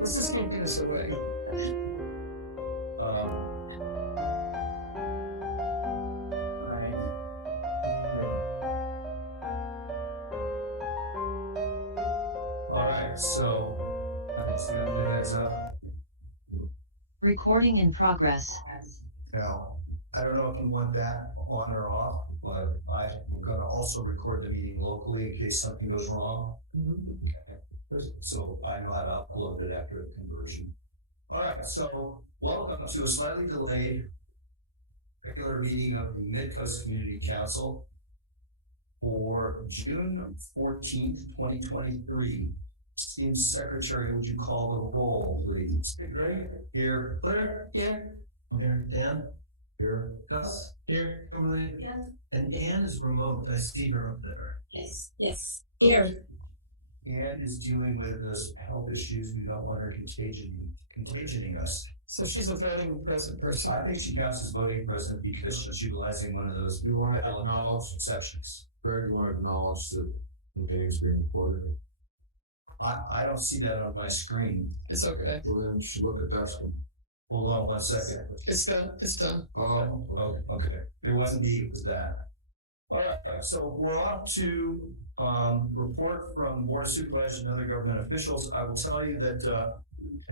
Let's just keep this away. All right, so let's see the heads up. Recording in progress. Now, I don't know if you want that on or off, but I'm going to also record the meeting locally in case something goes wrong. Okay. So I know how to upload it after the conversion. All right, so welcome to a slightly delayed regular meeting of the Midcoast Community Council for June 14th, 2023. Esteemed Secretary, would you call the roll, please? Great. Here. Claire? Here. Here. Dan? Here. Gus? Here. Kimberly? Yes. And Anne is remote. I see her up there. Yes. Yes. Here. Anne is dealing with those health issues. We don't want her contagioning us. So she's a voting present person. I think she counts as voting present because she's utilizing one of those. You want to acknowledge exceptions. Greg, you want to acknowledge that the meeting's being recorded? I don't see that on my screen. It's okay. Well, then you should look at that screen. Hold on 1 second. It's done. It's done. Oh, Okay. There wasn't need with that. All right. So we're off to report from Board of Supervisors and other government officials. I will tell you that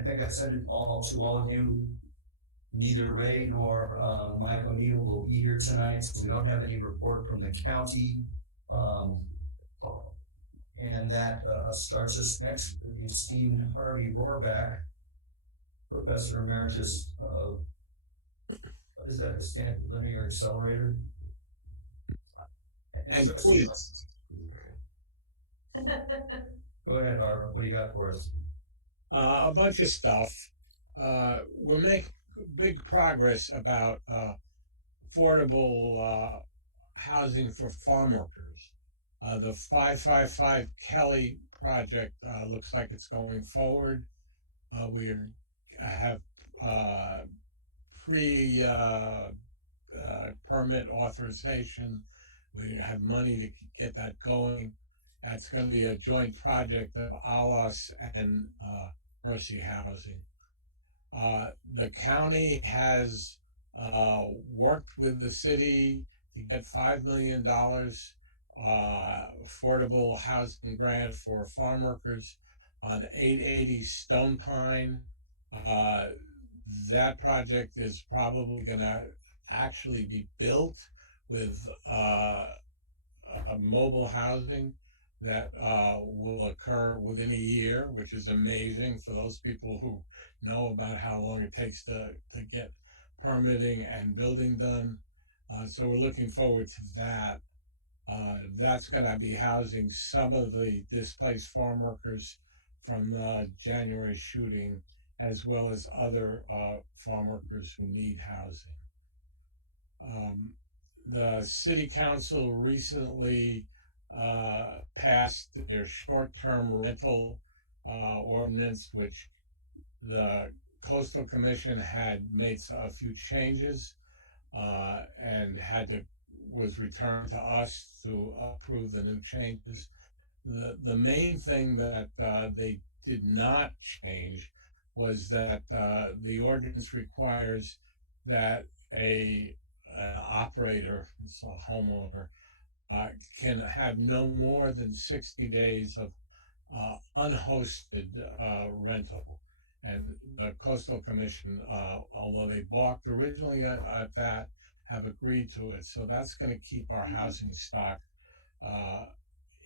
I think I sent it all to all of you. Neither Ray nor Mike O'Neill will be here tonight, so we don't have any report from the county. And that starts us next with the esteemed Harvey Rohrback, Professor Emeritus of, what is that, Stanford Linear Accelerator? And please. Go ahead, Harv. What do you got for us? A bunch of stuff. We're making big progress about affordable housing for farm workers. The 555 Kelly project looks like it's going forward. We have pre-permit authorization. We have money to get that going. That's going to be a joint project of ALAS and Mercy Housing. The county has worked with the city to get $5 million affordable housing grant for farm workers on 880 Stone Pine. That project is probably going to actually be built with a mobile housing that will occur within a year, which is amazing for those people who know about how long it takes to get permitting and building done. So we're looking forward to that. That's going to be housing some of the displaced farm workers from the January shooting, as well as other farm workers who need housing. The city council recently passed their short-term rental ordinance, which the Coastal Commission had made a few changes and was returned to us to approve the new changes. The main thing that they did not change was that the ordinance requires that an operator, so a homeowner, can have no more than 60 days of unhosted rental. And the Coastal Commission, although they balked originally at that, have agreed to it. So that's going to keep our housing stock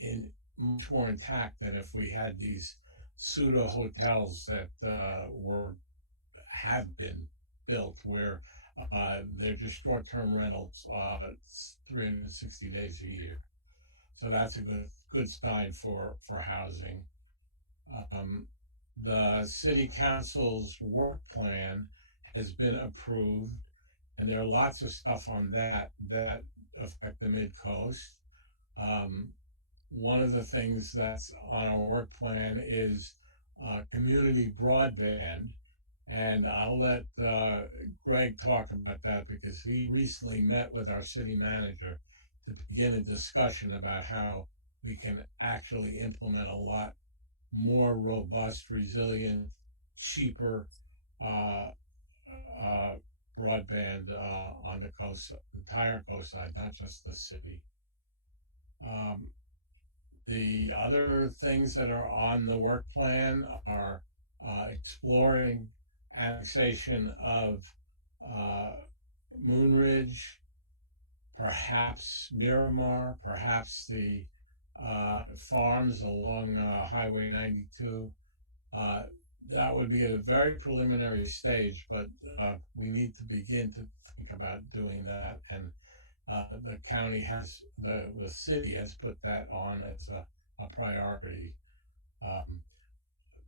in much more intact than if we had these pseudo hotels that have been built where they're just short-term rentals. It's 360 days a year. So that's a good sign for housing. The city council's work plan has been approved, and there are lots of stuff on that affect the Midcoast. One of the things that's on our work plan is community broadband, and I'll let Greg talk about that because he recently met with our city manager to begin a discussion about how we can actually implement a lot more robust, resilient cheaper broadband on the coast, entire coastline, not just the city. The other things that are on the work plan are exploring annexation of Moonridge, perhaps Miramar, perhaps the farms along Highway 92. That would be at a very preliminary stage, but we need to begin to think about doing that. And the county has, the city has put that on as a priority.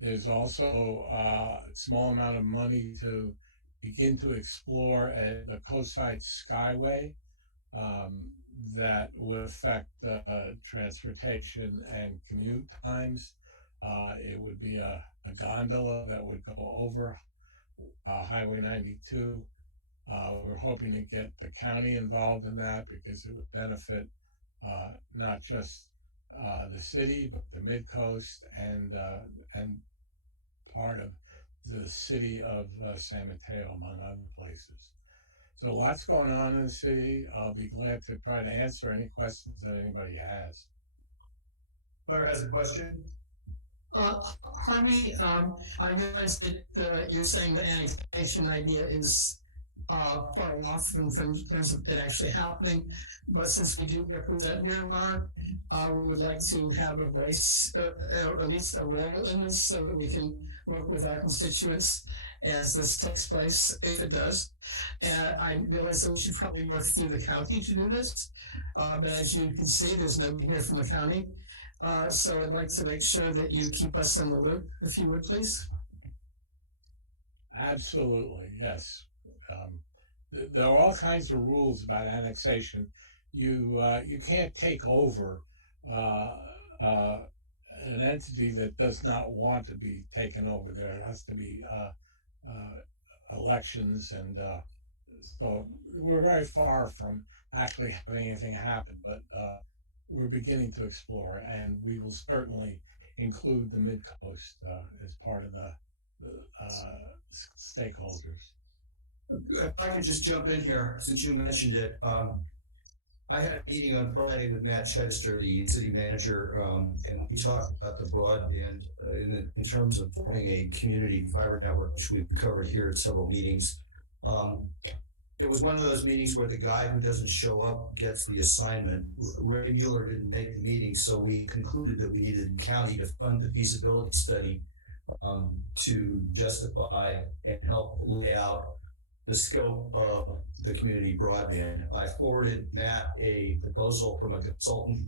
There's also a small amount of money to begin to explore the Coastside Skyway that would affect transportation and commute times. It would be a gondola that would go over Highway 92. We're hoping to get the county involved in that because it would benefit not just the city, but the Midcoast and part of the city of San Mateo, among other places. So lots going on in the city. I'll be glad to try to answer any questions that anybody has. Blair has a question. Harvey, I realize that you're saying the annexation idea is far off in terms of it actually happening, but since we do represent Miramar, we would like to have a voice, or at least a role in this, so that we can work with our constituents as this takes place, if it does. And I realize that we should probably work through the county to do this, but as you can see, there's nobody here from the county. So I'd like to make sure that you keep us in the loop, if you would, please. Absolutely, yes. There are all kinds of rules about annexation. You can't take over an entity that does not want to be taken over. There has to be elections, and so we're very far from actually having anything happen, but we're beginning to explore, and we will certainly include the Midcoast as part of the stakeholders. If I could just jump in here, since you mentioned it, I had a meeting on Friday with Matt Chedister, the city manager, and we talked about the broadband in terms of forming a community fiber network, which we've covered here at several meetings. It was one of those meetings where the guy who doesn't show up gets the assignment. Ray Mueller didn't make the meeting, so we concluded that we needed the county to fund the feasibility study to justify and help lay out the scope of the community broadband. I forwarded Matt a proposal from a consultant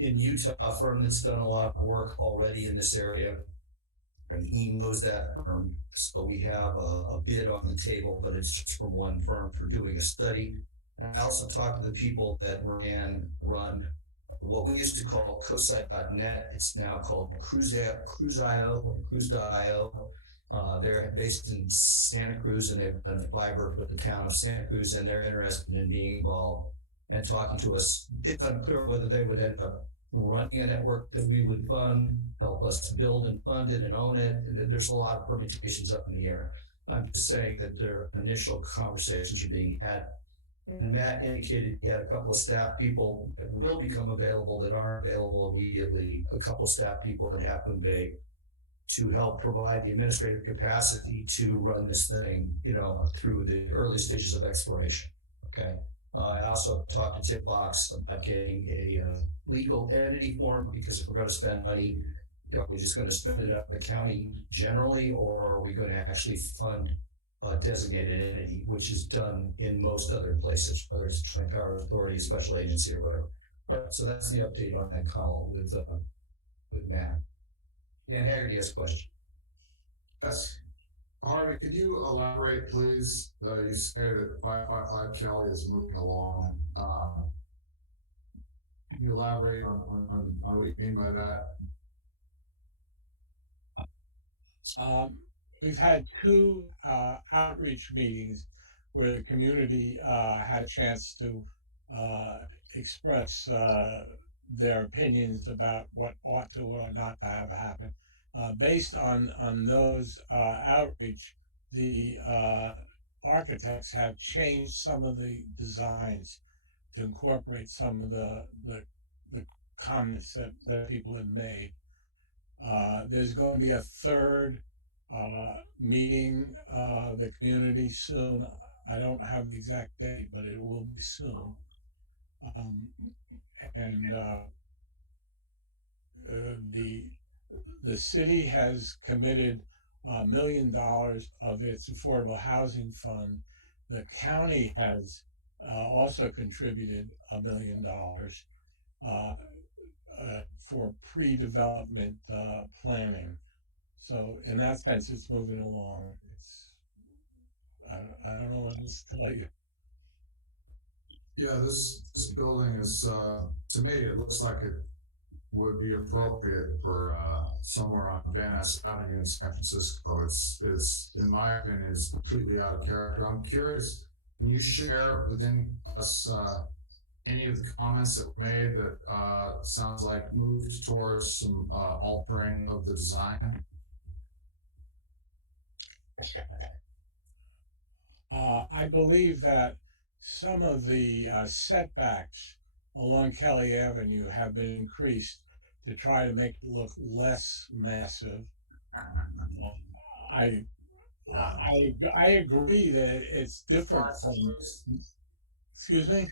in Utah, a firm that's done a lot of work already in this area, and he knows that firm. So we have a bid on the table, but it's just from one firm for doing a study. And I also talked to the people that run what we used to call coastside.net. It's now called Cruise.io. They're based in Santa Cruz, and they've done fiber for the town of Santa Cruz, and they're interested in being involved and talking to us. It's unclear whether they would end up running a network that we would fund, help us to build and fund it and own it. And there's a lot of permutations up in the air. I'm just saying that their initial conversations are being had. And Matt indicated he had a couple of staff people that will become available that aren't available immediately, a couple of staff people in Half Moon Bay to help provide the administrative capacity to run this thing, through the early stages of exploration. Okay. I also talked to Tip Box about getting a legal entity form, because if we're going to spend money, are we just going to spend it up the county generally, or are we going to actually fund a designated entity, which is done in most other places, whether it's a Joint Powers Authority, special agency, or whatever. So that's the update on that call with Matt. Dan Haggerty has a question. Yes. Harvey, could you elaborate, please? You say that 555 Kelly is moving along. Can you elaborate on what you mean by that? We've had two outreach meetings where the community had a chance to express their opinions about what ought to or not to have happen. based on those outreach, the architects have changed some of the designs to incorporate some of the comments that people have made. There's going to be a third meeting the community soon. I don't have the exact date, but it will be soon. And the city has committed $1 million of its affordable housing fund. The county has also contributed $1 million for pre-development planning. So in that sense, it's moving along. I don't know what else to tell you. Yeah, this building is, to me, it looks like it would be appropriate for somewhere on Van Ness Avenue in San Francisco. It's in my opinion, is completely out of character. I'm curious, can you share within us any of the comments that were made that sounds like moved towards some altering of the design? I believe that some of the setbacks along Kelly Avenue have been increased to try to make it look less massive. I agree that it's different from. Excuse me?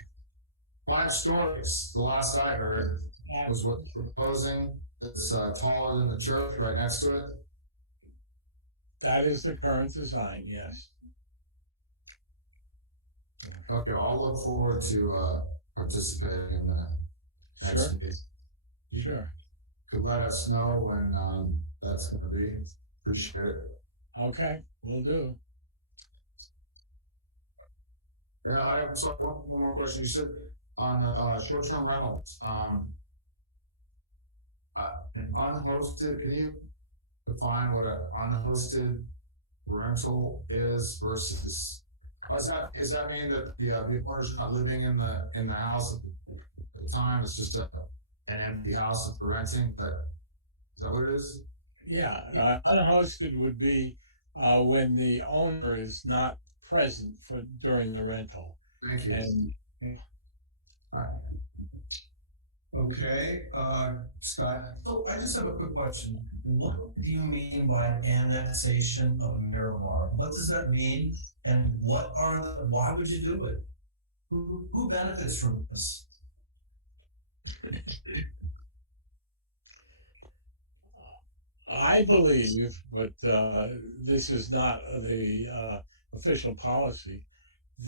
5 stories. The last I heard was what they're proposing. It's taller than the church right next to it. That is the current design, yes. Okay, I'll look forward to participating in the next Sure. meeting. Sure. Could let us know when that's going to be. Appreciate it. Okay, will do. Yeah, I have one more question. You said on short-term rentals, unhosted. Can you define what an unhosted rental is versus? Does that mean that the owner's not living in the house at the time? It's just an empty house that they're renting. Is that what it is? Yeah, unhosted would be when the owner is not present during the rental. Thank you. And All right. Okay, Scott? So I just have a quick question. What do you mean by annexation of Miramar? What does that mean? And why would you do it? Who benefits from this? I believe, but this is not the official policy,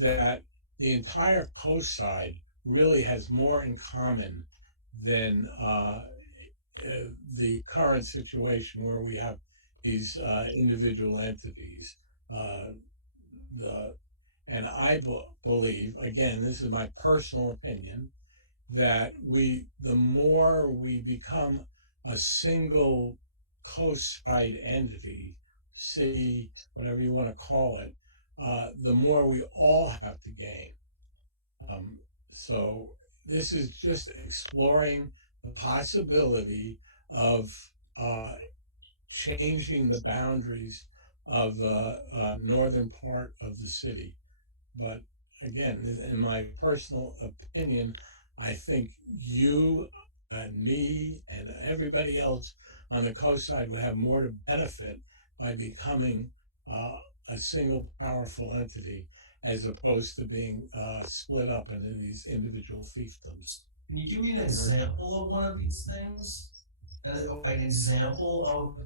that the entire coast side really has more in common than the current situation where we have these individual entities. And I believe, again, this is my personal opinion, that the more we become a single coast-side entity, city, whatever you want to call it, the more we all have to gain. So this is just exploring the possibility of changing the boundaries of the northern part of the city. But again, in my personal opinion, I think you and me and everybody else on the coast side would have more to benefit by becoming a single powerful entity as opposed to being split up into these individual fiefdoms. Can you give me an example of one of these things? An example of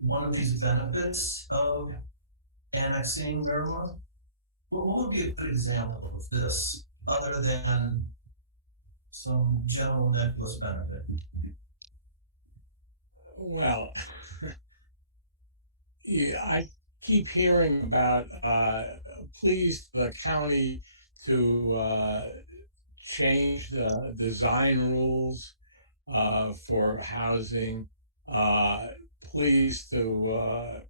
one of these benefits of annexing Miramar? What would be a good example of this, other than some general nebulous benefit? Well, yeah, I keep hearing about please the county to change the design rules for housing, please to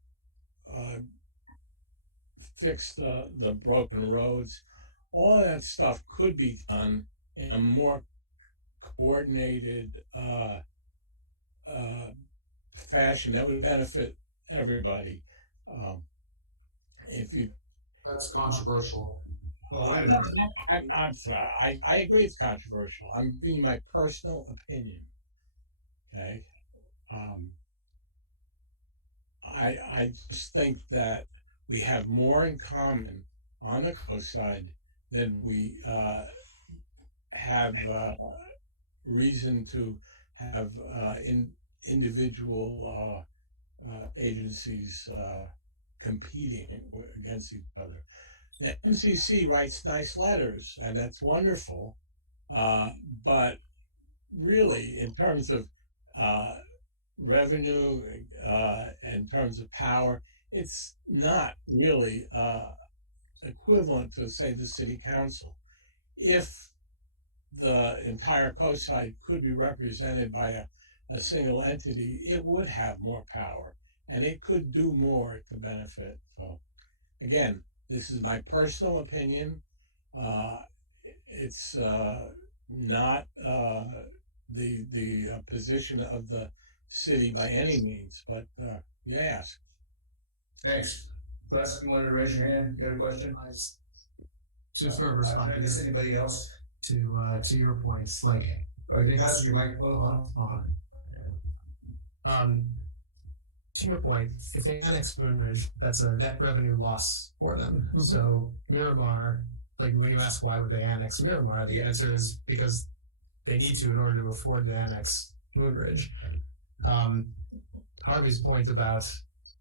fix the broken roads. All of that stuff could be done in a more coordinated fashion that would benefit everybody. If you, That's controversial. Well, wait a minute. I'm sorry, I agree it's controversial. I'm giving you my personal opinion. Okay. I just think that we have more in common on the coast side than we have reason to have individual agencies competing against each other. The MCC writes nice letters, and that's wonderful. But really, in terms of revenue, in terms of power, it's not really equivalent to, say, the city council. If the entire coast side could be represented by a single entity, it would have more power and it could do more to benefit. So, again, this is my personal opinion. It's not the position of the city by any means, but you ask. Thanks. Russ, you wanted to raise your hand? You got a question? Just for Did I responding miss anybody else? to your points, like Or you guys, your microphone on? to your point, if they annex Moon Ridge, that's a net revenue loss for them. Mhm. So Miramar, like when you ask why would they annex Miramar, the answer is because they need to in order to afford to annex Moon Ridge. Harvey's point about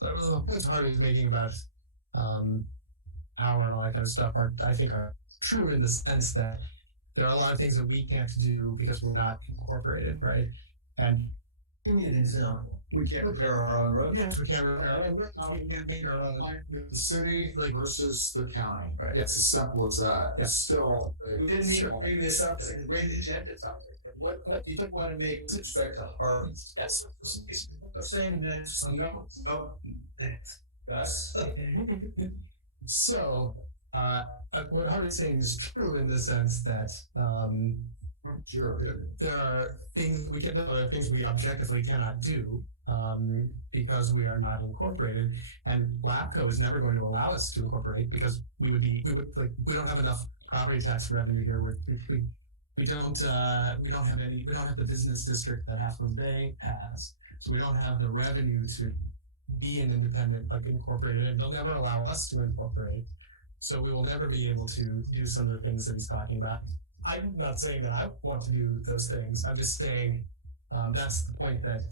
the points Harvey's making about power and all that kind of stuff I think are true in the sense that there are a lot of things that we can't do because we're not incorporated, right? And Give me an example. We can't repair our own roads. yes, we can't repair our own roads, we can't make our own. The city versus the county. Right. It's as simple as that. Yeah. It's still. We didn't mean to bring this up, it's a great agenda topic. What do you want to make with respect to Harvey? Yes. I'm saying next. No. Gus? So, what Harvey's saying is true in the sense that there are things we objectively cannot do because we are not incorporated, and LAPCO is never going to allow us to incorporate because we don't have enough property tax revenue here. We don't have the business district that Half Moon Bay has, so we don't have the revenue to be an independent, incorporated, and they'll never allow us to incorporate. So we will never be able to do some of the things that he's talking about. I'm not saying that I want to do those things. I'm just saying that's the point that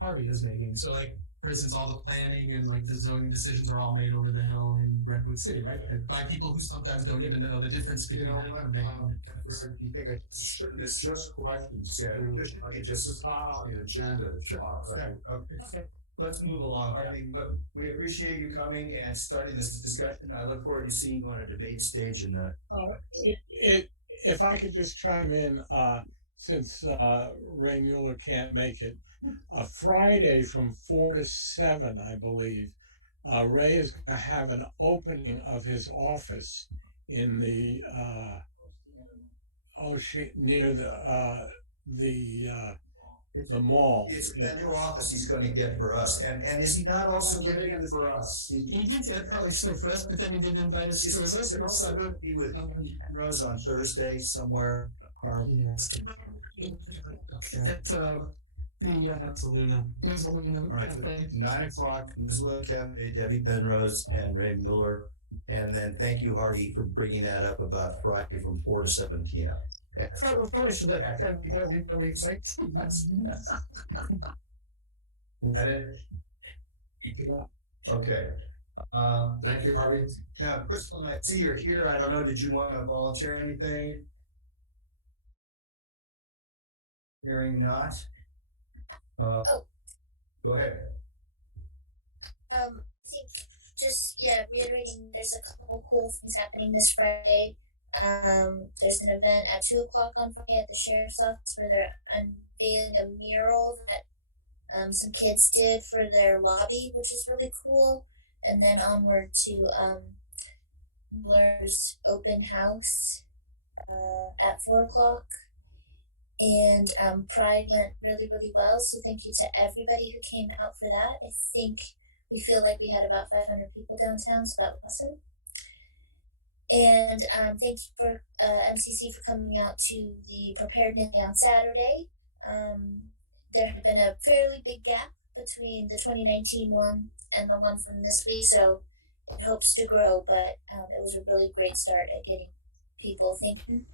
Harvey is making. So, for instance, all the planning and the zoning decisions are all made over the hill in Redwood City, right? By people who sometimes don't even know the difference between. You think it's just questions? Yeah, it's not on the agenda. To talk, right? Okay. Let's move along, Harvey, but we appreciate you coming and starting this discussion. I look forward to seeing you on a debate stage in the. If I could just chime in, since Ray Mueller can't make it, Friday from 4 to 7, I believe, Ray is going to have an opening of his office in the near the mall. It's the new office he's going to get for us, and is he not also getting it for us? He did get probably still for us, but then he did invite us to his Is it also going to be with Rose on Thursday somewhere? It's the Saluna. Mezzaluna All right, Cafe. 9 o'clock, Mezzaluna Cafe, Debbie Penrose and Ray Mueller. And then thank you, Hardy, for bringing that up about Friday from 4 to 7 p.m. We're probably should let that be really exciting. Is that it? Okay. Thank you, Harvey. Now, Crystal, I see you're here. I don't know, did you want to volunteer anything? Hearing not. Go ahead. I think reiterating there's a couple cool things happening this Friday. There's an event at 2:00 on Friday at the sheriff's office where they're unveiling a mural that some kids did for their lobby, which is really cool. And then onward to Miller's open house at 4:00. And then there's a couple other things happening this Friday. There's an event at 2:00 on Friday at the sheriff's office where they're unveiling a mural that some kids did for their lobby, which is really cool. And then onward to Miller's open house at 4:00. And then there's a couple other things happening this Friday. There's an event at 2:00 on Friday at the sheriff's office where they're unveiling a mural that some kids did for their lobby, which is really cool. And Pride went really, really well. So thank you to everybody who came out for that. I think we feel like we had about 500 people downtown, so that was awesome. And thank you for MCC for coming out to the preparedness day on Saturday. There had been a fairly big gap between the 2019 one and the one from this week, so it hopes to grow, but it was a really great start at getting people thinking,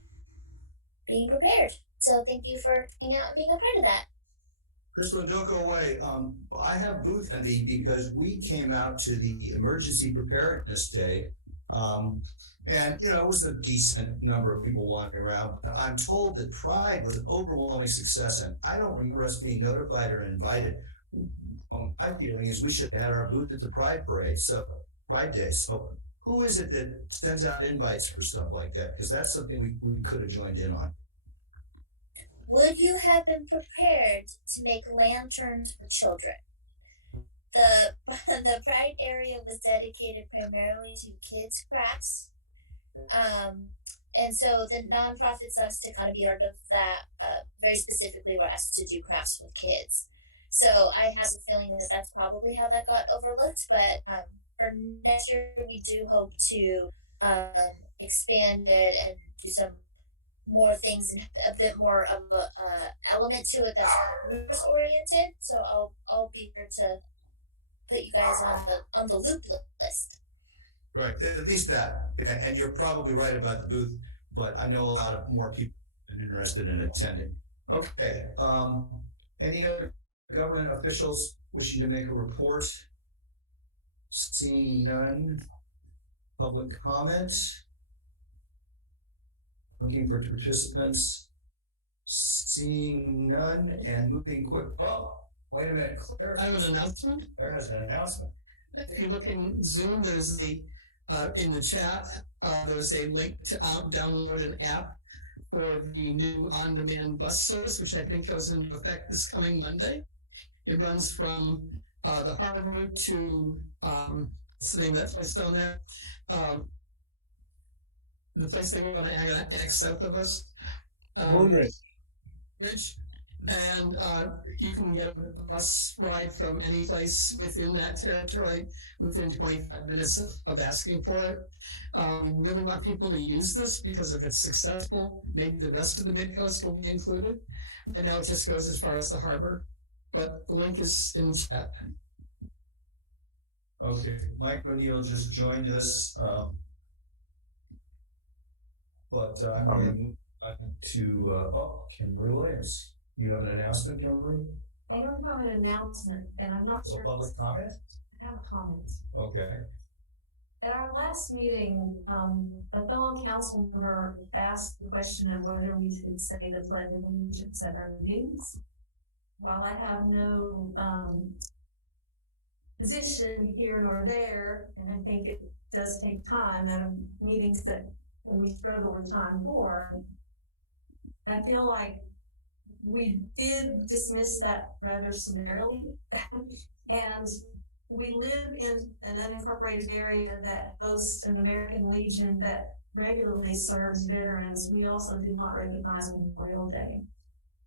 being prepared. So thank you for coming out and being a part of that. Crystal, don't go away. I have booth envy because we came out to the Emergency Preparedness Day. And, you know, it was a decent number of people wandering around. But I'm told that Pride was an overwhelming success, and I don't remember us being notified or invited. My feeling is we should have had our booth at the Pride Parade, so Pride Day. So who is it that sends out invites for stuff like that? Because that's something we could have joined in on. Would you have been prepared to make lanterns for children? The Pride area was dedicated primarily to kids' crafts. And so the nonprofits asked to kind of be part of that, very specifically were asked to do crafts with kids. So I have a feeling that that's probably how that got overlooked, but for next year we do hope to expand it and do some more things and a bit more of a element to it that's resource oriented. So I'll be here to put you guys on the loop list. Right, at least that. And you're probably right about the booth, but I know a lot of more people are interested in attending. Okay. Any other government officials wishing to make a report? Seeing none. Public comments. Looking for participants. Seeing none and moving quick. Oh, wait a minute, Claire. I have an announcement. Claire has an announcement. If you look in Zoom, there's in the chat, there's a link to download an app for the new on-demand bus service, which I think goes into effect this coming Monday. It runs from the harbor to, what's the name of that place down there? The place they want to act south of us. Moonridge. Ridge. And you can get a bus ride from any place within that territory within 25 minutes of asking for it. We really want people to use this because if it's successful, maybe the rest of the Midcoast will be included. And now it just goes as far as the harbor, but the link is in the chat. Okay, Mike O'Neill just joined us. But I'm going to move on to Kimberly Williams. You have an announcement, Kimberly? I don't have an announcement, and I'm not sure. A public comment? I have a comment. Okay. At our last meeting, a fellow council member asked the question of whether we should say the Pledge of Allegiance at our meetings. While I have no position here nor there, and I think it does take time out of meetings that we struggle with time for, I feel like we did dismiss that rather summarily. And we live in an unincorporated area that hosts an American Legion that regularly serves veterans. We also do not recognize Memorial Day.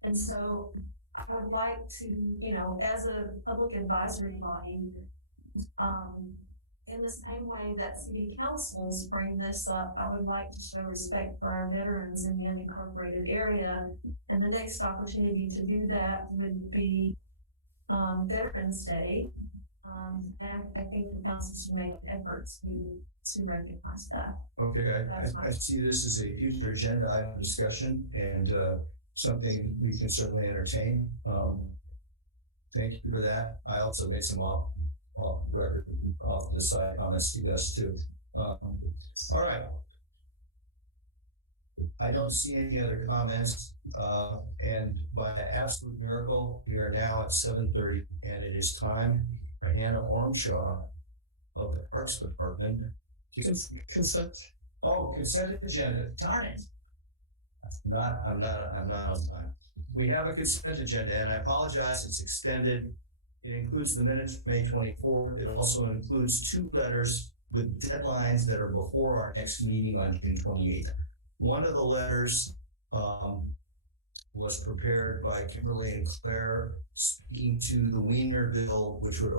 And so I would like to, as a public advisory body, in the same way that city councils bring this up, I would like to show respect for our veterans in the unincorporated area. And the next opportunity to do that would be Veterans Day. And I think the council should make efforts to recognize that. Okay, I see this as a future agenda item discussion and something we can certainly entertain. Thank you for that. I also made some off the side comments to us too. All right. I don't see any other comments. And by absolute miracle, we are now at 7:30 and it is time for Hannah Ormshaw of the Parks Department. Consent. Oh, consent agenda. Darn it. I'm not on time. We have a consent agenda and I apologize. It's extended. It includes the minutes of May 24th. It also includes 2 letters with deadlines that are before our next meeting on June 28th. One of the letters was prepared by Kimberly and Claire, speaking to the Wiener bill, which would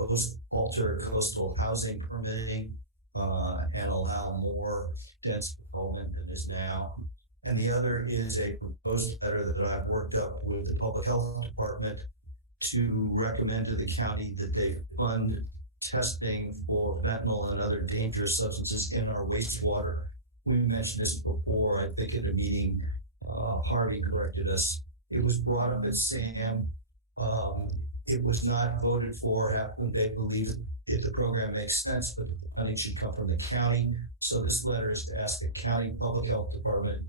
alter coastal housing permitting and allow more dense development than is now. And the other is a proposed letter that I've worked up with the Public Health Department to recommend to the county that they fund testing for fentanyl and other dangerous substances in our wastewater. We mentioned this before, I think at a meeting, Harvey corrected us. It was brought up at SAM. It was not voted for. They believe that the program makes sense, but the funding should come from the county. So this letter is to ask the county public health department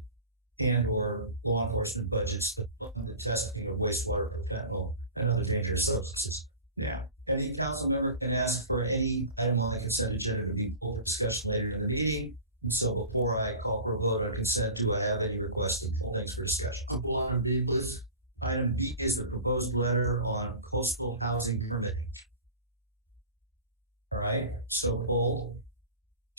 and or law enforcement budgets to fund the testing of wastewater for fentanyl and other dangerous substances. Now, any council member can ask for any item on the consent agenda to be pulled for discussion later in the meeting. And so before I call for a vote on consent, do I have any requests to pull things for discussion? Pull item B, please. Item B is the proposed letter on coastal housing permitting. All right, so pulled.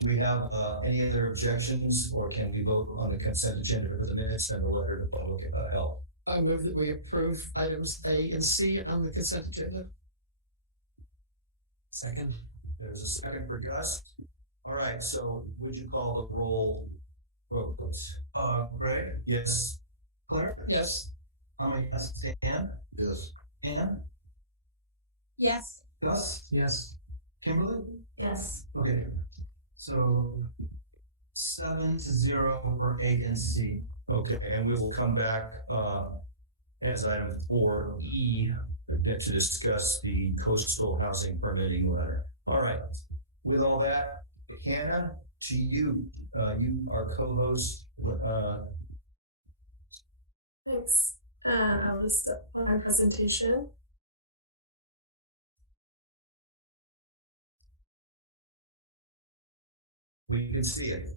Do we have any other objections, or can we vote on the consent agenda for the minutes and the letter to public health? I move that we approve items A and C on the consent agenda. Second. There's a second for Gus. All right, so would you call the roll vote, please? Greg, Yes. Claire, Yes. I'm a yes. Ann, Yes. Ann, Yes. Gus, Yes. Kimberly. Yes. Okay, so 7-0 for A and C. Okay, and we will come back as item 4E to discuss the coastal housing permitting letter. All right, with all that, Hannah, to you, you are co-host. Thanks. I'll just start my presentation. We can see it.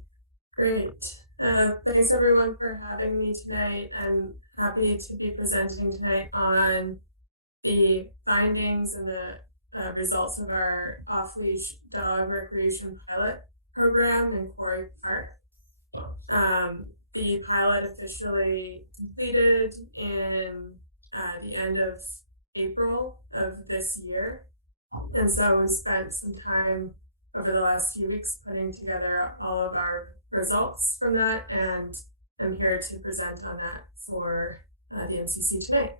Great. Thanks everyone for having me tonight. I'm happy to be presenting tonight on the findings and the results of our off-leash dog recreation pilot program in Quarry Park. The pilot officially completed in the end of April of this year. And so we spent some time over the last few weeks putting together all of our results from that, and I'm here to present on that for the MCC tonight.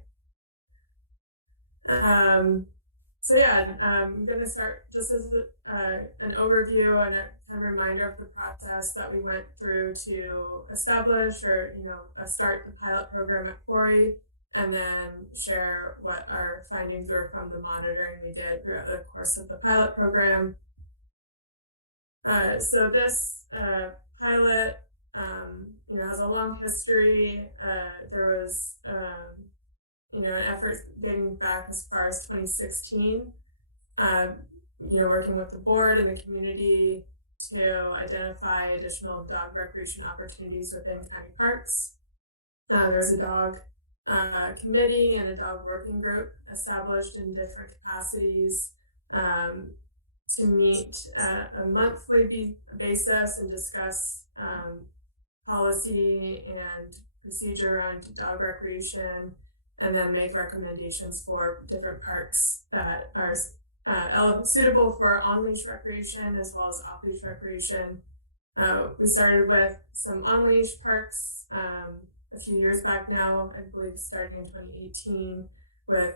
So yeah, I'm going to start just as an overview and a kind of reminder of the process that we went through to establish or, start the pilot program at Quarry, and then share what our findings were from the monitoring we did throughout the course of the pilot program. So this pilot, has a long history. There was, an effort dating back as far as 2016, working with the board and the community to identify additional dog recreation opportunities within county parks. There's a dog committee and a dog working group established in different capacities to meet a monthly basis and discuss policy and procedure around dog recreation, and then make recommendations for different parks that are suitable for on-leash recreation as well as off-leash recreation. We started with some on-leash parks a few years back now, I believe starting in 2018, with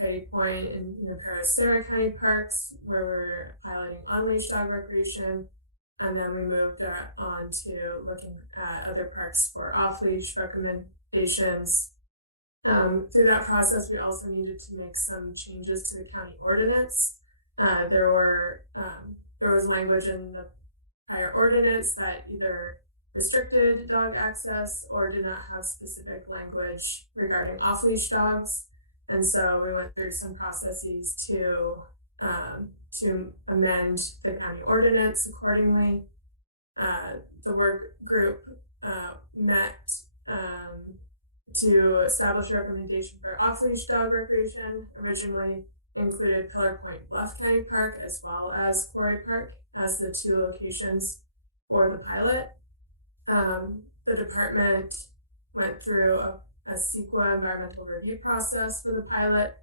Coyote Point and Paris-Sarah County Parks, where we're piloting on-leash dog recreation. And then we moved on to looking at other parks for off-leash recommendations. Through that process, we also needed to make some changes to the county ordinance. There was language in the prior ordinance that either restricted dog access or did not have specific language regarding off-leash dogs. And so we went through some processes to amend the county ordinance accordingly. The work group met to establish a recommendation for off-leash dog recreation. Originally included Pillar Point Bluff County Park as well as Quarry Park as the two locations for the pilot. The department went through a a CEQA environmental review process for the pilot,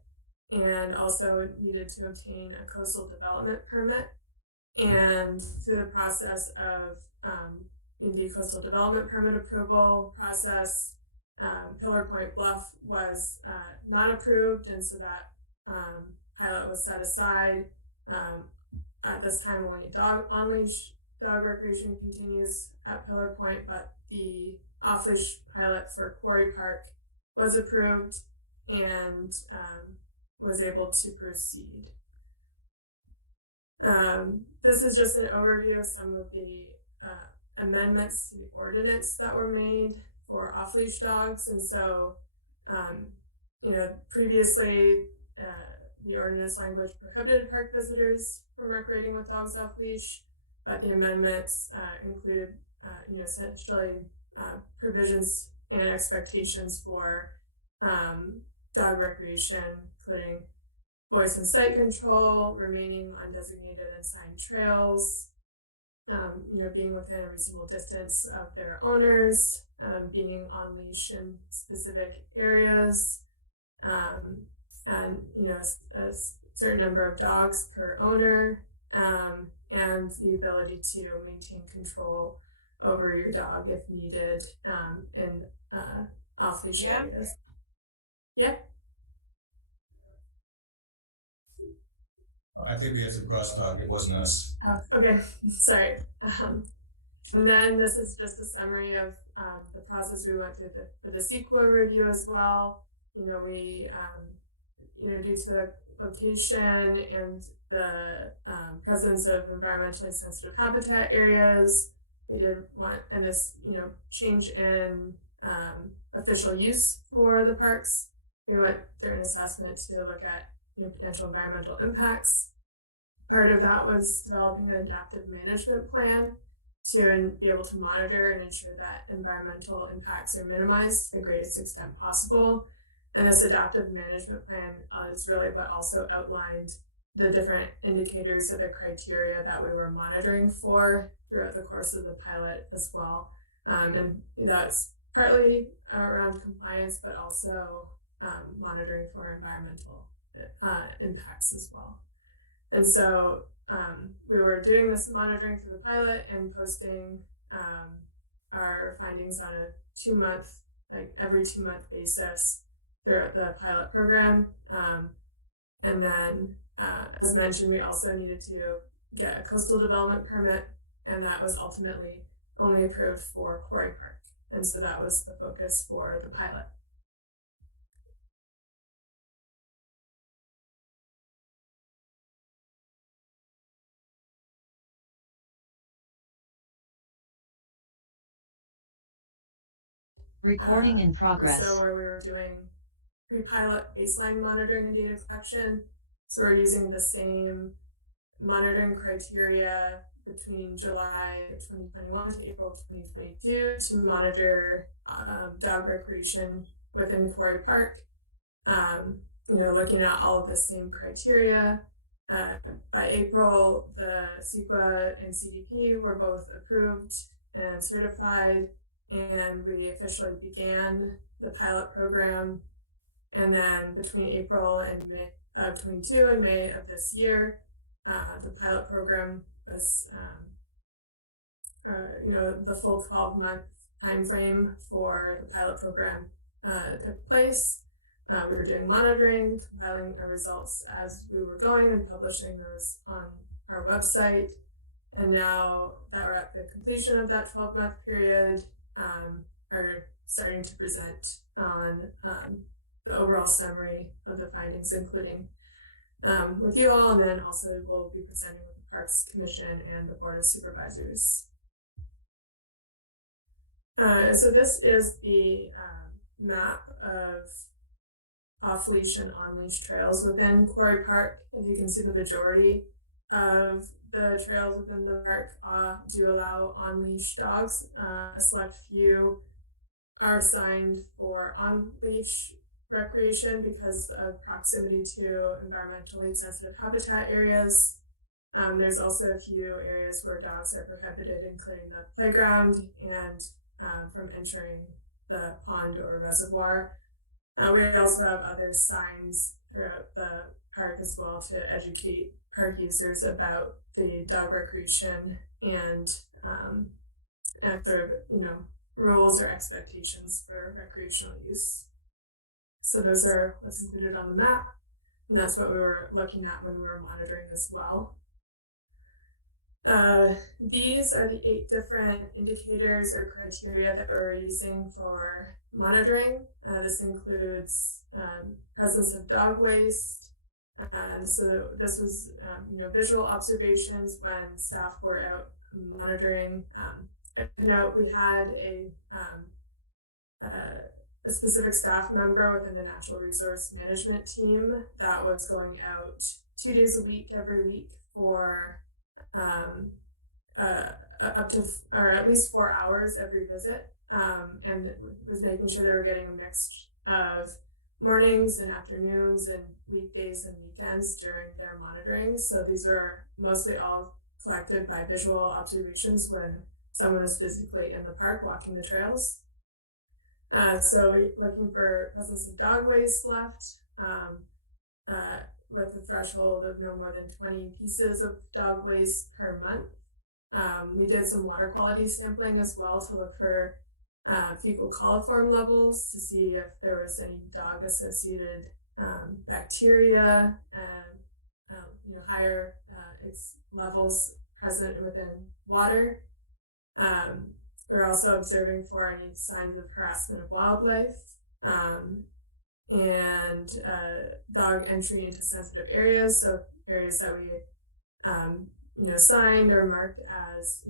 and also needed to obtain a coastal development permit. And through the process of in the coastal development permit approval process, Pillar Point Bluff was not approved, and so that pilot was set aside. At this time, only on-leash dog recreation continues at Pillar Point, but the off-leash pilot for Quarry Park was approved and was able to proceed. This is just an overview of some of the amendments to the ordinance that were made for off-leash dogs. And so, previously the ordinance language prohibited park visitors from recreating with dogs off-leash, but the amendments included, essentially provisions and expectations for dog recreation, including voice and sight control, remaining on designated and signed trails, being within a reasonable distance of their owners, being on leash in specific areas, and a certain number of dogs per owner, and the ability to maintain control over your dog if needed in off-leash areas. Yep. I think we had some crosstalk. It wasn't us. Oh, okay, sorry. And then this is just a summary of the process we went through for the CEQA review as well. We, due to the location and the presence of environmentally sensitive habitat areas, we did want, and this, change in official use for the parks. We went through an assessment to look at potential environmental impacts. Part of that was developing an adaptive management plan to be able to monitor and ensure that environmental impacts are minimized to the greatest extent possible. And this adaptive management plan is really what also outlined the different indicators or the criteria that we were monitoring for throughout the course of the pilot as well. And that's partly around compliance, but also monitoring for environmental impacts as well. And so we were doing this monitoring through the pilot and posting our findings on a every 2 month basis throughout the pilot program. And then, as mentioned, we also needed to get a coastal development permit, and that was ultimately only approved for Quarry Park. And so that was the focus for the pilot. Recording in progress. So where we were doing pre-pilot baseline monitoring and data collection. So we're using the same monitoring criteria between July 2021 to April 2022 to monitor dog recreation within Quarry Park. Looking at all of the same criteria. By April, the CEQA and CDP were both approved and certified, and we officially began the pilot program. And then between April and May of 22 and May of this year, the pilot program was, the full 12-month time frame for the pilot program took place. We were doing monitoring, compiling our results as we were going and publishing those on our website. And now that we're at the completion of that 12-month period, are starting to present on the overall summary of the findings, including with you all, and then also we'll be presenting with the Parks Commission and the Board of Supervisors. So this is the map of off-leash and on-leash trails within Quarry Park. As you can see, the majority of the trails within the park do allow on-leash dogs. A select few are assigned for on-leash recreation because of proximity to environmentally sensitive habitat areas. There's also a few areas where dogs are prohibited, including the playground and from entering the pond or reservoir. We also have other signs throughout the park as well to educate park users about the dog recreation and sort of, rules or expectations for recreational use. So those are what's included on the map, and that's what we were looking at when we were monitoring as well. These are the 8 different indicators or criteria that we're using for monitoring. This includes presence of dog waste. So this was, visual observations when staff were out monitoring. Note we had a specific staff member within the natural resource management team that was going out 2 days a week every week for up to, or at least 4 hours every visit, and was making sure they were getting a mix of mornings and afternoons and weekdays and weekends during their monitoring. So these are mostly all collected by visual observations when someone is physically in the park walking the trails. So looking for presence of dog waste left, with a threshold of no more than 20 pieces of dog waste per month. We did some water quality sampling as well to look for fecal coliform levels to see if there was any dog associated bacteria and higher levels present within water. We're also observing for any signs of harassment of wildlife and dog entry into sensitive areas, so areas that we signed or marked as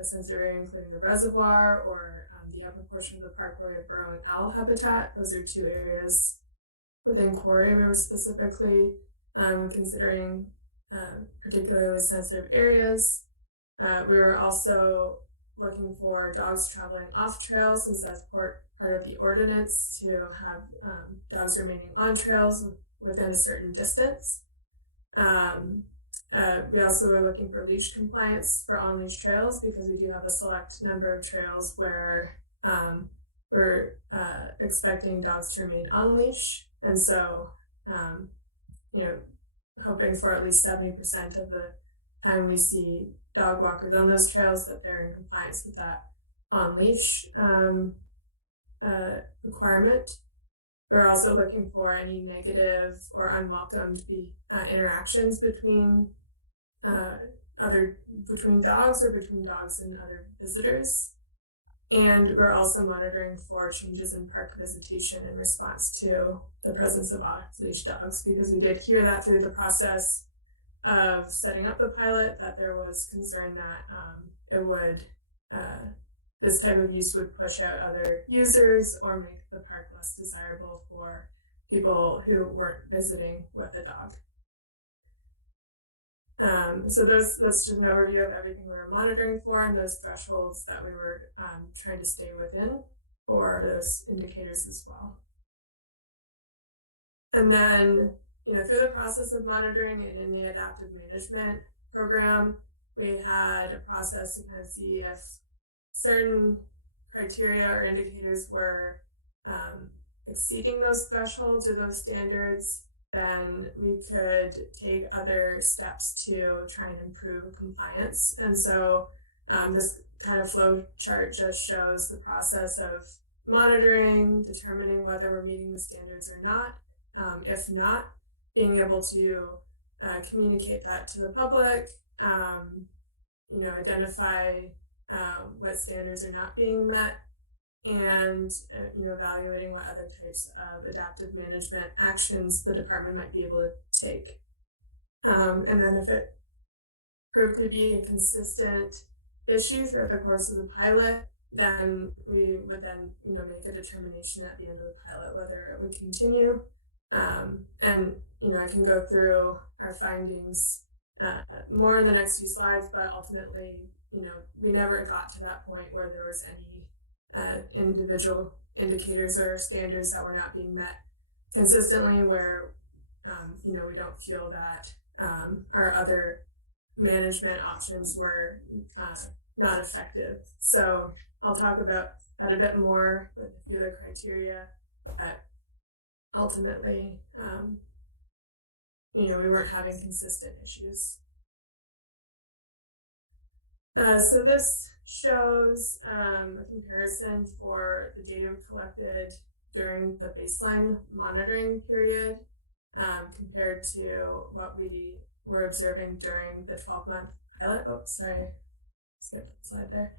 a sensitive area, including the reservoir or the upper portion of the park where we have burrowing owl habitat. Those are 2 areas within Quarry we were specifically considering particularly sensitive areas. We were also looking for dogs traveling off trail, since that's part of the ordinance to have dogs remaining on trails within a certain distance. We also were looking for leash compliance for on-leash trails, because we do have a select number of trails where we're expecting dogs to remain on leash, and so hoping for at least 70% of the time we see dog walkers on those trails that they're in compliance with that on leash requirement. We're also looking for any negative or unwelcomed interactions between dogs or between dogs and other visitors. And we're also monitoring for changes in park visitation in response to the presence of off-leash dogs, because we did hear that through the process of setting up the pilot, that there was concern that it would this type of use would push out other users or make the park less desirable for people who weren't visiting with a dog. So that's just an overview of everything we were monitoring for and those thresholds that we were trying to stay within for those indicators as well. And then, through the process of monitoring and in the adaptive management program, we had a process to kind of see if certain criteria or indicators were exceeding those thresholds or those standards. Then we could take other steps to try and improve compliance. And so this kind of flow chart just shows the process of monitoring, determining whether we're meeting the standards or not. If not, being able to communicate that to the public, identify what standards are not being met, and evaluating what other types of adaptive management actions the department might be able to take. And then if it proved to be a consistent issue throughout the course of the pilot, then we would then make a determination at the end of the pilot whether it would continue. And I can go through our findings more in the next few slides, but ultimately we never got to that point where there was any individual indicators or standards that were not being met consistently, where we don't feel that our other management options were not effective. So I'll talk about had a bit more with a few of the criteria, but ultimately, we weren't having consistent issues. So this shows a comparison for the data collected during the baseline monitoring period compared to what we were observing during the 12-month pilot. Oh, sorry, skipped the slide there.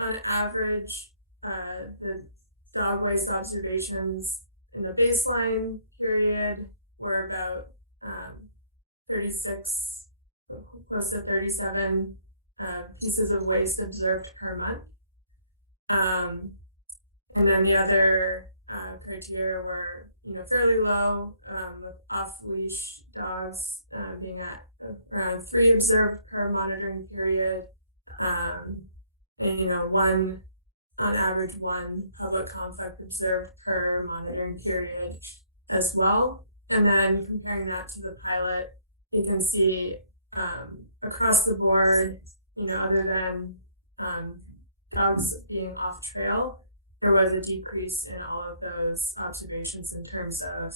On average, the dog waste observations in the baseline period were about 36, close to 37 pieces of waste observed per month. And then the other criteria were, fairly low, with off-leash dogs being at around 3 observed per monitoring period, and on average 1 public conflict observed per monitoring period as well. And then comparing that to the pilot, you can see across the board, other than dogs being off trail, there was a decrease in all of those observations in terms of,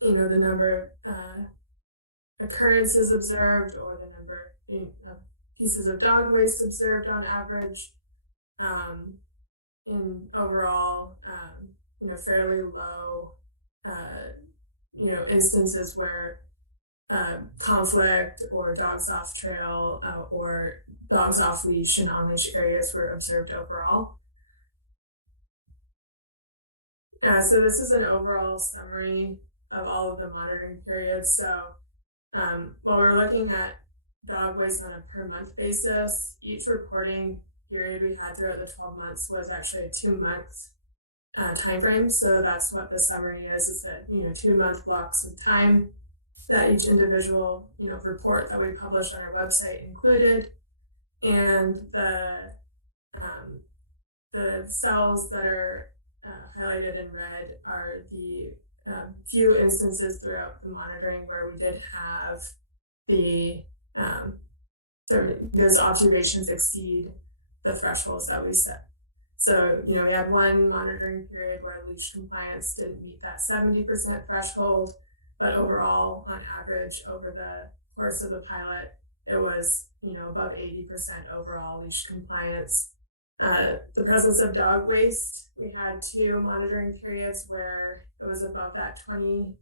the number of occurrences observed or the number of pieces of dog waste observed on average. In overall, fairly low, instances where conflict or dogs off trail or dogs off leash and on leash areas were observed overall. So this is an overall summary of all of the monitoring periods. So while we're looking at dog waste on a per month basis, each reporting period we had throughout the 12 months was actually a 2-month time frame. So that's what the summary is that 2-month blocks of time that each individual report that we published on our website included, and the cells that are highlighted in red are the few instances throughout the monitoring where we did have those observations exceed the thresholds that we set. So, we had one monitoring period where leash compliance didn't meet that 70% threshold, but overall, on average, over the course of the pilot, it was, above 80% overall leash compliance. The presence of dog waste, we had 2 monitoring periods where it was above that 20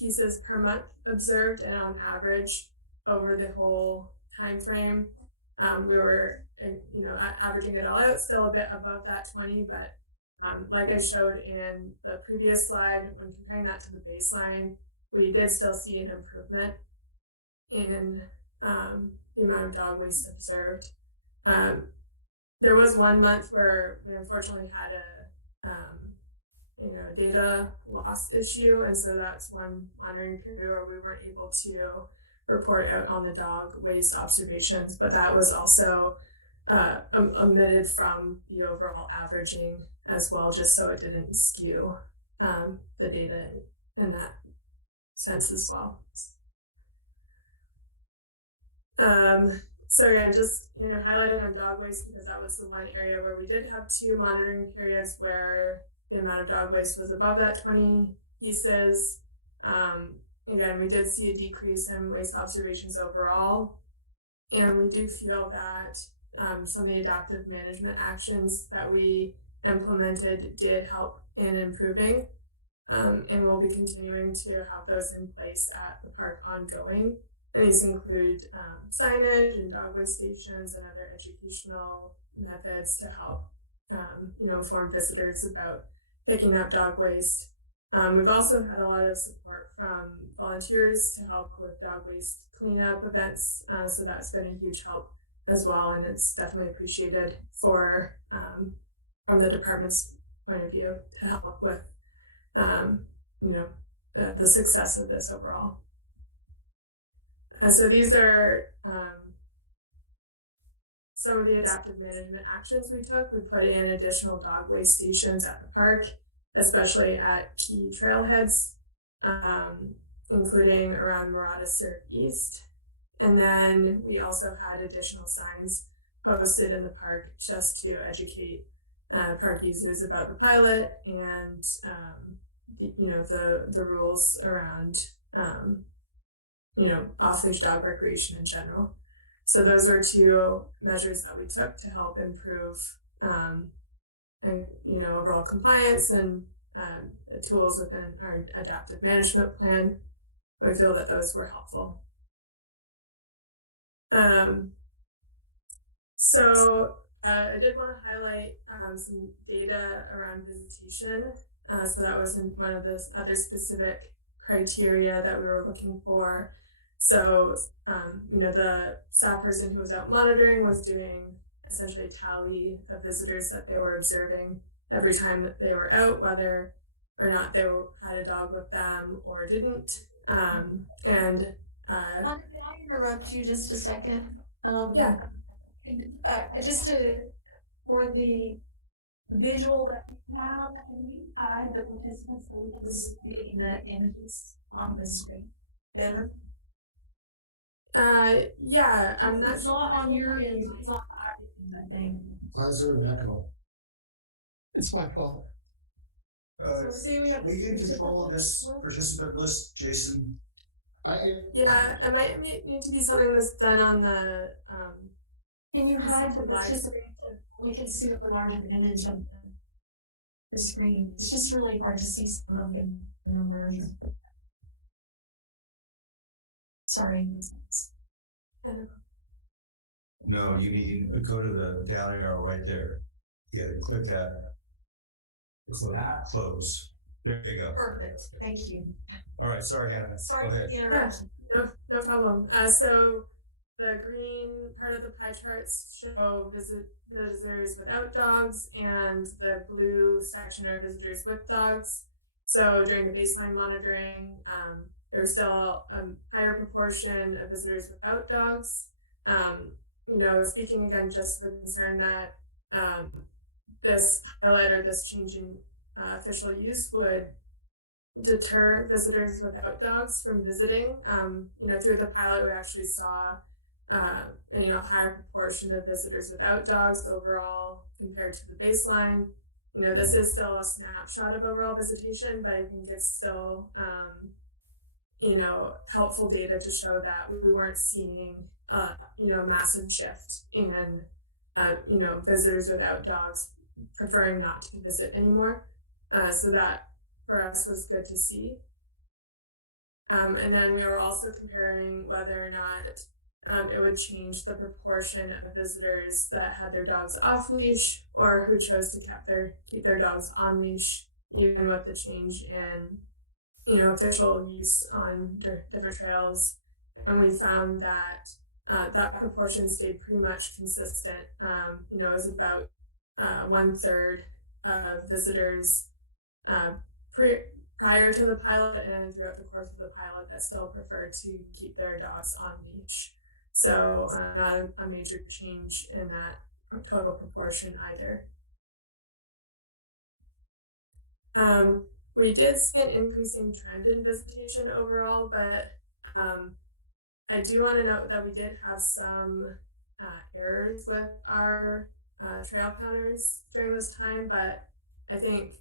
pieces per month observed, and on average, over the whole time frame, we were, averaging it all out, still a bit above that 20, but like I showed in the previous slide, when comparing that to the baseline, we did still see an improvement in the amount of dog waste observed. There was one month where we unfortunately had a data loss issue, and so that's one monitoring period where we weren't able to report out on the dog waste observations, but that was also omitted from the overall averaging as well, just so it didn't skew the data in that sense as well. So again, just highlighting on dog waste because that was the one area where we did have 2 monitoring periods where the amount of dog waste was above that 20 pieces. Again, we did see a decrease in waste observations overall, and we do feel that some of the adaptive management actions that we implemented did help in improving, and we'll be continuing to have those in place at the park ongoing. And these include signage and dog waste stations and other educational methods to help inform visitors about picking up dog waste. We've also had a lot of support from volunteers to help with dog waste cleanup events, so that's been a huge help as well, and it's definitely appreciated from the department's point of view to help with the success of this overall. So these are some of the adaptive management actions we took. We put in additional dog waste stations at the park, especially at key trailheads, including around Murata Surf East. And then we also had additional signs posted in the park just to educate park users about the pilot and the rules around off-leash dog recreation in general. So those were two measures that we took to help improve overall compliance and the tools within our adaptive management plan. We feel that those were helpful. So I did want to highlight some data around visitation. So that was one of the other specific criteria that we were looking for. So, the staff person who was out monitoring was doing essentially a tally of visitors that they were observing every time that they were out, whether or not they had a dog with them or didn't. Can I interrupt you just a second? Yeah. For the visual that we have, can we hide the participants so we can see the images on the screen better? Yeah, I'm not. It's not on your end, it's on our end, I think. Why is there an echo? It's my fault. So see, we have. Will you control this participant list, Jason? Yeah, it might need to be something that's done on the. Can you hide the live participants so we can see a larger image of the screen? It's just really hard to see some of the numbers. Sorry. No, you mean go to the down arrow right there. Yeah, click that. Close. There you go. Perfect, thank you. All right, sorry, Hannah. Sorry Go for ahead. the interruption. No problem. So the green part of the pie charts show visitors without dogs, and the blue section are visitors with dogs. So during the baseline monitoring, there's still a higher proportion of visitors without dogs. Speaking again just to the concern that this pilot or this change in official use would deter visitors without dogs from visiting. Through the pilot, we actually saw a higher proportion of visitors without dogs overall compared to the baseline. This is still a snapshot of overall visitation, but I think it's still helpful data to show that we weren't seeing a massive shift in visitors without dogs preferring not to visit anymore. So that for us was good to see. And then we were also comparing whether or not it would change the proportion of visitors that had their dogs off leash or who chose to keep their dogs on leash, even with the change in official use on different trails. And we found that that proportion stayed pretty much consistent. It was about 1/3 of visitors prior to the pilot and throughout the course of the pilot that still preferred to keep their dogs on leash. So not a major change in that total proportion either. We did see an increasing trend in visitation overall, but I do want to note that we did have some errors with our trail counters during this time, but I think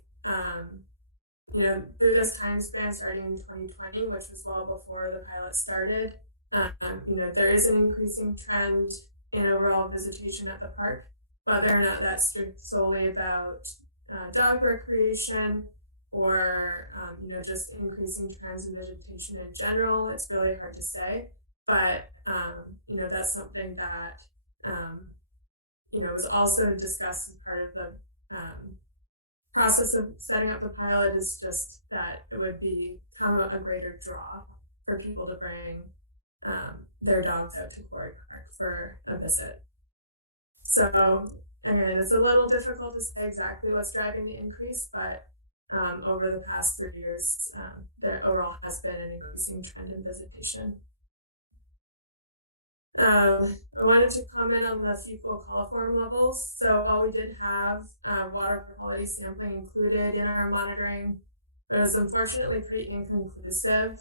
through this time span starting in 2020, which was well before the pilot started, there is an increasing trend in overall visitation at the park. Whether or not that's solely about dog recreation or just increasing trends in vegetation in general, it's really hard to say. But that's something that was also discussed as part of the process of setting up the pilot, is just that it would become a greater draw for people to bring their dogs out to Quarry Park for a visit. So again, it's a little difficult to say exactly what's driving the increase, but over the past 3 years, there overall has been an increasing trend in visitation. I wanted to comment on the fecal coliform levels. So while we did have water quality sampling included in our monitoring, it was unfortunately pretty inconclusive.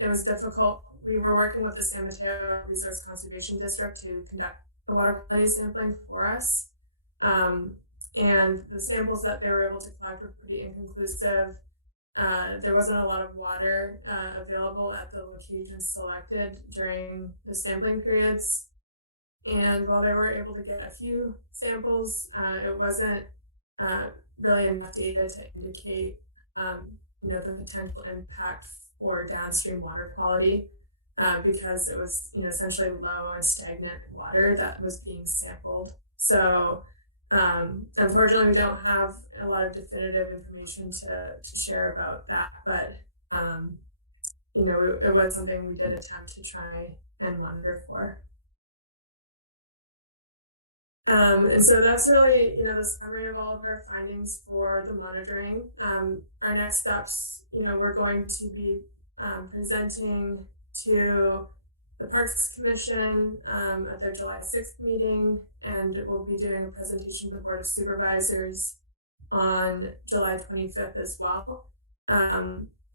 It was difficult. We were working with the San Mateo Resource Conservation District to conduct the water quality sampling for us. And the samples that they were able to collect were pretty inconclusive. There wasn't a lot of water available at the locations selected during the sampling periods. And while they were able to get a few samples, it wasn't really enough data to indicate, the potential impact for downstream water quality, because it was, essentially low and stagnant water that was being sampled. So, unfortunately, we don't have a lot of definitive information to share about that, but, it was something we did attempt to try and monitor for. And so that's really, the summary of all of our findings for the monitoring. Our next steps, we're going to be presenting to the Parks Commission at their July 6th meeting, and we'll be doing a presentation to the Board of Supervisors on July 25th as well.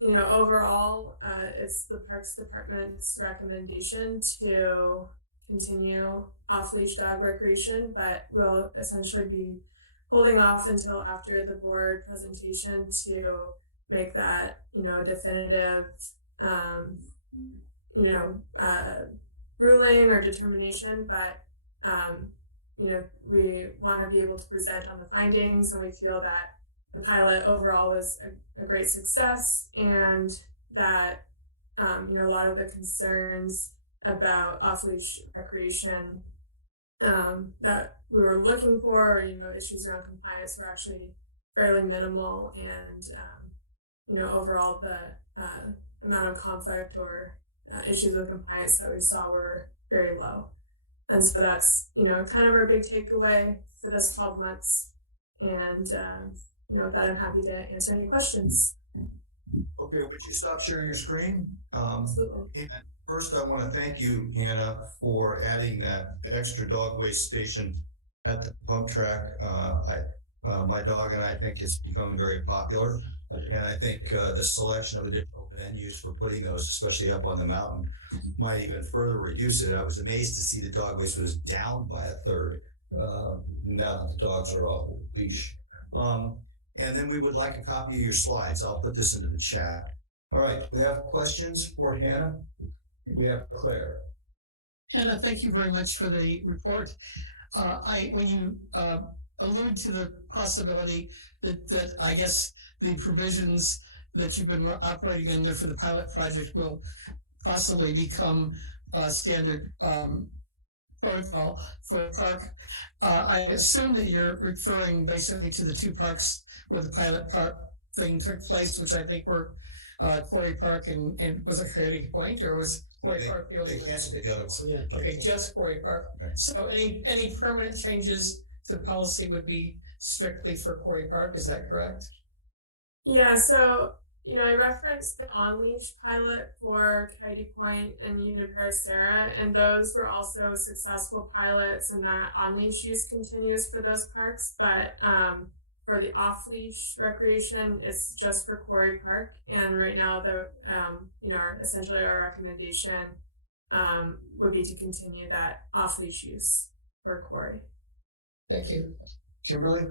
Overall, it's the Parks Department's recommendation to continue off-leash dog recreation, but we'll essentially be holding off until after the board presentation to make that, definitive, ruling or determination. But, we want to be able to present on the findings, and we feel that the pilot overall was a great success, and that, a lot of the concerns about off-leash recreation that we were looking for, issues around compliance were actually fairly minimal, and overall the amount of conflict or issues with compliance that we saw were very low. And so that's kind of our big takeaway for this 12 months. And with that, I'm happy to answer any questions. Okay, would you stop sharing your screen? Absolutely. First, I want to thank you, Hannah, for adding that extra dog waste station at the pump track. My dog and I think it's become very popular, and I think the selection of additional venues for putting those, especially up on the mountain, might even further reduce it. I was amazed to see the dog waste was down by a third now that the dogs are off leash. And then we would like a copy of your slides. I'll put this into the chat. All right, we have questions for Hannah. We have Claire. Hannah, thank you very much for the report. When you allude to the possibility that I guess the provisions that you've been operating under for the pilot project will possibly become standard protocol for a park, I assume that you're referring basically to the two parks where the pilot park thing took place, which I think were Quarry Park and was it Coyote Point, or was Quarry Park the only one? They canceled the other one. Yeah. Okay, just Quarry Park. Right. So any permanent changes to policy would be strictly for Quarry Park, is that correct? Yeah, so, I referenced the on-leash pilot for Coyote Point and Uniparacera, and those were also successful pilots, and that on-leash use continues for those parks, but for the off-leash recreation, it's just for Quarry Park, and right now essentially our recommendation would be to continue that off-leash use for Quarry. Thank you. Kimberly?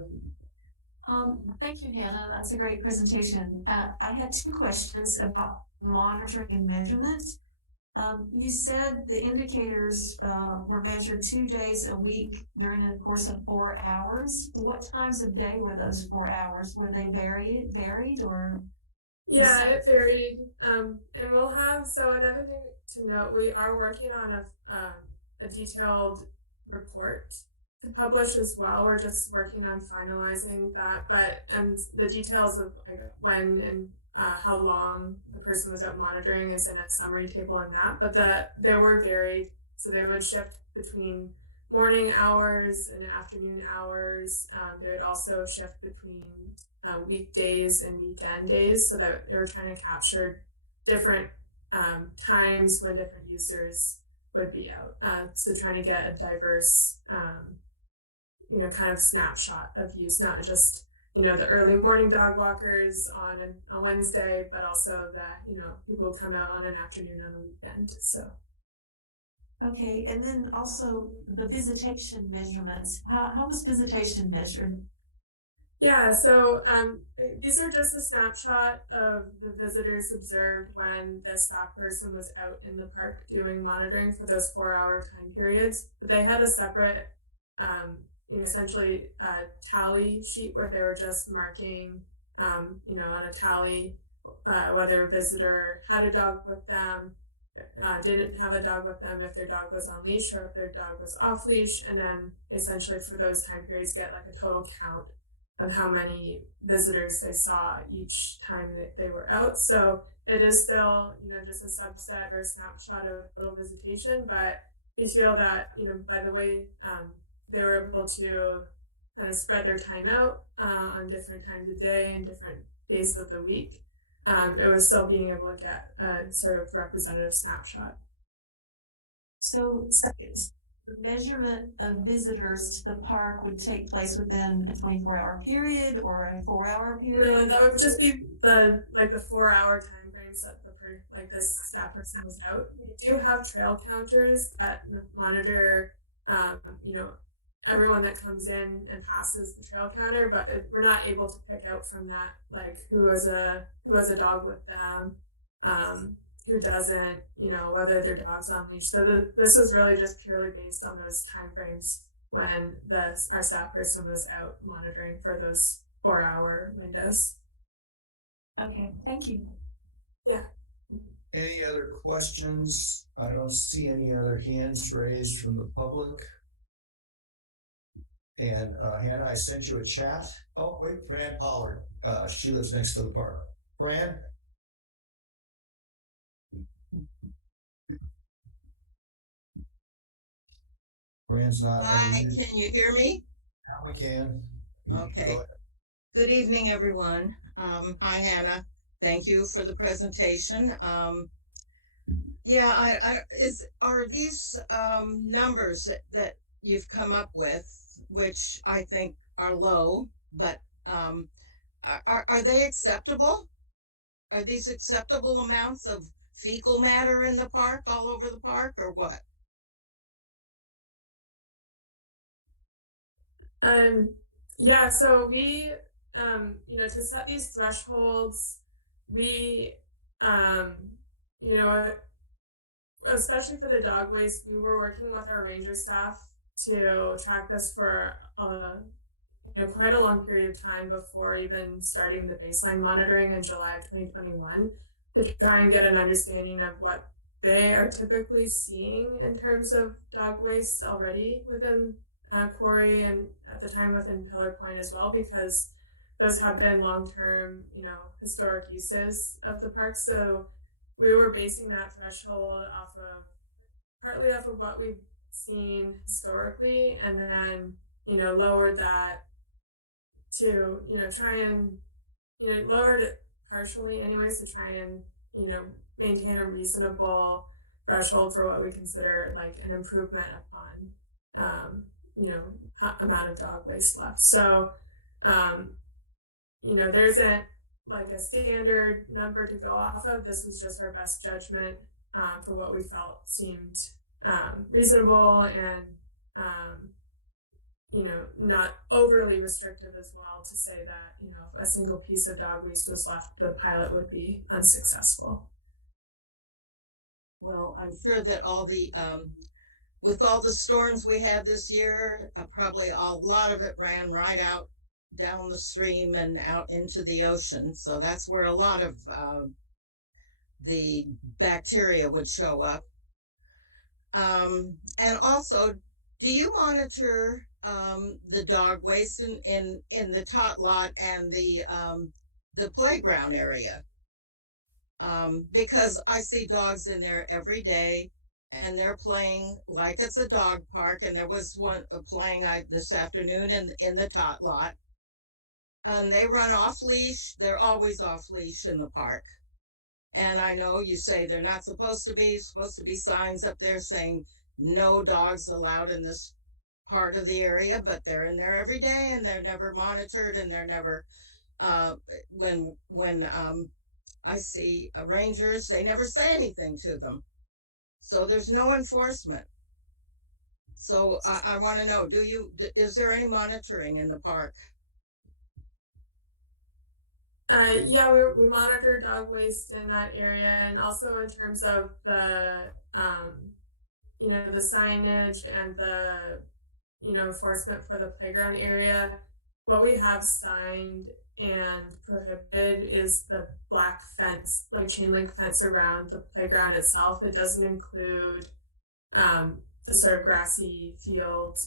Thank you, Hannah. That's a great presentation. I had two questions about monitoring and measurement. You said the indicators were measured 2 days a week during the course of 4 hours. What times of day were those 4 hours? Were they varied or? Yeah, it varied. And we'll have, so another thing to note, we are working on a detailed report to publish as well. We're just working on finalizing that, and the details of when and how long the person was out monitoring is in a summary table in that, but they were varied. So they would shift between morning hours and afternoon hours. They would also shift between weekdays and weekend days, so that they were trying to capture different times when different users would be out. So trying to get a diverse kind of snapshot of use, not just, the early morning dog walkers on Wednesday, but also that, people come out on an afternoon on a weekend. So. Okay, and then also the visitation measurements. How was visitation measured? Yeah, so these are just a snapshot of the visitors observed when the staff person was out in the park doing monitoring for those 4-hour time periods. But they had a separate, essentially a tally sheet where they were just marking, on a tally whether a visitor had a dog with them, didn't have a dog with them, if their dog was on leash or if their dog was off leash, and then essentially for those time periods get like a total count of how many visitors they saw each time that they were out. So it is still, just a subset or a snapshot of total visitation, but we feel that, by the way they were able to kind of spread their time out on different times of day and different days of the week, it was still being able to get a sort of representative snapshot. So the measurement of visitors to the park would take place within a 24-hour period or a 4-hour period? No, that would just be the 4-hour time frames that this staff person was out. We do have trail counters that monitor, everyone that comes in and passes the trail counter, but we're not able to pick out from that who has a dog with them, who doesn't, whether their dog's on leash. So this was really just purely based on those time frames when our staff person was out monitoring for those 4-hour windows. Okay, thank you. Yeah. Any other questions? I don't see any other hands raised from the public. And Hannah, I sent you a chat. Oh, wait, Fran Pollard. She lives next to the park. Fran? Fran's not. Hi, can you hear me? Now we can. Okay. Good evening, everyone. Hi, Hannah. Thank you for the presentation. Are these numbers that you've come up with, which I think are low, but are they acceptable? Are these acceptable amounts of fecal matter in the park, all over the park, or what? So we, to set these thresholds, we, especially for the dog waste, we were working with our ranger staff to track this for, quite a long period of time before even starting the baseline monitoring in July of 2021 to try and get an understanding of what they are typically seeing in terms of dog waste already within Quarry and at the time within Pillar Point as well, because those have been long-term, historic uses of the park. So we were basing that threshold partly off of what we've seen historically, and then, lowered that to, try and, lowered it partially anyways to try and, maintain a reasonable threshold for what we consider like an improvement upon, amount of dog waste left. So, there isn't like a standard number to go off of. This was just our best judgment for what we felt seemed reasonable and, not overly restrictive as well to say that, if a single piece of dog waste was left, the pilot would be unsuccessful. Well, I'm sure that with all the storms we had this year, probably a lot of it ran right out down the stream and out into the ocean. So that's where a lot of the bacteria would show up. And also, do you monitor the dog waste in the tot lot and the playground area? Because I see dogs in there every day, and they're playing like it's a dog park. And there was one playing this afternoon in the tot lot. And they run off leash. They're always off leash in the park. And I know you say they're not supposed to be signs up there saying no dogs allowed in this part of the area, but they're in there every day and they're never monitored, and they're never, when I see rangers, they never say anything to them. So there's no enforcement. So I want to know, is there any monitoring in the park? Yeah, we monitor dog waste in that area, and also in terms of the, the signage and the, enforcement for the playground area. What we have signed and prohibited is the black fence, like chain link fence around the playground itself. It doesn't include the sort of grassy field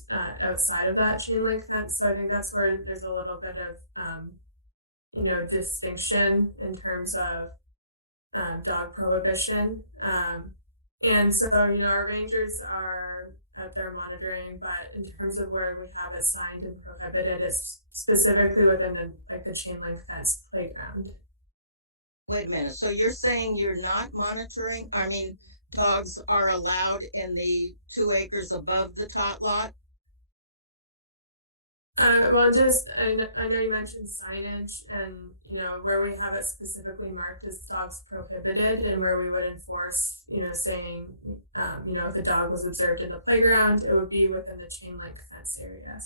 outside of that chain link fence. So I think that's where there's a little bit of distinction in terms of dog prohibition. And so, our rangers are out there monitoring, but in terms of where we have it signed and prohibited, it's specifically within the chain link fence playground. Wait a minute. So you're saying you're not monitoring? I mean, dogs are allowed in the 2 acres above the tot lot? Well, just I know you mentioned signage, and where we have it specifically marked as dogs prohibited, and where we would enforce, saying, if a dog was observed in the playground, it would be within the chain link fence area.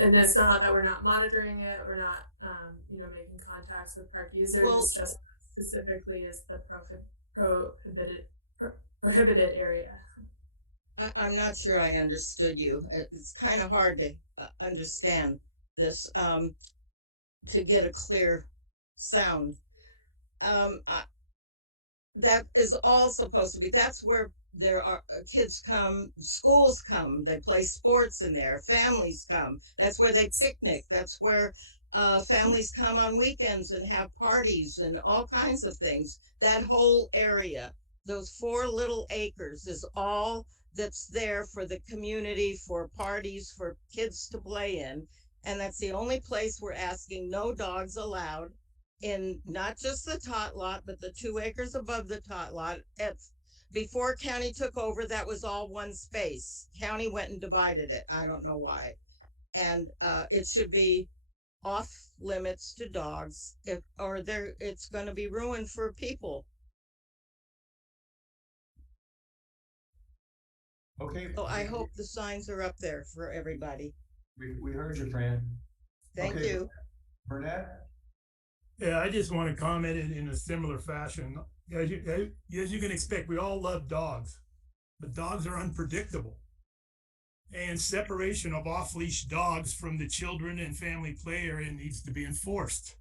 And it's not that we're not monitoring it, we're not, making contacts with park users. It's just specifically is the prohibited area. I'm not sure I understood you. It's kind of hard to understand this to get a clear sound. That is all supposed to be, that's where there are kids come, schools come, they play sports in there, families come, that's where they picnic, that's where families come on weekends and have parties and all kinds of things. That whole area, those 4 little acres, is all that's there for the community, for parties, for kids to play in. And that's the only place we're asking no dogs allowed in, not just the tot lot, but the 2 acres above the tot lot. Before county took over, that was all one space. County went and divided it. I don't know why. And it should be off limits to dogs, it's going to be ruined for people. Okay. So I hope the signs are up there for everybody. We heard you, Fran. Thank Okay. you. Burnett? Yeah, I just want to comment in a similar fashion. As you can expect, we all love dogs, but dogs are unpredictable. And separation of off-leash dogs from the children and family play area needs to be enforced.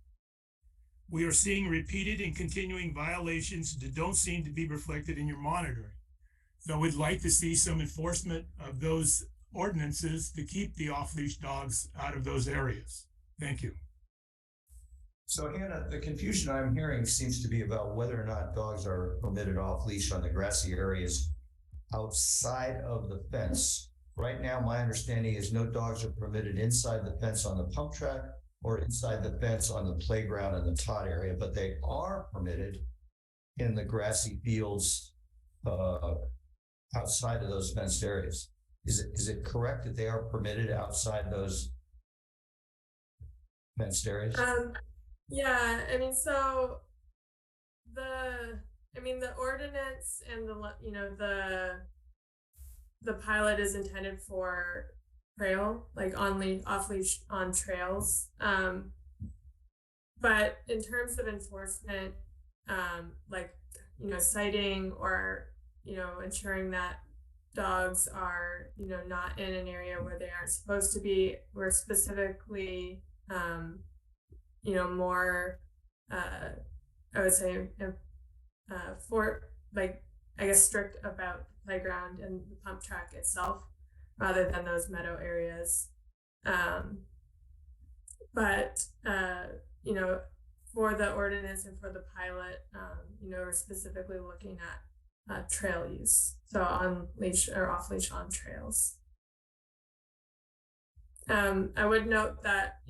We are seeing repeated and continuing violations that don't seem to be reflected in your monitoring. So we'd like to see some enforcement of those ordinances to keep the off-leash dogs out of those areas. Thank you. So Hannah, the confusion I'm hearing seems to be about whether or not dogs are permitted off leash on the grassy areas outside of the fence. Right now, my understanding is no dogs are permitted inside the fence on the pump track or inside the fence on the playground in the tot area, but they are permitted in the grassy fields outside of those fenced areas. Is it correct that they are permitted outside those fenced areas? Yeah, I mean, so the ordinance and the pilot is intended for trail, like off leash on trails. But in terms of enforcement, citing or, ensuring that dogs are, not in an area where they aren't supposed to be, we're specifically, more, I would say, strict about the playground and the pump track itself, rather than those meadow areas. But for the ordinance and for the pilot, we're specifically looking at trail use, so on leash or off leash on trails. I would note that,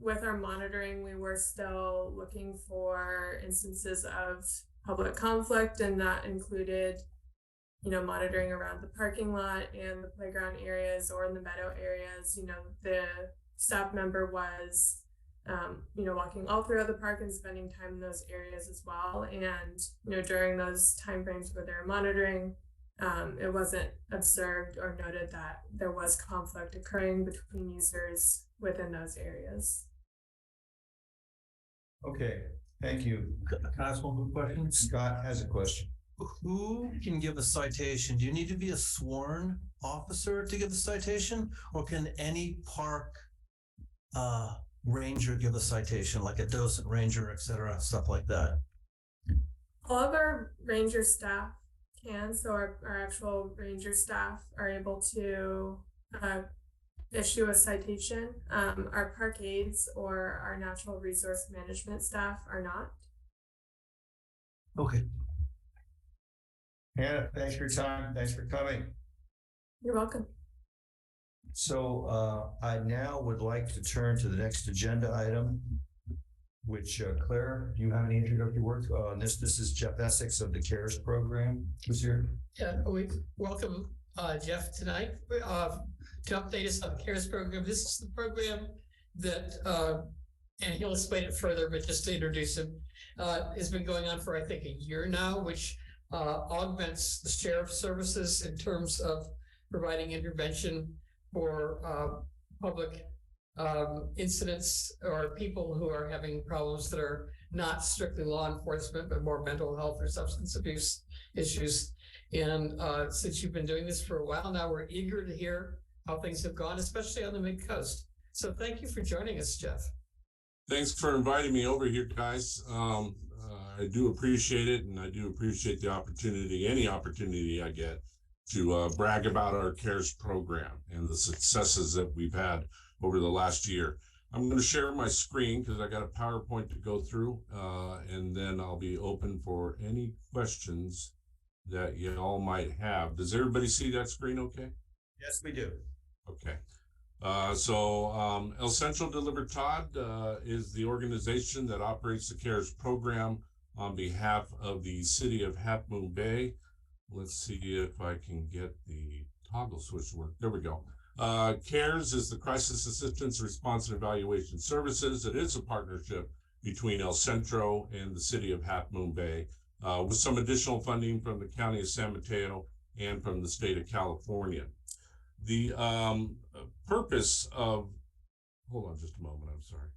with our monitoring, we were still looking for instances of public conflict, and that included, monitoring around the parking lot and the playground areas or in the meadow areas. The staff member was, walking all throughout the park and spending time in those areas as well. And, during those timeframes where they're monitoring, it wasn't observed or noted that there was conflict occurring between users within those areas. Okay, thank you. Can I ask one quick question? Scott has a question. Who can give a citation? Do you need to be a sworn officer to give a citation, or can any park ranger give a citation, like a docent ranger, et cetera, stuff like that? All of our ranger staff can, so our actual ranger staff are able to issue a citation. Our park aides or our natural resource management staff are not. Okay. Hannah, thanks for your time. Thanks for coming. You're welcome. So I now would like to turn to the next agenda item, which Claire, do you have any introductory words on this? This is Jeff Essex of the CARES program. Who's here? Yeah, we welcome Jeff tonight to update us on the CARES program. This is the program that, and he'll explain it further, but just to introduce him, has been going on for, I think, a year now, which augments the sheriff's services in terms of providing intervention for public incidents or people who are having problems that are not strictly law enforcement, but more mental health or substance abuse issues. And since you've been doing this for a while now, we're eager to hear how things have gone, especially on the Midcoast. So thank you for joining us, Jeff. Thanks for inviting me over here, guys. I do appreciate it, and I do appreciate the opportunity, any opportunity I get to brag about our CARES program and the successes that we've had over the last year. I'm going to share my screen because I got a PowerPoint to go through, and then I'll be open for any questions that you all might have. Does everybody see that screen okay? Yes, we do. Okay. So El Centro de Libertad is the organization that operates the CARES program on behalf of the city of Half Moon Bay. Let's see if I can get the toggle switch to work. There we go. CARES is the Crisis Assistance Response and Evaluation Services. It is a partnership between El Centro and the city of Half Moon Bay, with some additional funding from the county of San Mateo and from the state of California. The purpose of, hold on just a moment, I'm sorry.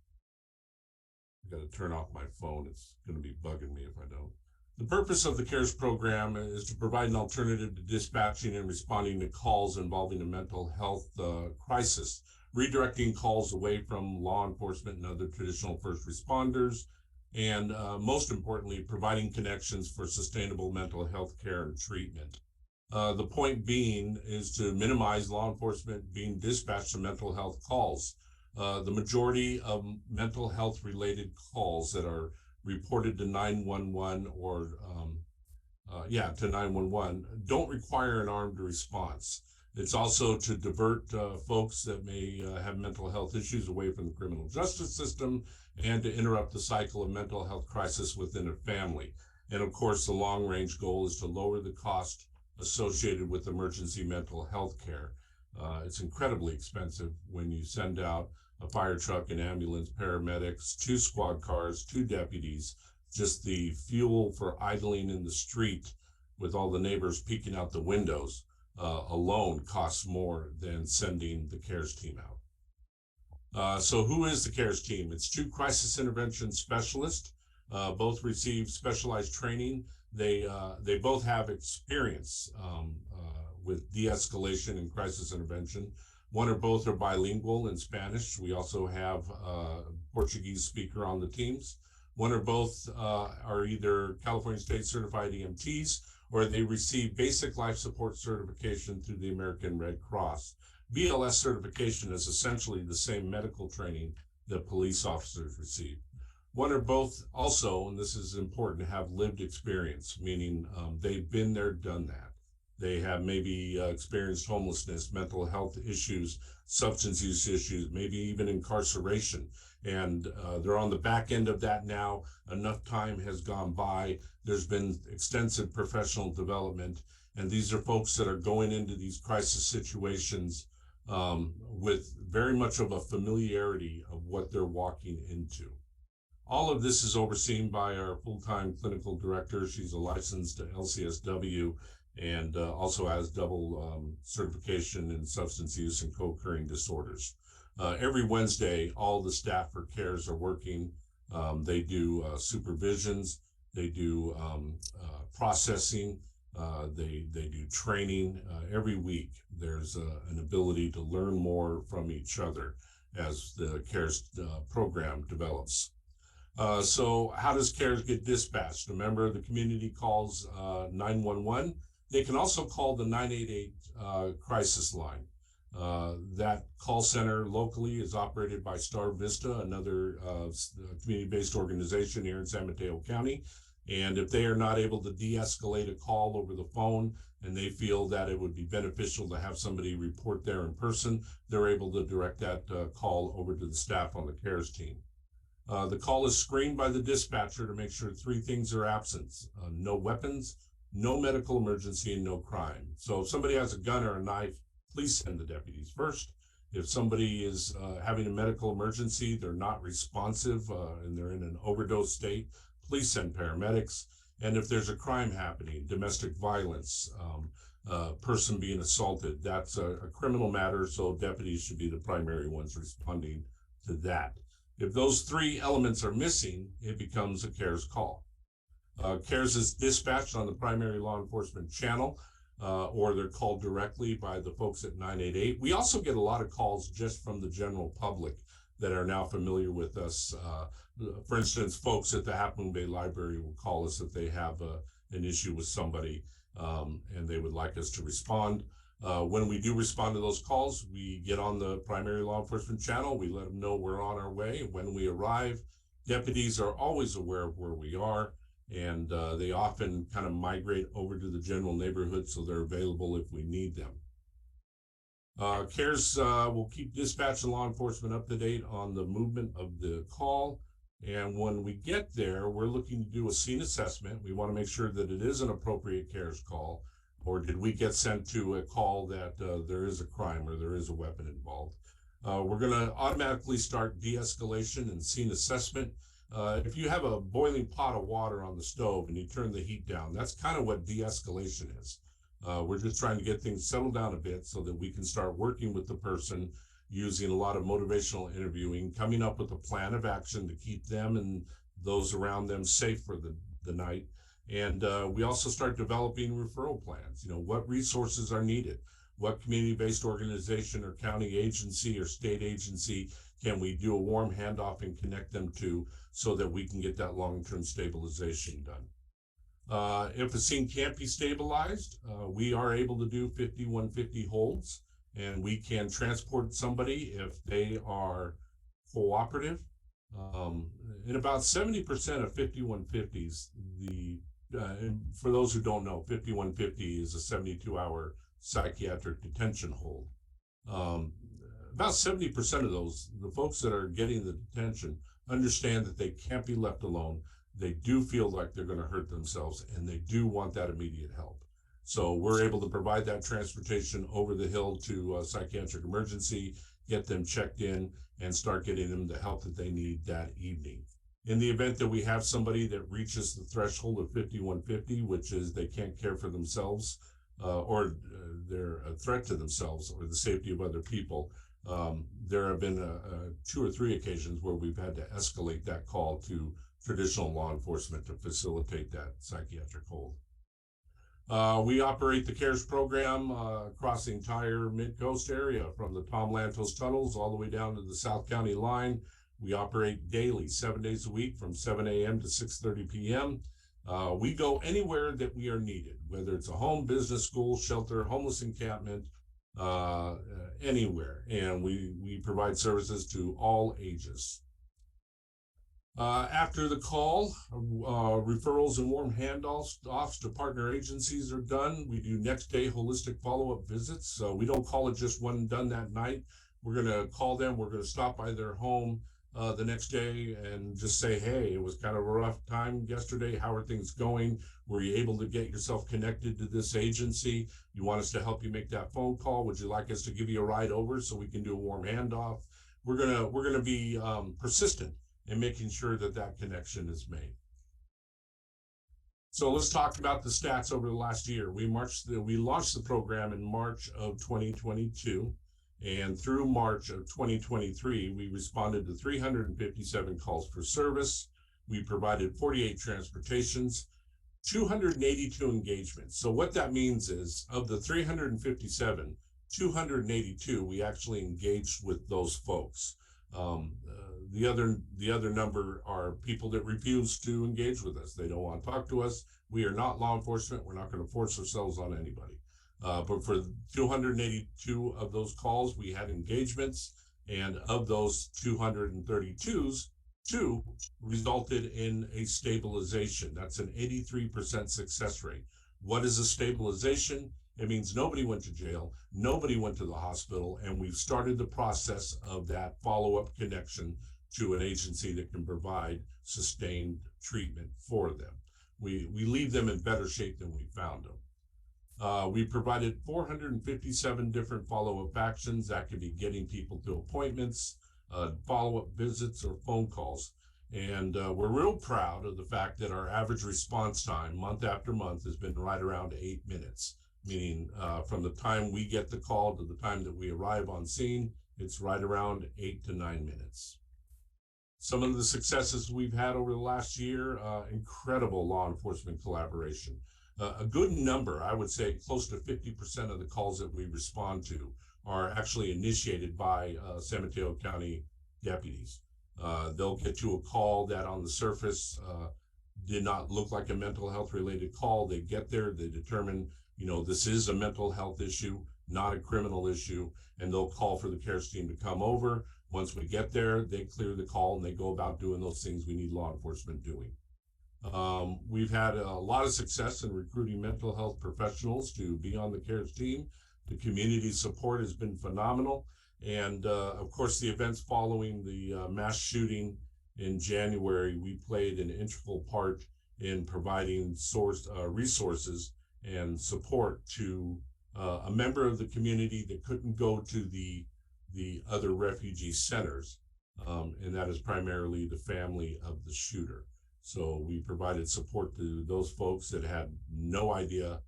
I got to turn off my phone. It's going to be bugging me if I don't. The purpose of the CARES program is to provide an alternative to dispatching and responding to calls involving a mental health crisis, redirecting calls away from law enforcement and other traditional first responders, and most importantly, providing connections for sustainable mental health care and treatment. The point being is to minimize law enforcement being dispatched to mental health calls. The majority of mental health related calls that are reported to 911 or to 911 don't require an armed response. It's also to divert folks that may have mental health issues away from the criminal justice system and to interrupt the cycle of mental health crisis within a family. And of course, the long range goal is to lower the cost associated with emergency mental health care. It's incredibly expensive when you send out a fire truck, an ambulance, paramedics, 2 squad cars, 2 deputies. Just the fuel for idling in the street with all the neighbors peeking out the windows alone costs more than sending the CARES team out. So who is the CARES team? It's 2 crisis intervention specialists, both receive specialized training. They both have experience with de-escalation and crisis intervention. One or both are bilingual in Spanish. We also have a Portuguese speaker on the teams. One or both are either California State Certified EMTs or they receive basic life support certification through the American Red Cross. BLS certification is essentially the same medical training that police officers receive. One or both also, and this is important, have lived experience, meaning they've been there, done that. They have maybe experienced homelessness, mental health issues, substance use issues, maybe even incarceration. And they're on the back end of that now. Enough time has gone by. There's been extensive professional development. And these are folks that are going into these crisis situations with very much of a familiarity of what they're walking into. All of this is overseen by our full-time clinical director. She's a licensed LCSW and also has double certification in substance use and co-occurring disorders. Every Wednesday, all the staff for CARES are working. They do supervisions, they do processing, they do training. Every week there's an ability to learn more from each other as the CARES program develops. So how does CARES get dispatched? Remember, the community calls 911. They can also call the 988 crisis line. That call center locally is operated by Star Vista, another community-based organization here in San Mateo County. And if they are not able to de-escalate a call over the phone and they feel that it would be beneficial to have somebody report there in person, they're able to direct that call over to the staff on the CARES team. The call is screened by the dispatcher to make sure three things are absent: no weapons, no medical emergency, and no crime. So if somebody has a gun or a knife, please send the deputies first. If somebody is having a medical emergency, they're not responsive, and they're in an overdose state, please send paramedics. And if there's a crime happening, domestic violence, person being assaulted, that's a criminal matter, so deputies should be the primary ones responding to that. If those three elements are missing, it becomes a CARES call. CARES is dispatched on the primary law enforcement channel, or they're called directly by the folks at 988. We also get a lot of calls just from the general public that are now familiar with us. For instance, folks at the Half Moon Bay Library will call us if they have an issue with somebody and they would like us to respond. When we do respond to those calls, we get on the primary law enforcement channel. We let them know we're on our way. When we arrive, deputies are always aware of where we are, and they often kind of migrate over to the general neighborhood so they're available if we need them. CARES will keep dispatch and law enforcement up to date on the movement of the call. And when we get there, we're looking to do a scene assessment. We want to make sure that it is an appropriate CARES call, or did we get sent to a call that there is a crime or there is a weapon involved. We're going to automatically start de-escalation and scene assessment. If you have a boiling pot of water on the stove and you turn the heat down, that's kind of what de-escalation is. We're just trying to get things settled down a bit so that we can start working with the person, using a lot of motivational interviewing, coming up with a plan of action to keep them and those around them safe for the night. And we also start developing referral plans. You know, what resources are needed? What community-based organization or county agency or state agency can we do a warm handoff and connect them to so that we can get that long-term stabilization done? If a scene can't be stabilized, we are able to do 5150 holds, and we can transport somebody if they are cooperative. In about 70% of 5150s, and for those who don't know, 5150 is a 72-hour psychiatric detention hold. About 70% of those, the folks that are getting the detention, understand that they can't be left alone. They do feel like they're going to hurt themselves, and they do want that immediate help. So we're able to provide that transportation over the hill to psychiatric emergency, get them checked in, and start getting them the help that they need that evening. In the event that we have somebody that reaches the threshold of 5150, which is they can't care for themselves, or they're a threat to themselves or the safety of other people, there have been 2 or 3 occasions where we've had to escalate that call to traditional law enforcement to facilitate that psychiatric hold. We operate the CARES program across the entire Midcoast area, from the Tom Lantos tunnels all the way down to the South County line. We operate daily, 7 days a week, from 7 a.m. to 6:30 p.m. We go anywhere that we are needed, whether it's a home, business, school, shelter, homeless encampment, anywhere. And we provide services to all ages. After the call, referrals and warm handoffs to partner agencies are done. We do next day holistic follow-up visits. So we don't call it just one and done that night. We're going to call them. We're going to stop by their home the next day and just say, hey, it was kind of a rough time yesterday. How are things going? Were you able to get yourself connected to this agency? You want us to help you make that phone call? Would you like us to give you a ride over so we can do a warm handoff? We're gonna be persistent in making sure that that connection is made. So let's talk about the stats over the last year. We launched the program in March of 2022, and through March of 2023, we responded to 357 calls for service. We provided 48 transportations, 282 engagements. So what that means is, of the 357, 282 we actually engaged with those folks. The other number are people that refuse to engage with us. They don't want to talk to us. We are not law enforcement. We're not going to force ourselves on anybody. But for 282 of those calls, we had engagements, and of those 232s, 2 resulted in a stabilization. That's an 83% success rate. What is a stabilization? It means nobody went to jail, nobody went to the hospital, and we've started the process of that follow-up connection to an agency that can provide sustained treatment for them. We leave them in better shape than we found them. We provided 457 different follow-up actions. That could be getting people to appointments, follow-up visits, or phone calls. And we're real proud of the fact that our average response time month after month has been right around 8 minutes, meaning from the time we get the call to the time that we arrive on scene, it's right around 8 to 9 minutes. Some of the successes we've had over the last year, incredible law enforcement collaboration. A good number, I would say close to 50% of the calls that we respond to are actually initiated by San Mateo County deputies. They'll get to a call that on the surface did not look like a mental health related call. They get there, they determine, this is a mental health issue, not a criminal issue, and they'll call for the CARES team to come over. Once we get there, they clear the call and they go about doing those things we need law enforcement doing. We've had a lot of success in recruiting mental health professionals to be on the CARES team. The community support has been phenomenal. And of course, the events following the mass shooting in January, we played an integral part in providing resources and support to a member of the community that couldn't go to the other refugee centers, and that is primarily the family of the shooter. So we provided support to those folks that had no idea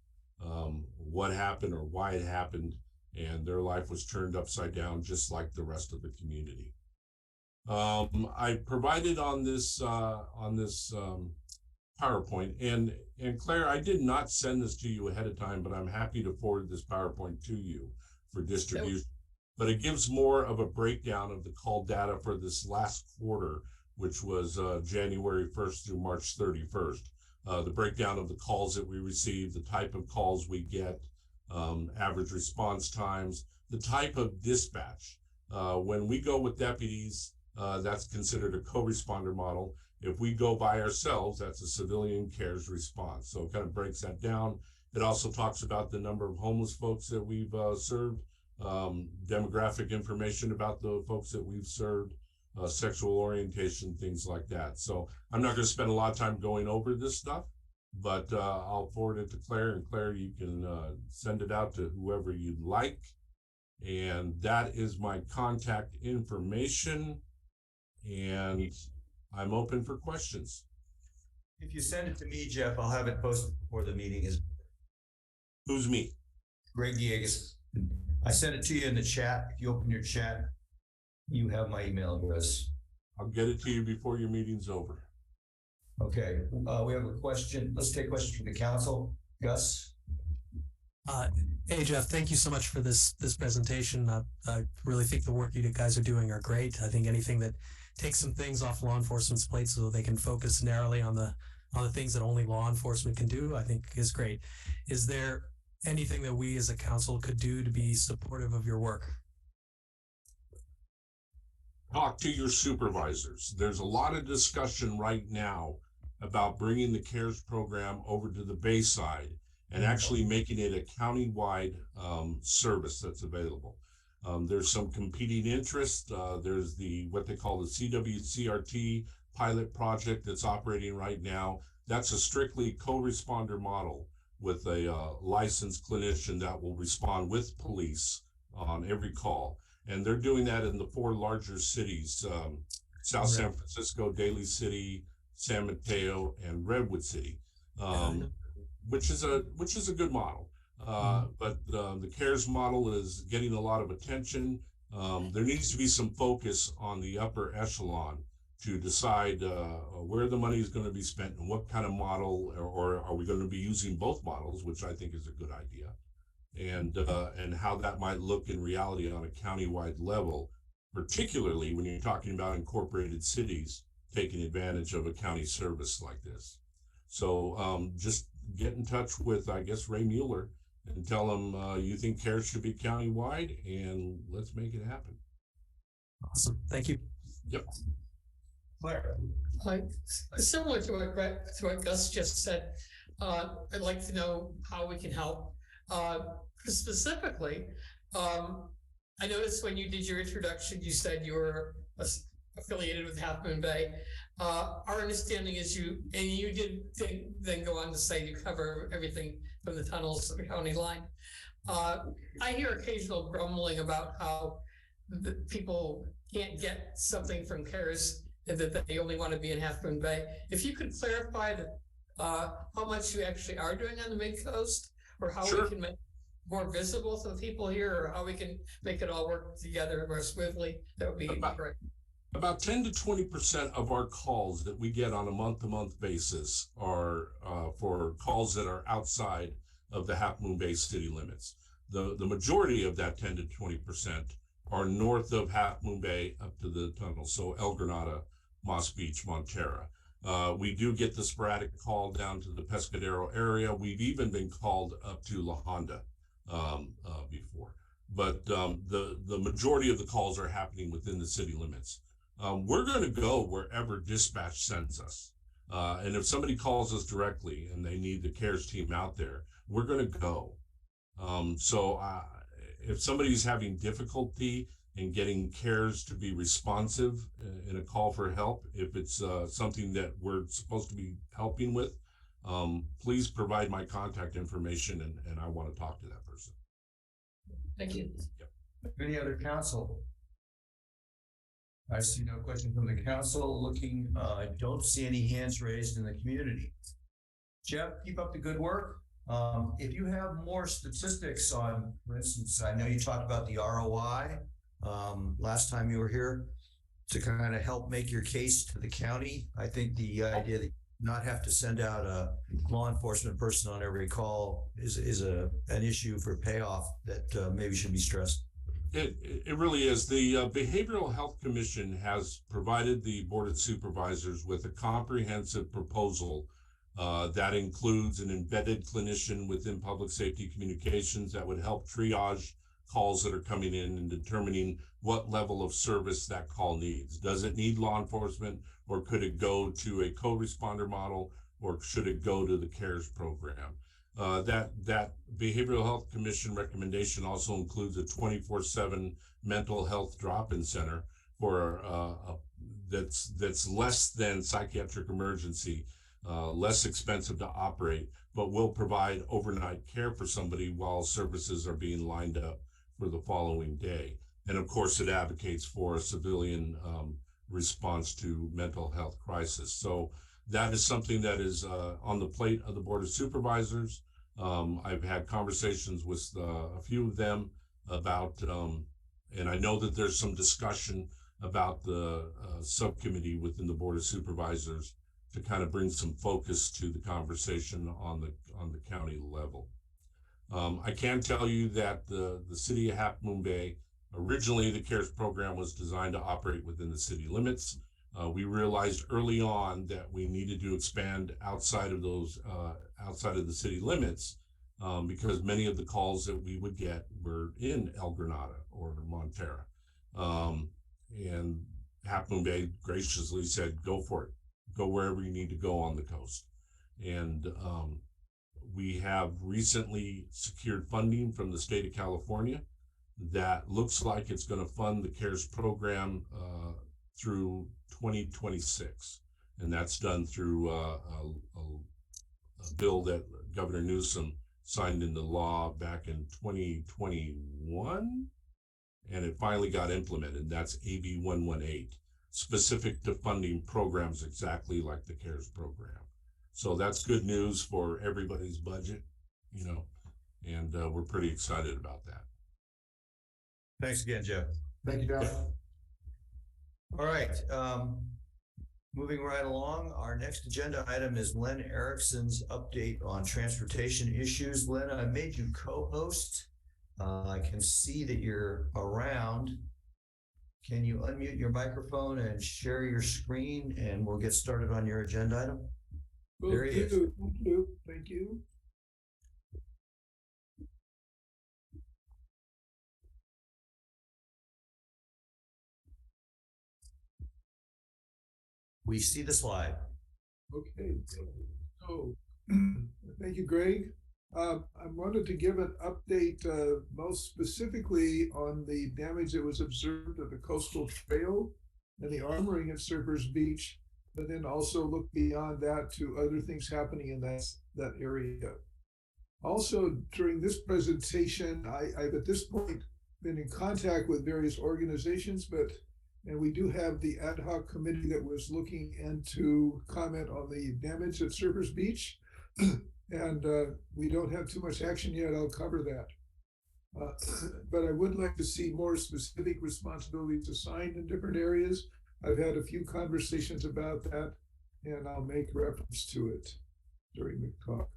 what happened or why it happened, and their life was turned upside down just like the rest of the community. I provided on this PowerPoint, and Claire, I did not send this to you ahead of time, but I'm happy to forward this PowerPoint to you for distribution. But it gives more of a breakdown of the call data for this last quarter, which was January 1st through March 31st. The breakdown of the calls that we receive, the type of calls we get, average response times, the type of dispatch. When we go with deputies, that's considered a co-responder model. If we go by ourselves, that's a civilian CARES response. So it kind of breaks that down. It also talks about the number of homeless folks that we've served, demographic information about the folks that we've served, sexual orientation, things like that. So I'm not going to spend a lot of time going over this stuff, but I'll forward it to Claire, and Claire, you can send it out to whoever you'd like. And that is my contact information, and I'm open for questions. If you send it to me, Jeff, I'll have it posted before the meeting is. Who's me? Greg Diegas. I sent it to you in the chat. If you open your chat, you have my email address. I'll get it to you before your meeting's over. Okay, we have a question. Let's take questions from the council. Gus? Hey, Jeff, thank you so much for this presentation. I really think the work you guys are doing are great. I think anything that takes some things off law enforcement's plate so they can focus narrowly on the things that only law enforcement can do, I think is great. Is there anything that we as a council could do to be supportive of your work? Talk to your supervisors. There's a lot of discussion right now about bringing the CARES program over to the Bayside and actually making it a countywide service that's available. There's some competing interests. There's what they call the CWCRT pilot project that's operating right now. That's a strictly co-responder model with a licensed clinician that will respond with police on every call. And they're doing that in the 4 larger cities, South San Francisco, Daly City, San Mateo, and Redwood City. which is a good model. But the CARES model is getting a lot of attention. There needs to be some focus on the upper echelon to decide where the money is going to be spent and what kind of model, or are we going to be using both models, which I think is a good idea, and how that might look in reality on a countywide level, particularly when you're talking about incorporated cities taking advantage of a county service like this. So just get in touch with, I guess, Ray Mueller and tell him you think CARES should be countywide, and let's make it happen. Awesome. Thank you. Yep. Claire. Similar to what Gus just said, I'd like to know how we can help. Specifically, I noticed when you did your introduction, you said you were affiliated with Half Moon Bay. Our understanding is you did then go on to say you cover everything from the tunnels to the county line. I hear occasional grumbling about how the people can't get something from CARES and that they only want to be in Half Moon Bay. If you could clarify that, how much you actually are doing on the Midcoast, or how we can make it more visible to the people here, or how we can make it all work together more smoothly, that would be great. About 10 to 20% of our calls that we get on a month-to-month basis are for calls that are outside of the Half Moon Bay city limits. The majority of that 10 to 20% are north of Half Moon Bay up to the tunnel, so El Granada, Moss Beach, Montera. We do get the sporadic call down to the Pescadero area. We've even been called up to La Honda before. But the majority of the calls are happening within the city limits. We're going to go wherever dispatch sends us. And if somebody calls us directly and they need the CARES team out there, we're going to go. So if somebody's having difficulty in getting CARES to be responsive in a call for help, if it's something that we're supposed to be helping with, please provide my contact information, and I want to talk to that person. Thank you. Yep. Any other council? I see no question from the council. Looking, I don't see any hands raised in the community. Jeff, keep up the good work. If you have more statistics on, for instance, I know you talked about the ROI last time you were here to kind of help make your case to the county. I think the idea that not have to send out a law enforcement person on every call is an issue for payoff that maybe should be stressed. It really is. The Behavioral Health Commission has provided the Board of Supervisors with a comprehensive proposal that includes an embedded clinician within public safety communications that would help triage calls that are coming in and determining what level of service that call needs. Does it need law enforcement, or could it go to a co-responder model, or should it go to the CARES program? That Behavioral Health Commission recommendation also includes a 24/7 mental health drop-in center for that's less than psychiatric emergency, less expensive to operate, but will provide overnight care for somebody while services are being lined up for the following day. And of course, it advocates for a civilian response to mental health crisis. So that is something that is on the plate of the Board of Supervisors. I've had conversations with a few of them about, and I know that there's some discussion about the subcommittee within the Board of Supervisors to kind of bring some focus to the conversation on the county level. I can tell you that the city of Half Moon Bay, originally the CARES program was designed to operate within the city limits. We realized early on that we needed to expand outside of those, outside of the city limits, because many of the calls that we would get were in El Granada or Montera. And Half Moon Bay graciously said, go for it. Go wherever you need to go on the coast. And we have recently secured funding from the state of California that looks like it's going to fund the CARES program through 2026. And that's done through a bill that Governor Newsom signed into law back in 2021. And it finally got implemented. That's AB 118, specific to funding programs exactly like the CARES program. So that's good news for everybody's budget, you know, and we're pretty excited about that. Thanks again, Jeff. Thank you, Jeff. All right, moving right along, our next agenda item is Len Erickson's update on transportation issues. Len, I made you co-host. I can see that you're around. Can you unmute your microphone and share your screen, and we'll get started on your agenda item? There he is. Thank you. We see the slide. Okay, so thank you, Greg. I wanted to give an update most specifically on the damage that was observed at the coastal trail and the armoring at Surfers Beach, but then also look beyond that to other things happening in that area. Also, during this presentation, I've at this point been in contact with various organizations, and we do have the ad hoc committee that was looking into comment on the damage at Surfers Beach. And we don't have too much action yet. I'll cover that. But I would like to see more specific responsibilities assigned in different areas. I've had a few conversations about that, and I'll make reference to it during the talk.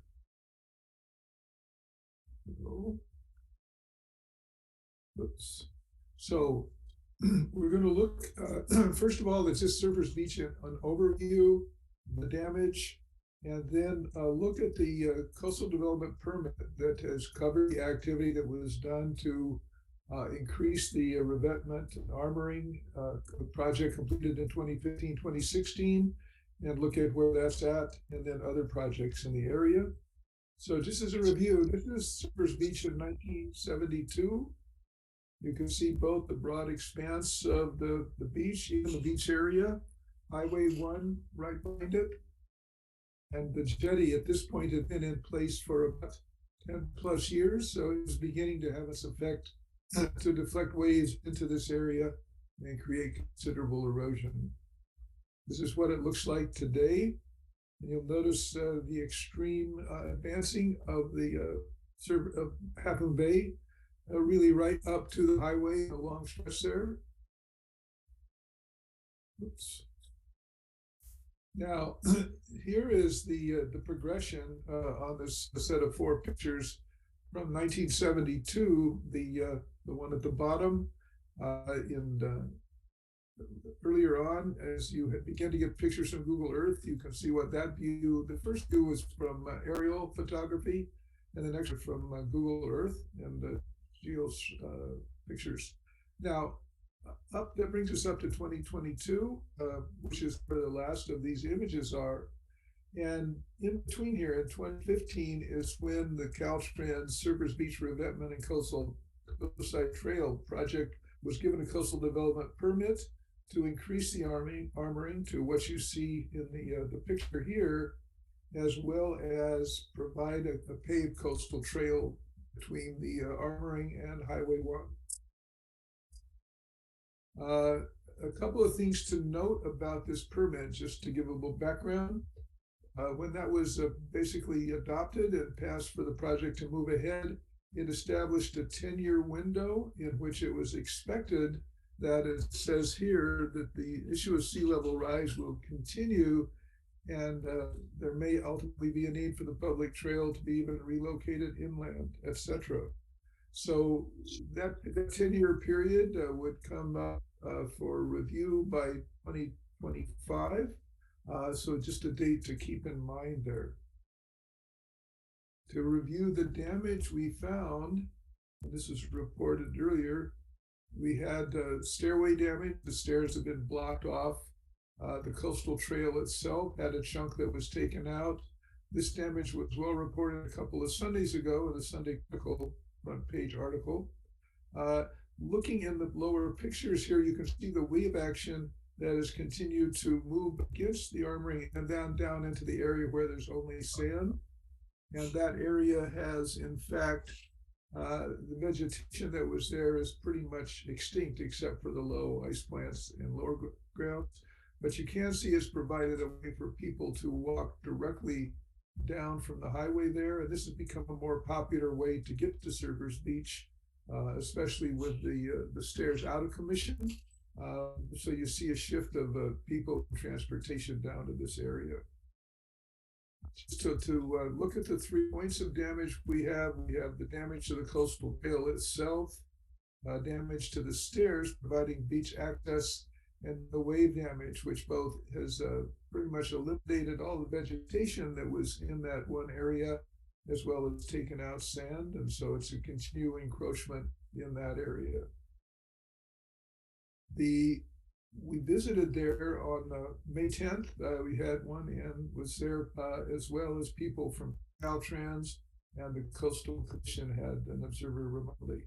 Oops. So we're going to look, first of all, it's just Surfers Beach, an overview, the damage, and then look at the coastal development permit that has covered the activity that was done to increase the revetment and armoring project completed in 2015, 2016, and look at where that's at, and then other projects in the area. So just as a review, this is Surfers Beach in 1972. You can see both the broad expanse of the beach, even the beach area, Highway 1 right behind it. And the jetty at this point had been in place for about 10 plus years, so it was beginning to have its effect to deflect waves into this area and create considerable erosion. This is what it looks like today. And you'll notice the extreme advancing of the of Half Moon Bay, really right up to the highway, a long stretch there. Oops. Now, here is the progression on this set of 4 pictures from 1972. The one at the bottom, earlier on, as you begin to get pictures from Google Earth, you can see what that view. The first view was from aerial photography, and the next from Google Earth and the Geo's pictures. Now, that brings us up to 2022, which is where the last of these images are. And in between here, in 2015, is when the Caltrans Surfers Beach Revetment and Coastal Trail project was given a coastal development permit to increase the armoring to what you see in the picture here, as well as provide a paved coastal trail between the armoring and Highway 1. A couple of things to note about this permit, just to give a little background. When that was basically adopted and passed for the project to move ahead, it established a 10-year window in which it was expected that, it says here, that the issue of sea level rise will continue, and there may ultimately be a need for the public trail to be even relocated inland, etc. So that 10-year period would come up for review by 2025. So just a date to keep in mind there. To review the damage we found, and this was reported earlier, we had stairway damage. The stairs have been blocked off. The coastal trail itself had a chunk that was taken out. This damage was well reported a couple of Sundays ago in the Sunday Chronicle front page article. Looking in the lower pictures here, you can see the wave action that has continued to move against the armoring and down into the area where there's only sand. And that area has, in fact, the vegetation that was there is pretty much extinct, except for the low ice plants and lower ground. but you can see it's provided a way for people to walk directly down from the highway there. And this has become a more popular way to get to Surfers Beach, especially with the stairs out of commission. So you see a shift of people and transportation down to this area. So to look at the 3 points of damage we have the damage to the coastal trail itself, damage to the stairs providing beach access, and the wave damage, which both has pretty much eliminated all the vegetation that was in that one area, as well as taken out sand, and so it's a continuing encroachment in that area. We visited there on May 10th. We had one and was there as well as people from Caltrans, and the Coastal Commission had an observer remotely.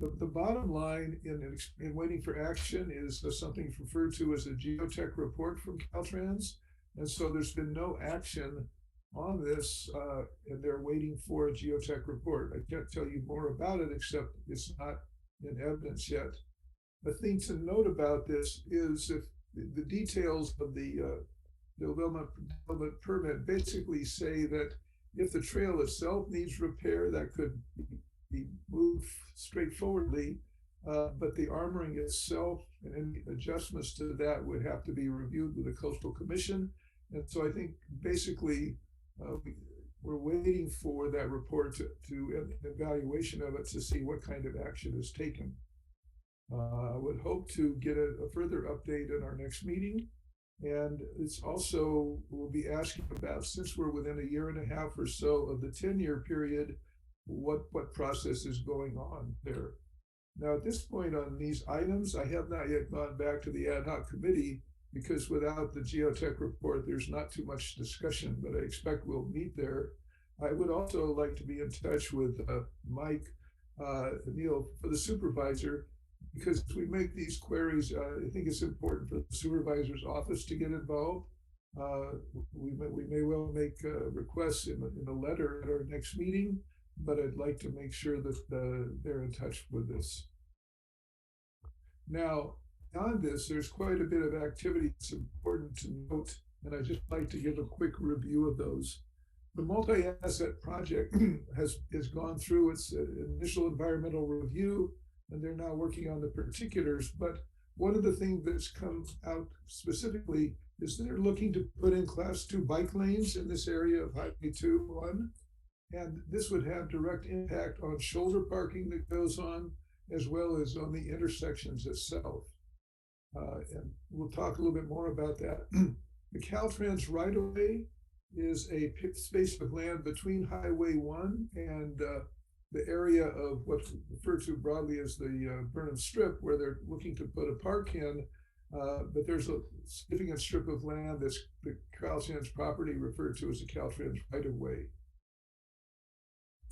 The bottom line in waiting for action is something referred to as a geotech report from Caltrans. And so there's been no action on this, and they're waiting for a geotech report. I can't tell you more about it, except it's not in evidence yet. The thing to note about this is if the details of the development permit basically say that if the trail itself needs repair, that could be moved straightforwardly, but the armoring itself and any adjustments to that would have to be reviewed with the Coastal Commission. And so I think basically we're waiting for that report to an evaluation of it to see what kind of action is taken. I would hope to get a further update in our next meeting. And it's also, we'll be asking about, since we're within a year and a half or so of the 10-year period, what process is going on there. Now, at this point on these items, I have not yet gone back to the ad hoc committee because without the geotech report, there's not too much discussion, but I expect we'll meet there. I would also like to be in touch with Mike Neal for the supervisor, because as we make these queries, I think it's important for the supervisor's office to get involved. We may well make requests in a letter at our next meeting, but I'd like to make sure that they're in touch with this. Now, beyond this, there's quite a bit of activity that's important to note, and I'd just like to give a quick review of those. The multi-asset project has gone through its initial environmental review, and they're now working on the particulars. But one of the things that's come out specifically is they're looking to put in Class 2 bike lanes in this area of Highway 2-1. And this would have direct impact on shoulder parking that goes on, as well as on the intersections itself. And we'll talk a little bit more about that. The Caltrans right-of-way is a space of land between Highway 1 and the area of what's referred to broadly as the Burnham Strip, where they're looking to put a park in, but there's a significant strip of land that's the Caltrans property referred to as the Caltrans right-of-way.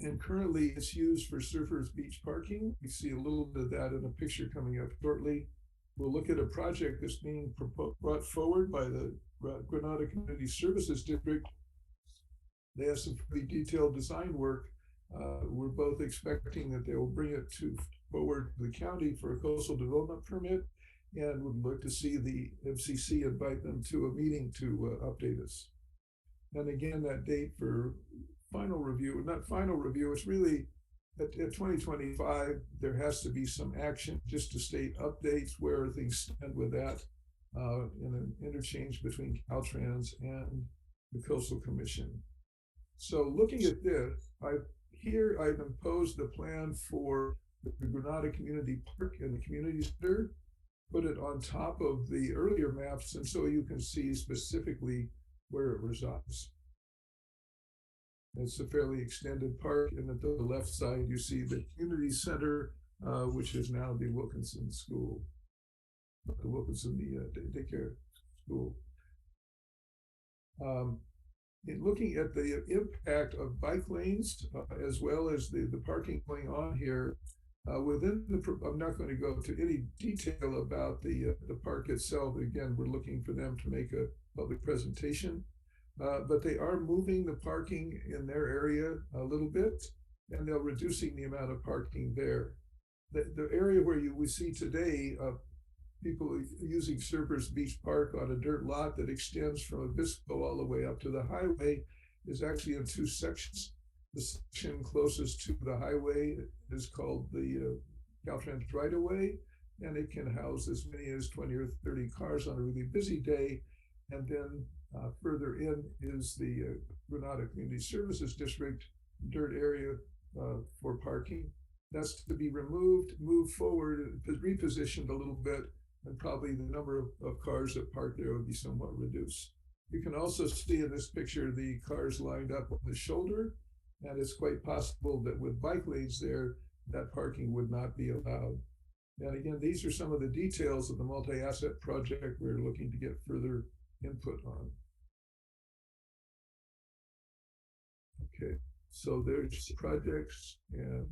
And currently it's used for Surfers Beach parking. You see a little bit of that in a picture coming up shortly. We'll look at a project that's being brought forward by the Granada Community Services District. They have some pretty detailed design work. We're both expecting that they will bring it forward to the county for a coastal development permit, and would look to see the MCC invite them to a meeting to update us. And again, that date for final review, not final review, it's really at 2025, there has to be some action just to state updates where things stand with that in an interchange between Caltrans and the Coastal Commission. So looking at this, I've imposed the plan for the Granada Community Park and the Community Center, put it on top of the earlier maps, and so you can see specifically where it resides. It's a fairly extended park, and at the left side, you see the community center, which is now the Wilkinson School, the Wilkinson daycare school. In looking at the impact of bike lanes, as well as the parking going on here, within I'm not going to go into any detail about the park itself. Again, we're looking for them to make a public presentation. But they are moving the parking in their area a little bit, and they're reducing the amount of parking there. The area where we see today people using Surfers Beach Park on a dirt lot that extends from Obispo all the way up to the highway is actually in two sections. The section closest to the highway is called the Caltrans right of way, and it can house as many as 20 or 30 cars on a really busy day. And then further in is the Granada Community Services District dirt area for parking. That's to be removed, moved forward, repositioned a little bit, and probably the number of cars that park there would be somewhat reduced. You can also see in this picture the cars lined up on the shoulder, and it's quite possible that with bike lanes there, that parking would not be allowed. And again, these are some of the details of the multi-asset project we're looking to get further input on. Okay, so there's projects, and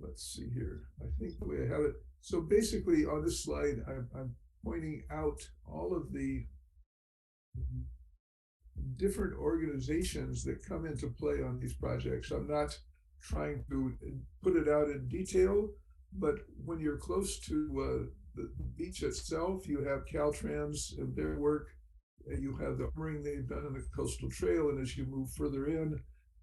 let's see here. I think the way I have it. So basically on this slide, I'm pointing out all of the different organizations that come into play on these projects. I'm not trying to put it out in detail, but when you're close to the beach itself, you have Caltrans and their work, and you have the armoring they've done in the coastal trail, and as you move further in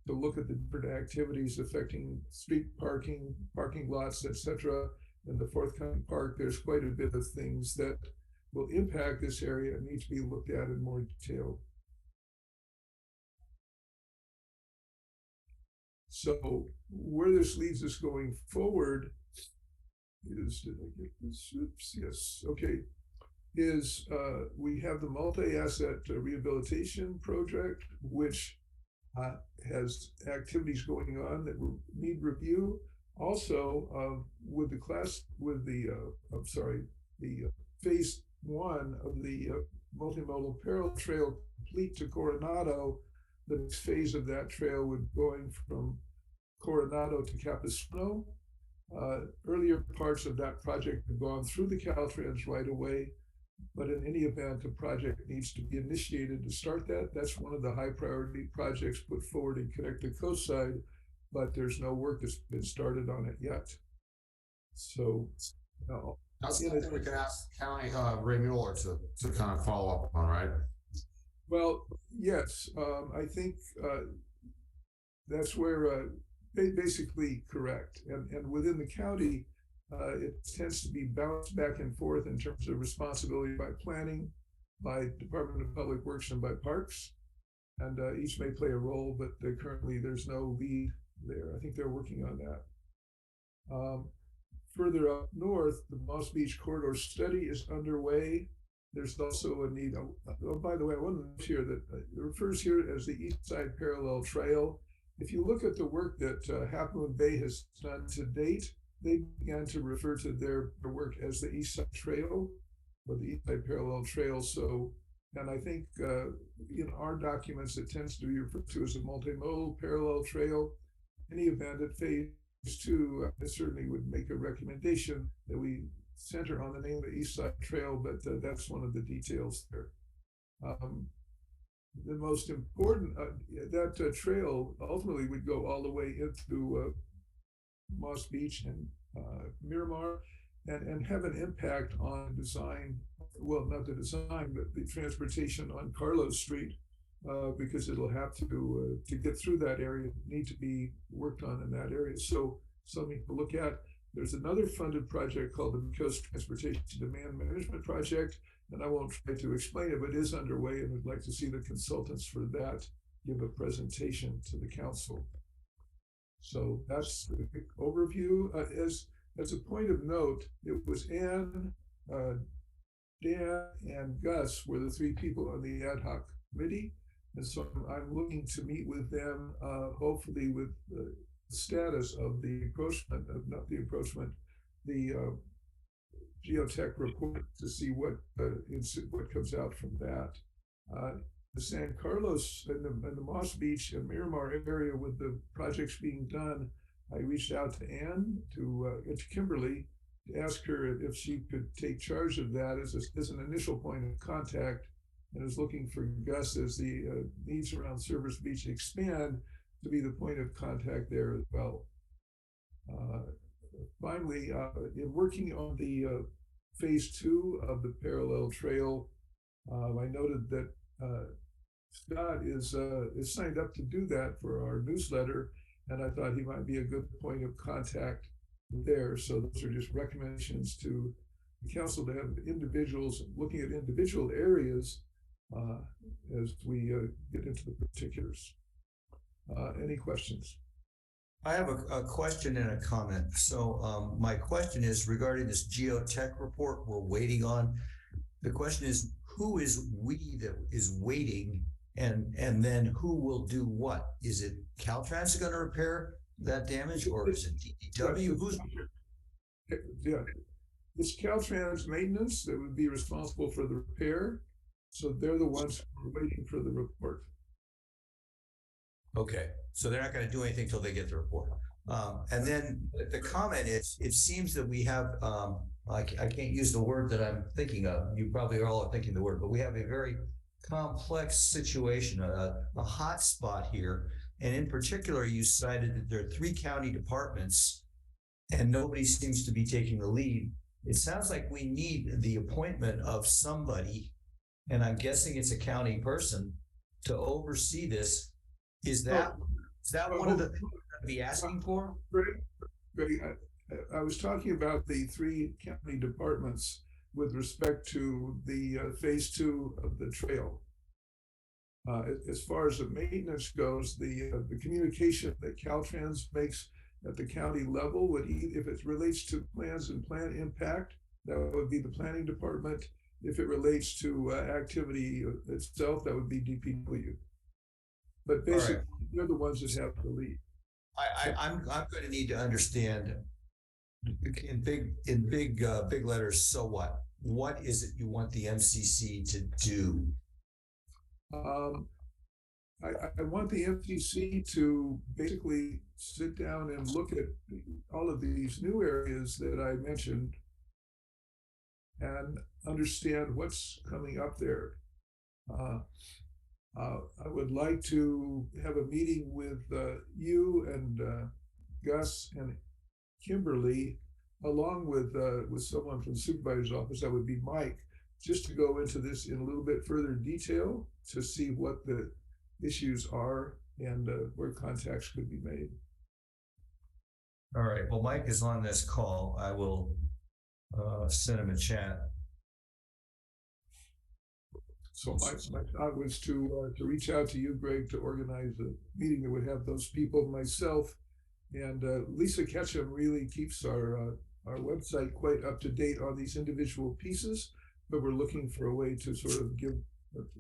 to look at the different activities affecting street parking, parking lots, etc., in the forthcoming park, there's quite a bit of things that will impact this area and need to be looked at in more detail. So where this leads us going forward is, did I get this? Oops, yes, okay, is we have the multi-asset rehabilitation project, which has activities going on that need review. Also, with the phase one of the multimodal parallel trail complete to Coronado, the next phase of that trail would going from Coronado to Capistrano. Earlier parts of that project have gone through the Caltrans right away, but in any event, a project needs to be initiated to start that. That's one of the high priority projects put forward in Connect the Coast side, but there's no work that's been started on it yet. So, that's something we can ask County Ray Mueller to kind of follow up on, right? Well, yes, I think that's where basically correct. And within the county, it tends to be bounced back and forth in terms of responsibility by planning, by Department of Public Works, and by Parks. And each may play a role, but currently there's no lead there. I think they're working on that. Further up north, the Moss Beach Corridor study is underway. There's also a need, by the way, I want to note here that it refers here as the East Side Parallel Trail. If you look at the work that Half Moon Bay has done to date, they began to refer to their work as the East Side Trail, or the East Side Parallel Trail. So, and I think in our documents, it tends to be referred to as a multimodal parallel trail. In any event, at phase two, I certainly would make a recommendation that we center on the name of the East Side Trail, but that's one of the details there. The most important, that trail ultimately would go all the way into Moss Beach and Miramar, and have an impact on design, well, not the design, but the transportation on Carlos Street, because it'll have to get through that area, need to be worked on in that area. So something to look at. There's another funded project called the Midcoast Transportation Demand Management Project, and I won't try to explain it, but it is underway, and I'd like to see the consultants for that give a presentation to the council. So that's the quick overview. As a point of note, it was Ann, Dan, and Gus were the three people on the ad hoc committee, and so I'm looking to meet with them, hopefully with the status of the approachment, the geotech report, to see what comes out from that. The San Carlos and the Moss Beach and Miramar area, with the projects being done, I reached out to Ann, to Kimberly, to ask her if she could take charge of that as an initial point of contact, and is looking for Gus as the needs around Surfers Beach expand to be the point of contact there as well. Finally, in working on the phase 2 of the parallel trail. I noted that Scott is signed up to do that for our newsletter, and I thought he might be a good point of contact there. So those are just recommendations to the council to have individuals looking at individual areas as we get into the particulars. Any questions? I have a question and a comment. So my question is regarding this geotech report we're waiting on. The question is, who is we that is waiting, and then who will do what? Is it Caltrans going to repair that damage, or is it DPW? Who's? Yeah, it's Caltrans maintenance that would be responsible for the repair. So they're the ones who are waiting for the report. Okay, so they're not going to do anything until they get the report. And then the comment is, it seems that we have, I can't use the word that I'm thinking of. You probably all are thinking the word, but we have a very complex situation, a hot spot here. And in particular, you cited that there are 3 county departments and nobody seems to be taking the lead. It sounds like we need the appointment of somebody, and I'm guessing it's a county person, to oversee this. Is that one of the things we're going to be asking for? Greg, I was talking about the 3 county departments with respect to the phase 2 of the trail. As far as the maintenance goes, the communication that Caltrans makes at the county level would, if it relates to plans and plan impact, that would be the planning department. If it relates to activity itself, that would be DPW. But basically, right, they're the ones that have the lead. I'm going to need to understand in big letters. So what? What is it you want the MCC to do? I want the MCC to basically sit down and look at all of these new areas that I mentioned and understand what's coming up there. I would like to have a meeting with you and Gus and Kimberly, along with someone from the supervisor's office. That would be Mike, just to go into this in a little bit further detail to see what the issues are and where contacts could be made. All right. Well, Mike is on this call. I will send him a chat. So my thought was to reach out to you, Greg, to organize a meeting that would have those people, myself, and Lisa Ketchum really keeps our website quite up to date on these individual pieces, but we're looking for a way to sort of give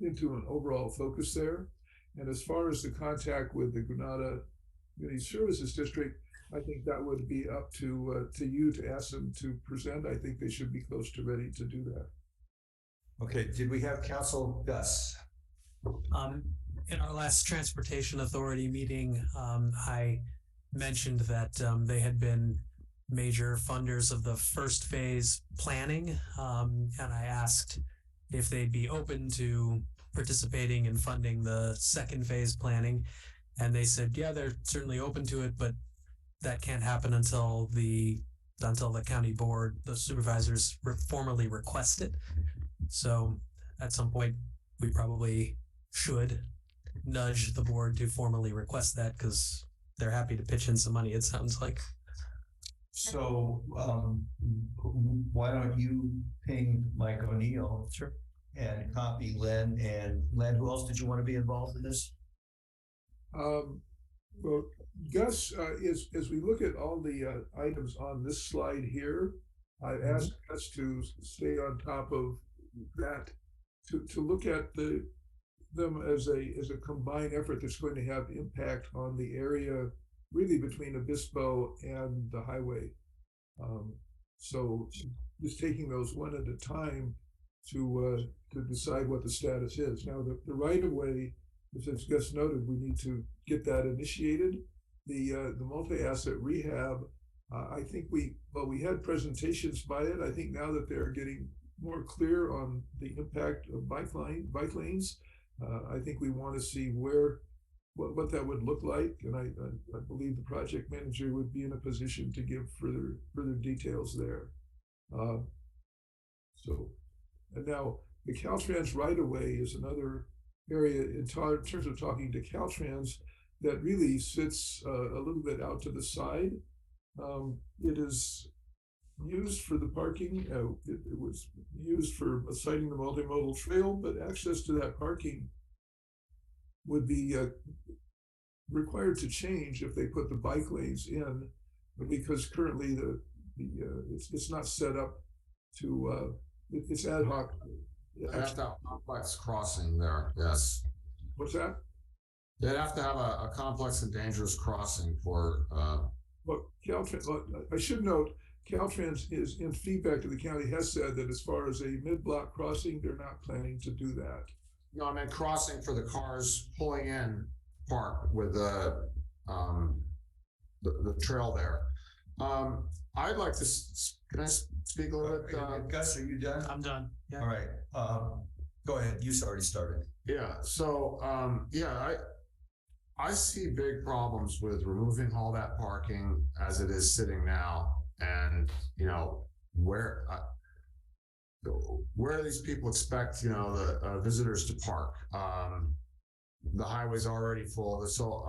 into an overall focus there. And as far as the contact with the Granada Community Services District, I think that would be up to you to ask them to present. I think they should be close to ready to do that. Okay, did we have Council Gus? In our last Transportation Authority meeting, I mentioned that they had been major funders of the first phase planning, and I asked if they'd be open to participating in funding the second phase planning, and they said, yeah, they're certainly open to it, but that can't happen until the county board, the supervisors formally request it. So at some point, we probably should nudge the board to formally request that, because they're happy to pitch in some money, it sounds like. So why don't you ping Mike O'Neill? Sure. And copy Len. And Len, who else did you want to be involved in this? Well, Gus, as we look at all the items on this slide here, I've asked Gus to stay on top of that, to look at them as a combined effort that's going to have impact on the area really between Obispo and the highway. So just taking those one at a time to decide what the status is. Now the right of way, as Gus noted, we need to get that initiated. The multi-asset rehab, I think we had presentations by it. I think now that they're getting more clear on the impact of bike lanes, I think we want to see what that would look like, and I believe the project manager would be in a position to give further details there. So, and now the Caltrans right-of-way is another area in terms of talking to Caltrans that really sits a little bit out to the side. It is used for the parking. It was used for citing the multimodal trail, but access to that parking would be required to change if they put the bike lanes in, because currently it's not set up to it's ad hoc. They have to have a complex crossing there. Yes. What's that? They'd have to have a complex and dangerous crossing for. Well, Caltrans. I should note, Caltrans is in feedback to the county has said that as far as a mid-block crossing, they're not planning to do that. No, I meant crossing for the cars pulling in park with the trail there. I'd like to. Can I speak a little bit? Gus, are you done? I'm done. Yeah. All right. Go ahead. You already started. Yeah. So I see big problems with removing all that parking as it is sitting now, and where these people expect the visitors to park. The highway's already full, so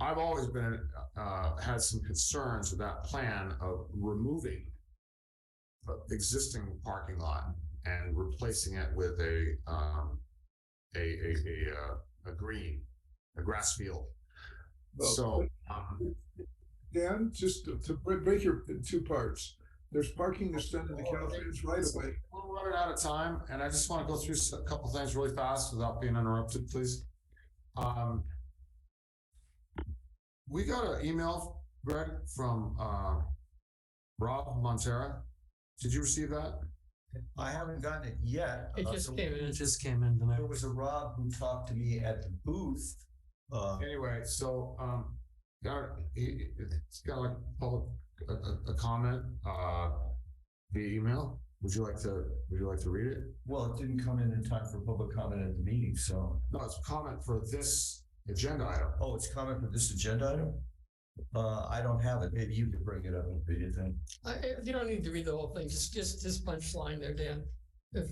I've always been had some concerns with that plan of removing the existing parking lot and replacing it with a grass field. Well, So Dan, just to break your in two parts. There's parking that's done in the Caltrans right away. we're running out of time, and I just want to go through a couple things really fast without being interrupted, please. We got an email, Greg, from Rob Montera. Did you receive that? I haven't gotten it yet. It just came in. It just came in tonight. There was a Rob who talked to me at the booth. Anyway, so it's got like public a comment via email. Would you like to read it? Well, it didn't come in time for public comment at the meeting, so. No, it's a comment for this agenda item. Oh, it's comment for this agenda item? I don't have it. Maybe you could bring it up and read it then. You don't need to read the whole thing, just punchline there, Dan. If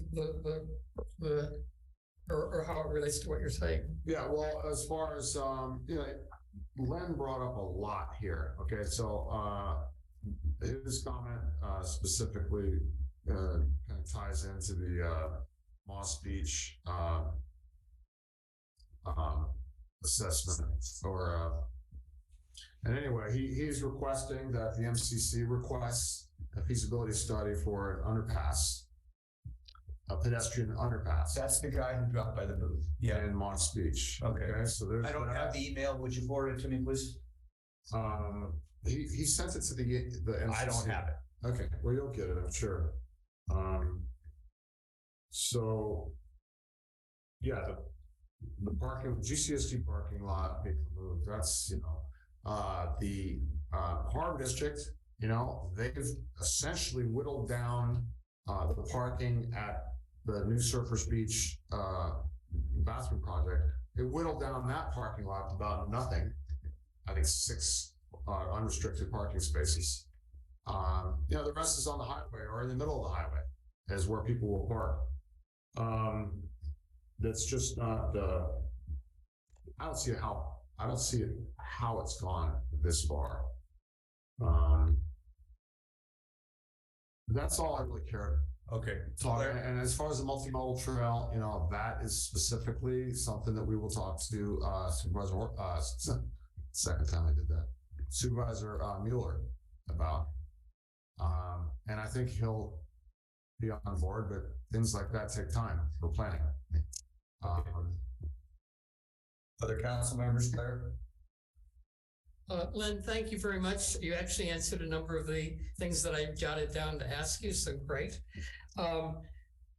or how it relates to what you're saying. Yeah, well, as far as Len brought up a lot here. Okay, so his comment specifically kind of ties into the Moss Beach assessment, and anyway, he's requesting that the MCC requests a feasibility study for an underpass, a pedestrian underpass. That's the guy who dropped by the booth. Yeah, in Moss Beach. Okay. So there's. I don't have the email. Would you forward it to me, please? He sent it to the MCC. I don't have it. Okay, well, you'll get it, I'm sure. So, yeah, the GCSD parking lot being removed, that's, the Harm District, they've essentially whittled down the parking at the new Surfers Beach bathroom project. They whittled down that parking lot to about nothing. I think 6 unrestricted parking spaces. The rest is on the highway or in the middle of the highway is where people will park. That's just not, I don't see how it's gone this far. That's all I really care. Okay. And as far as the multimodal trail, that is specifically something that we will talk to Supervisor, second time I did that, Supervisor Mueller about. And I think he'll be on board, but things like that take time for planning. Other council members there? Len, thank you very much. You actually answered a number of the things that I jotted down to ask you, so great.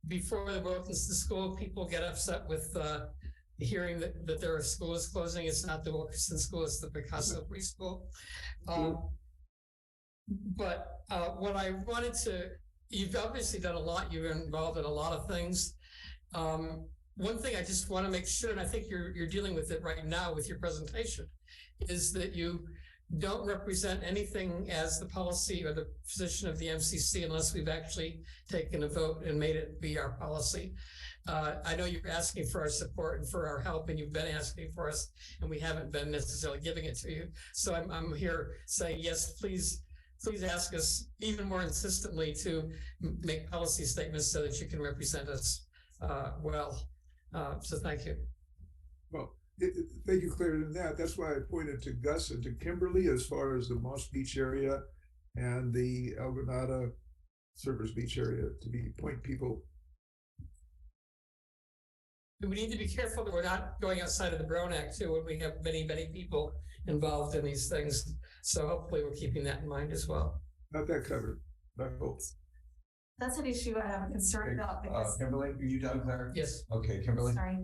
Before the Wilkinson School, people get upset with hearing that there are schools closing. It's not the Wilkinson School, it's the Picasso Preschool. But what I wanted to, you've obviously done a lot, you're involved in a lot of things. One thing I just want to make sure, and I think you're dealing with it right now with your presentation, is that you don't represent anything as the policy or the position of the MCC unless we've actually taken a vote and made it be our policy. I know you're asking for our support and for our help, and you've been asking for us, and we haven't been necessarily giving it to you. So I'm here saying, yes, please ask us even more insistently to make policy statements so that you can represent us well. So thank you. Well, thank you, Claire. And that's why I pointed to Gus and to Kimberly as far as the Moss Beach area and the El Granada Surfers Beach area to be point people. We need to be careful that we're not going outside of the Brown Act too, when we have many, many people involved in these things. So hopefully we're keeping that in mind as well. Got that covered, I hope. That's an issue I have a concern about because. Kimberly, are you done, Claire? Yes. Okay, Kimberly. Sorry.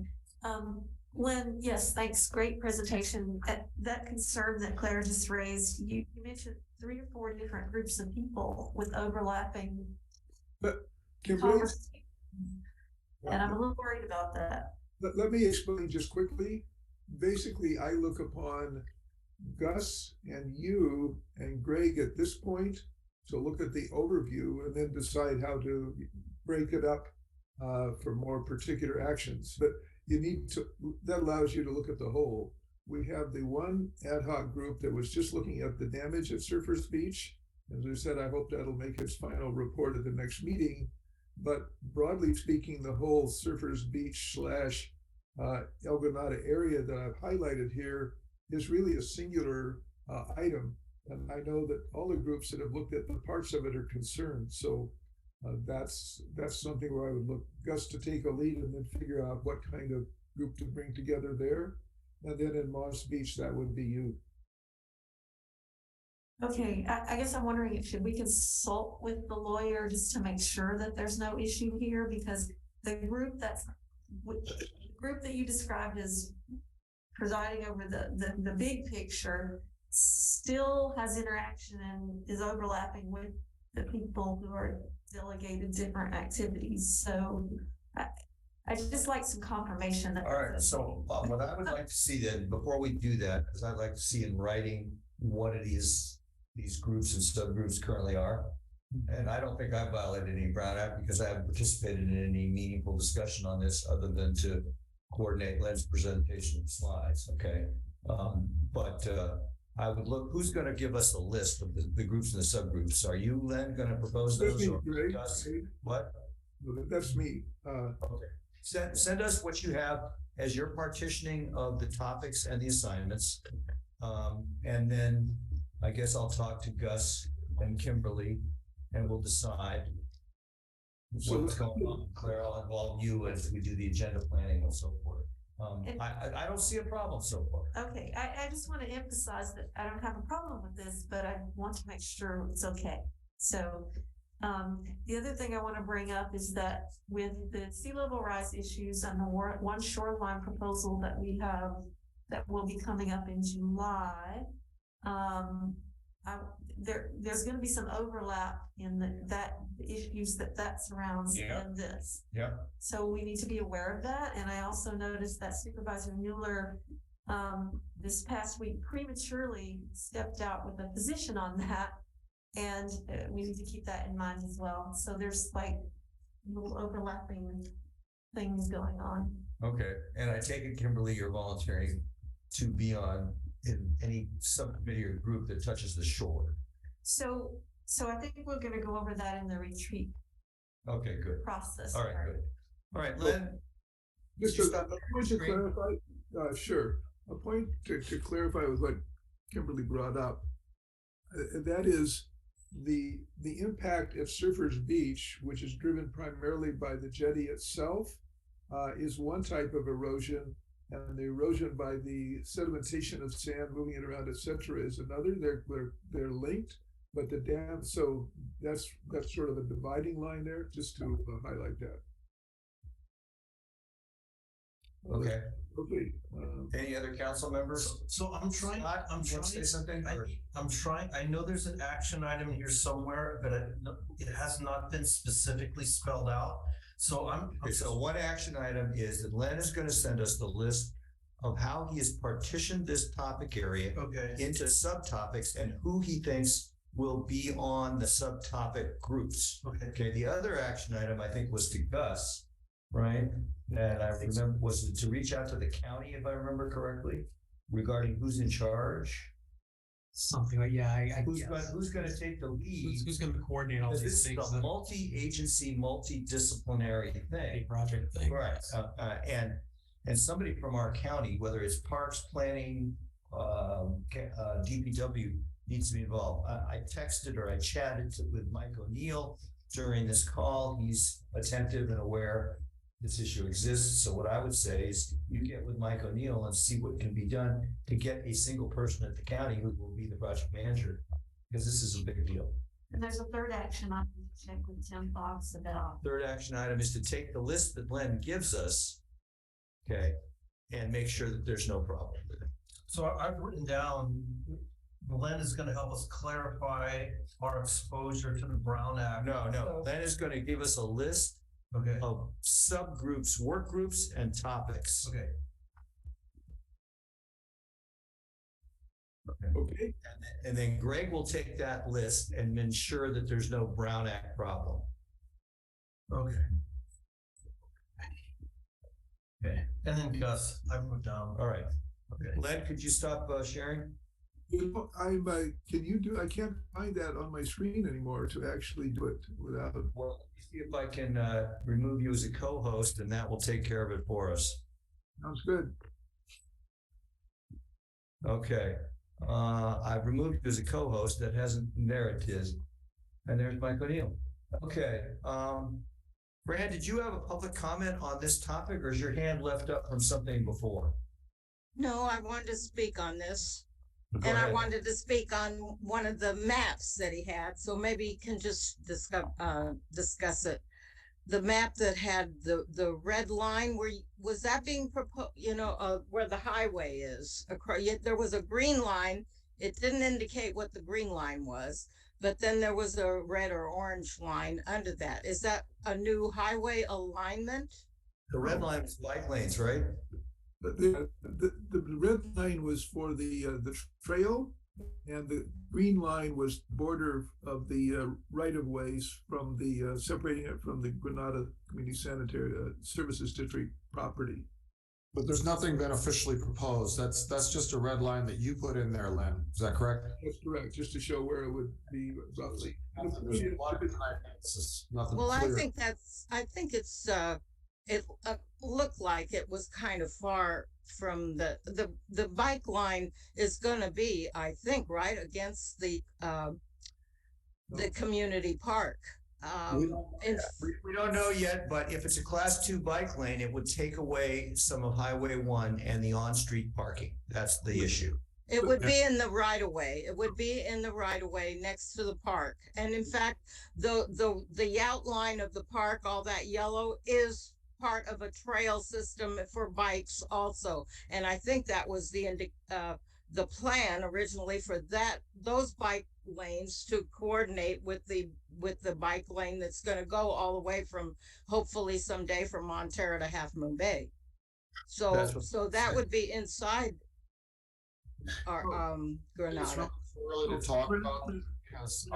Len, yes, thanks. Great presentation. That concern that Claire just raised, you mentioned 3 or 4 different groups of people with overlapping. But Kimberly, and I'm a little worried about that. let me explain just quickly. Basically, I look upon Gus and you and Greg at this point to look at the overview and then decide how to break it up for more particular actions. But you need to, that allows you to look at the whole. We have the one ad hoc group that was just looking at the damage at Surfers Beach. As I said, I hope that'll make its final report at the next meeting. But broadly speaking, the whole Surfers Beach / El Granada area that I've highlighted here is really a singular item. And I know that all the groups that have looked at the parts of it are concerned. So that's something where I would look Gus to take a lead and then figure out what kind of group to bring together there. And then in Moss Beach, that would be you. Okay, I guess I'm wondering, should we consult with the lawyer just to make sure that there's no issue here? Because the group that you described as presiding over the big picture still has interaction and is overlapping with the people who are delegated different activities. So I just like some confirmation that. All right, so what I would like to see then, before we do that, is I'd like to see in writing what it is these groups and subgroups currently are. And I don't think I violated any Brown Act because I haven't participated in any meaningful discussion on this other than to coordinate Len's presentation of slides, okay? But I would look, who's gonna give us a list of the groups and the subgroups? Are you, Len, gonna propose those? Or Gus? What? That's me. Okay. Send us what you have as your partitioning of the topics and the assignments. And then I guess I'll talk to Gus and Kimberly and we'll decide what's going on. Claire, I'll involve you as we do the agenda planning and so forth. I don't see a problem so far. Okay, I just want to emphasize that I don't have a problem with this, but I want to make sure it's okay. So the other thing I want to bring up is that with the sea level rise issues and the one shoreline proposal that we have that will be coming up in July, there's going to be some overlap in the issues that surrounds in this. Yeah. So we need to be aware of that. And I also noticed that Supervisor Mueller this past week prematurely stepped out with a position on that. And we need to keep that in mind as well. So there's like little overlapping things going on. Okay. And I take it, Kimberly, you're volunteering to be on in any subcommittee or group that touches the shore. So I think we're going to go over that in the retreat. Okay, good. Process. All right, good. All right, Len. Just a point to clarify. Sure. A point to clarify with what Kimberly brought up. That is the impact at Surfers Beach, which is driven primarily by the jetty itself, is one type of erosion. And the erosion by the sedimentation of sand, moving it around, etc., is another. They're linked, but the dam. So that's sort of a dividing line there, just to highlight that. Okay. Okay. Any other council members? So I'm trying to say something. I know there's an action item here somewhere, but it has not been specifically spelled out. So So one action item is that Len is going to send us the list of how he has partitioned this topic area Okay. into subtopics and who he thinks will be on the subtopic groups. Okay, the other action item I think was to Gus, right? And I remember, was it to reach out to the county, if I remember correctly, regarding who's in charge? Something like, yeah, I Who's guess. gonna take the lead? Who's going to coordinate all Because these this things? is a multi-agency, multidisciplinary A thing. project thing. Right, and somebody from our county, whether it's parks, planning, DPW, needs to be involved. I texted or I chatted with Mike O'Neill during this call. He's attentive and aware this issue exists. So what I would say is you get with Mike O'Neill and see what can be done to get a single person at the county who will be the project manager, because this is a big deal. And there's a third action I need to check with Tim Fox about. Third action item is to take the list that Len gives us, okay, and make sure that there's no problem with it. So I've written down, Len is gonna help us clarify our exposure to the Brown Act. No, Len is going to give us a list Okay, of subgroups, work groups, and topics. okay. Okay, And then Greg will take that list and ensure that there's no Brown Act problem. Okay. Okay, and then Gus, I wrote down. All right. Okay. Len, could you stop sharing? can you do, I can't find that on my screen anymore to actually do it without. Well, let me see if I can remove you as a co-host, and that will take care of it for us. Sounds good. Okay. I've removed you as a co-host. That hasn't, there it is. And there's Mike O'Neill. Okay. Brad, did you have a public comment on this topic, or is your hand left up from something before? No, I wanted to speak on this. Go And I ahead. wanted to speak on one of the maps that he had, so maybe he can just discuss it. The map that had the red line, was that being proposed, where the highway is? Yet there was a green line. It didn't indicate what the green line was, but then there was a red or orange line under that. Is that a new highway alignment? The red line is bike lanes, right? But the red line was for the trail, and the green line was border of the right of ways from the separating it from the Granada Community Sanitary Services District property. But there's nothing been officially proposed. That's just a red line that you put in there, Len. Is that correct? That's correct, just to show where it would be roughly. There's a lot of different- nothing Well, clear. I think it's it looked like it was kind of far from the bike line is going to be, I think, right against the community park. We don't know yet, but if it's a class 2 bike lane, it would take away some of Highway 1 and the on-street parking. That's the issue. It would be in the right of way. It would be in the right of way next to the park. And in fact, the outline of the park, all that yellow, is part of a trail system for bikes also. And I think that was the plan originally for those bike lanes to coordinate with the bike lane that's going to go all the way from, hopefully someday, from Montero to Half Moon Bay. So that would be inside our Granada. It's not early to talk about because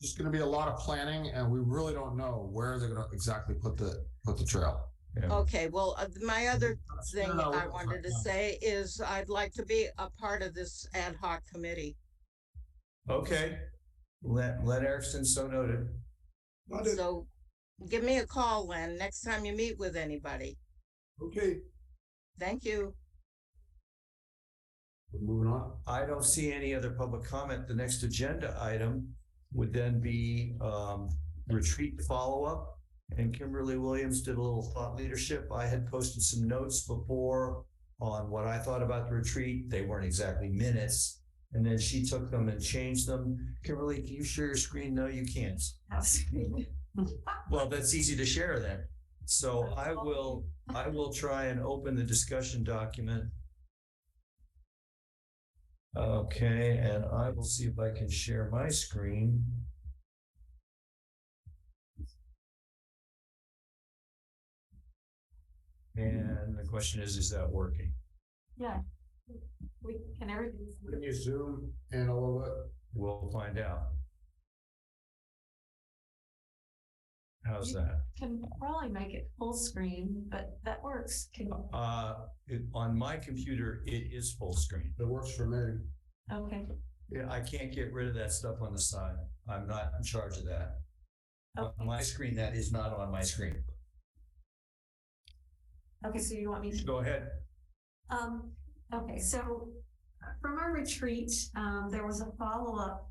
there's going to be a lot of planning, and we really don't know where they're going to exactly put the trail. Yeah. Okay, well, my other thing I wanted to say is I'd like to be a part of this ad hoc committee. Okay. Len Erickson, so noted. So give me a call, Len, next time you meet with anybody. Okay. Thank you. Moving on. I don't see any other public comment. The next agenda item would then be retreat follow-up. And Kimberly Williams did a little thought leadership. I had posted some notes before on what I thought about the retreat. They weren't exactly minutes. And then she took them and changed them. Kimberly, can you share your screen? No, you can't. Well, that's easy to share then. So I will try and open the discussion document. Okay, and I will see if I can share my screen. And the question is that working? Yeah. Can everybody? Can you zoom in a little bit? We'll find out. How's You that? can probably make it full screen, but that works. On my computer, it is full screen. It works for me. Okay. Yeah, I can't get rid of that stuff on the side. I'm not in charge of that. On my screen, that is not on my screen. Okay, so you want me to? Go ahead. Okay, so from our retreat, there was a follow-up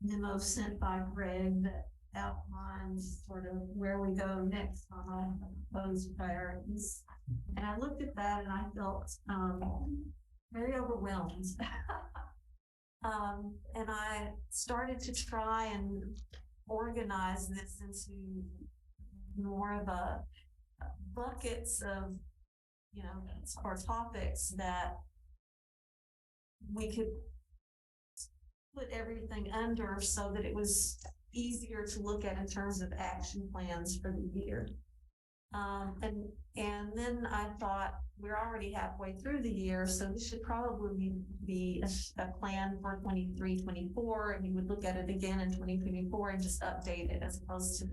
memo sent by Greg that outlines sort of where we go next on all those priorities. And I looked at that and I felt very overwhelmed. And I started to try and organize this into more of a buckets of, you know, or topics that we could put everything under so that it was easier to look at in terms of action plans for the year. And then I thought, we're already halfway through the year, so this should probably be a plan for 23-24, and you would look at it again in 2024 and just update it as opposed to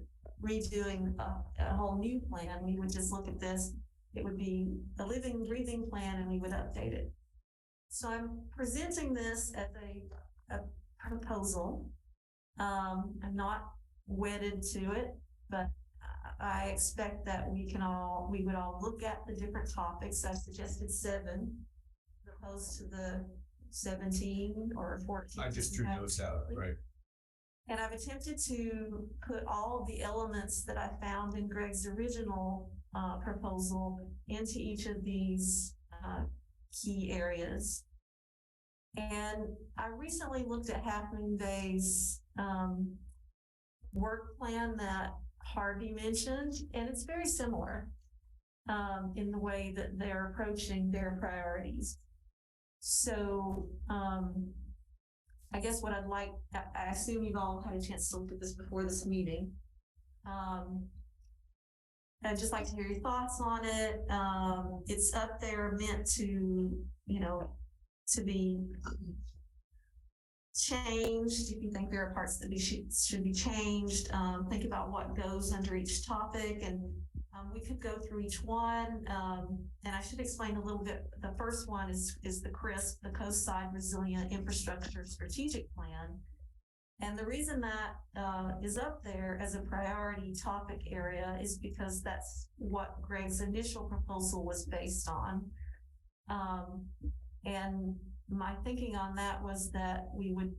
redoing a whole new plan. We would just look at this. It would be a living, breathing plan, and we would update it. So I'm presenting this as a proposal. I'm not wedded to it, but I expect that we would all look at the different topics. I suggested 7, as opposed to the 17 or 14. I just drew those out, right? And I've attempted to put all the elements that I found in Greg's original proposal into each of these key areas. And I recently looked at Half Moon Bay's work plan that Harvey mentioned, and it's very similar in the way that they're approaching their priorities. So I guess what I'd like, I assume you've all had a chance to look at this before this meeting. I'd just like to hear your thoughts on it. It's up there meant to, you know, to be changed. If you think there are parts that should be changed, think about what goes under each topic, and we could go through each one. And I should explain a little bit. The first one is the CRISP, the Coastside Resilient Infrastructure Strategic Plan. And the reason that is up there as a priority topic area is because that's what Greg's initial proposal was based on. And my thinking on that was that we would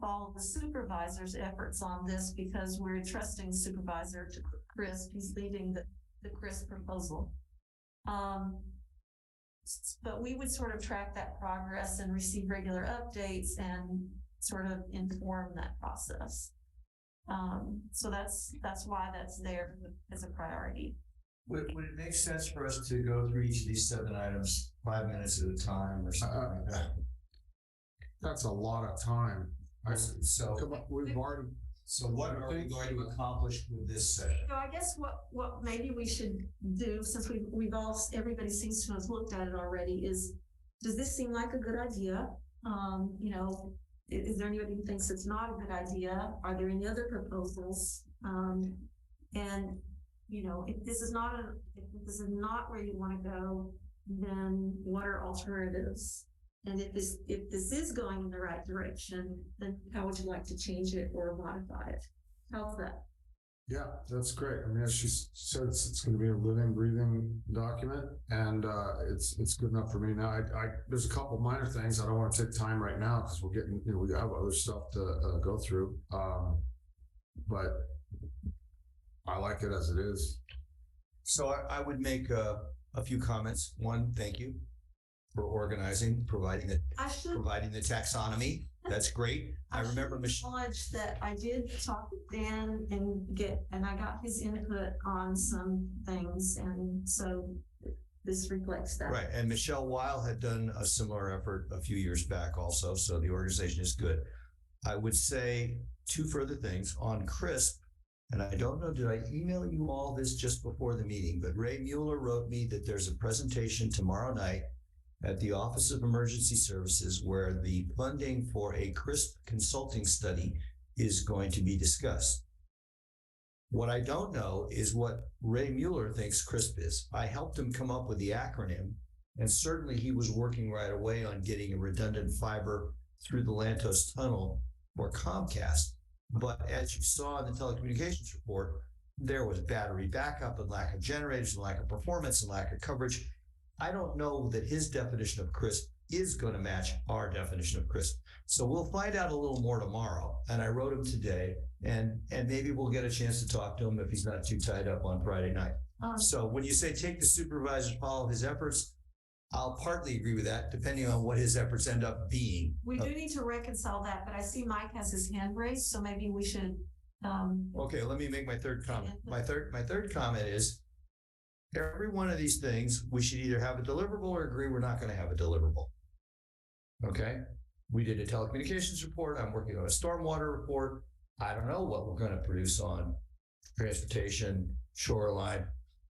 follow the supervisor's efforts on this because we're entrusting the supervisor to CRISP. He's leading the CRISP proposal. But we would sort of track that progress and receive regular updates and sort of inform that process. So that's why that's there as a priority. Would it make sense for us to go through each of these 7 items 5 minutes at a time or something like that? That's a lot of time. So we've already. So what are we going to accomplish with this session? So I guess what maybe we should do, since everybody seems to have looked at it already, is, does this seem like a good idea? You know, is there anybody who thinks it's not a good idea? Are there any other proposals? And you know, if this is not where you want to go, then what are alternatives? And if this is going in the right direction, then how would you like to change it or modify it? How's that? Yeah, that's great. I mean, as she said, it's going to be a living, breathing document, and it's good enough for me. Now, there's a couple minor things. I don't want to take time right now because we're getting, you know, we have other stuff to go through. But I like it as it is. So I would make a few comments. One, thank you for organizing, providing the taxonomy. That's great. I remember acknowledge that I did talk with Dan and I got his input on some things, and so this reflects that. Right, and Michelle Weil had done a similar effort a few years back also, so the organization is good. I would say 2 further things on CRISP. And I don't know, did I email you all this just before the meeting? But Ray Mueller wrote me that there's a presentation tomorrow night at the Office of Emergency Services where the funding for a CRISP consulting study is going to be discussed. What I don't know is what Ray Mueller thinks CRISP is. I helped him come up with the acronym, and certainly he was working right away on getting a redundant fiber through the Lantos tunnel for Comcast. But as you saw in the telecommunications report, there was battery backup and lack of generators and lack of performance and lack of coverage. I don't know that his definition of CRISP is going to match our definition of CRISP. So we'll find out a little more tomorrow. And I wrote him today, and maybe we'll get a chance to talk to him if he's not too tied up on Friday night. So when you say take the supervisor to follow his efforts, I'll partly agree with that, depending on what his efforts end up being. We do need to reconcile that, but I see Mike has his hand raised, so maybe we should. Okay, let me make my third comment. My third comment is every one of these things, we should either have a deliverable or agree we're not going to have a deliverable. Okay? We did a telecommunications report. I'm working on a stormwater report. I don't know what we're going to produce on transportation, shoreline.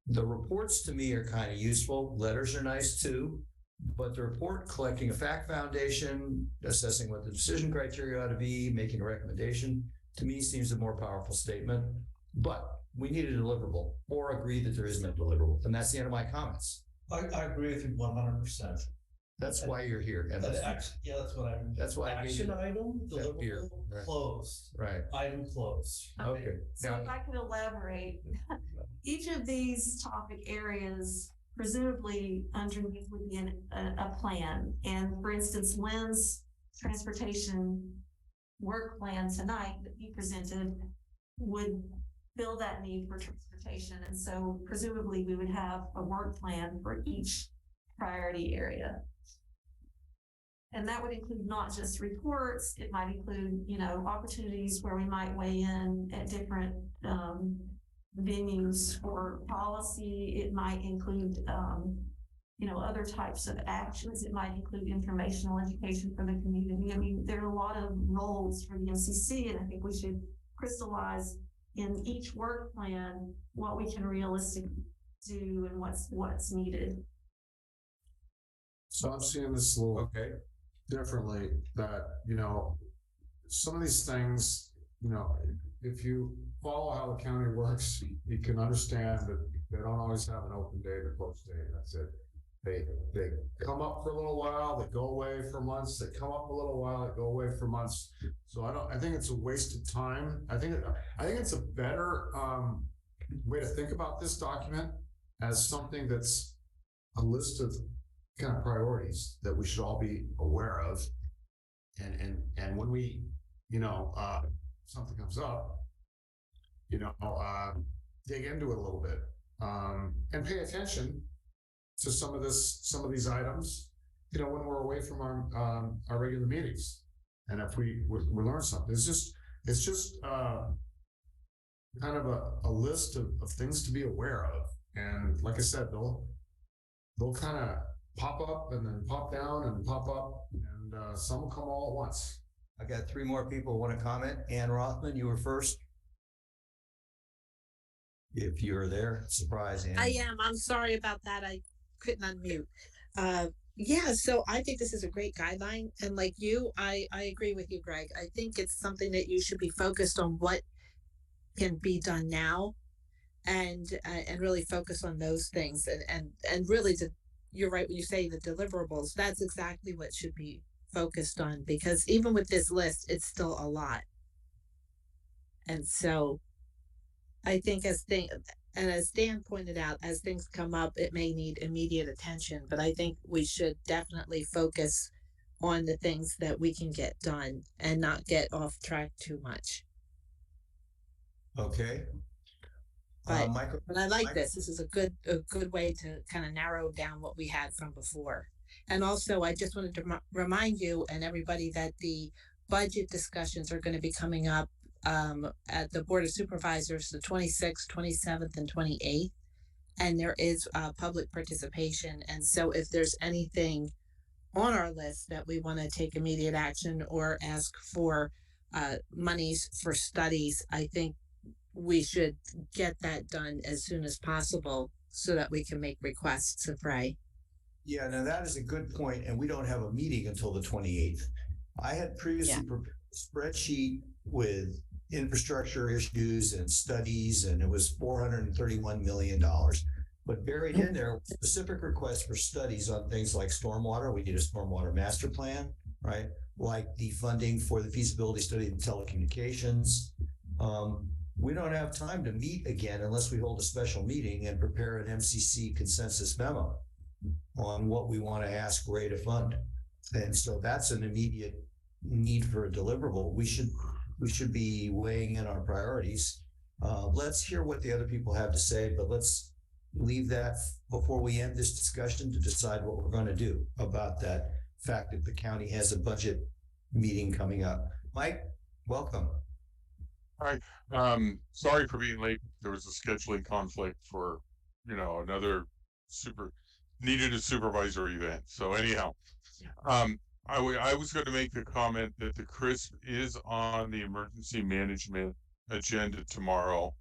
The reports to me are kind of useful. Letters are nice too, but the report collecting a fact foundation, assessing what the decision criteria ought to be, making a recommendation, to me seems a more powerful statement. But we need a deliverable or agree that there is no deliverable. And that's the end of my comments. I agree with you 100%. That's why you're here. And that's what I'm. That's why action item, deliverable, right. Closed. Right. Item closed. Okay. So Now, if I can elaborate, each of these topic areas presumably underneath would be a plan. And for instance, Lynn's transportation work plan tonight that you presented would fill that need for transportation. And so presumably we would have a work plan for each priority area. And that would include not just reports, it might include, you know, opportunities where we might weigh in at different venues for policy. It might include, you know, other types of actions. It might include informational education for the community. I mean, there are a lot of roles for the MCC, and I think we should crystallize in each work plan what we can realistically do and what's needed. So I'm seeing this a little differently, that, you know, some of these things, you know, if you follow how the county works, you can understand that they don't always have an open day to close day. That's it. They come up for a little while, they go away for months, they come up a little while, they go away for months. So I think it's a waste of time. I think it's a better way to think about this document as something that's a list of kind of priorities that we should all be aware of. And when we, you know, something comes up, you know, dig into it a little bit, and pay attention to some of these items, you know, when we're away from our regular meetings. And if we learn something, it's just kind of a list of things to be aware of. And like I said, they'll kind of pop up and then pop down and pop up, and some will come all at once. I got 3 more people who want to comment. Ann Rothman, you were first. If you're there, surprise, Ann. I am. I'm sorry about that. I couldn't unmute. Yeah, so I think this is a great guideline. And like you, I agree with you, Greg. I think it's something that you should be focused on what can be done now, and really focus on those things, and really you're right when you say the deliverables. That's exactly what should be focused on, because even with this list, it's still a lot. And so I think as Dan pointed out, as things come up, it may need immediate attention, but I think we should definitely focus on the things that we can get done and not get off track too much. Okay. But I like this. This is a good way to kind of narrow down what we had from before. And also, I just wanted to remind you and everybody that the budget discussions are going to be coming up at the Board of Supervisors the 26th, 27th, and 28th. And there is public participation. And so if there's anything on our list that we want to take immediate action or ask for monies for studies, I think we should get that done as soon as possible so that we can make requests of Ray. Yeah, now that is a good point, and we don't have a meeting until the 28th. I had previously prepared a spreadsheet with infrastructure issues and studies, and it was $431 million. But buried in there, specific requests for studies on things like stormwater. We need a stormwater master plan, right? Like the funding for the feasibility study of telecommunications. We don't have time to meet again unless we hold a special meeting and prepare an MCC consensus memo on what we want to ask Ray to fund. And so that's an immediate need for a deliverable. We should be weighing in our priorities. Let's hear what the other people have to say, but let's leave that before we end this discussion to decide what we're going to do about that fact that the county has a budget meeting coming up. Mike, welcome. Hi, sorry for being late. There was a scheduling conflict for, another needed a supervisory event. So anyhow, I was going to make the comment that the CRISP is on the emergency management agenda tomorrow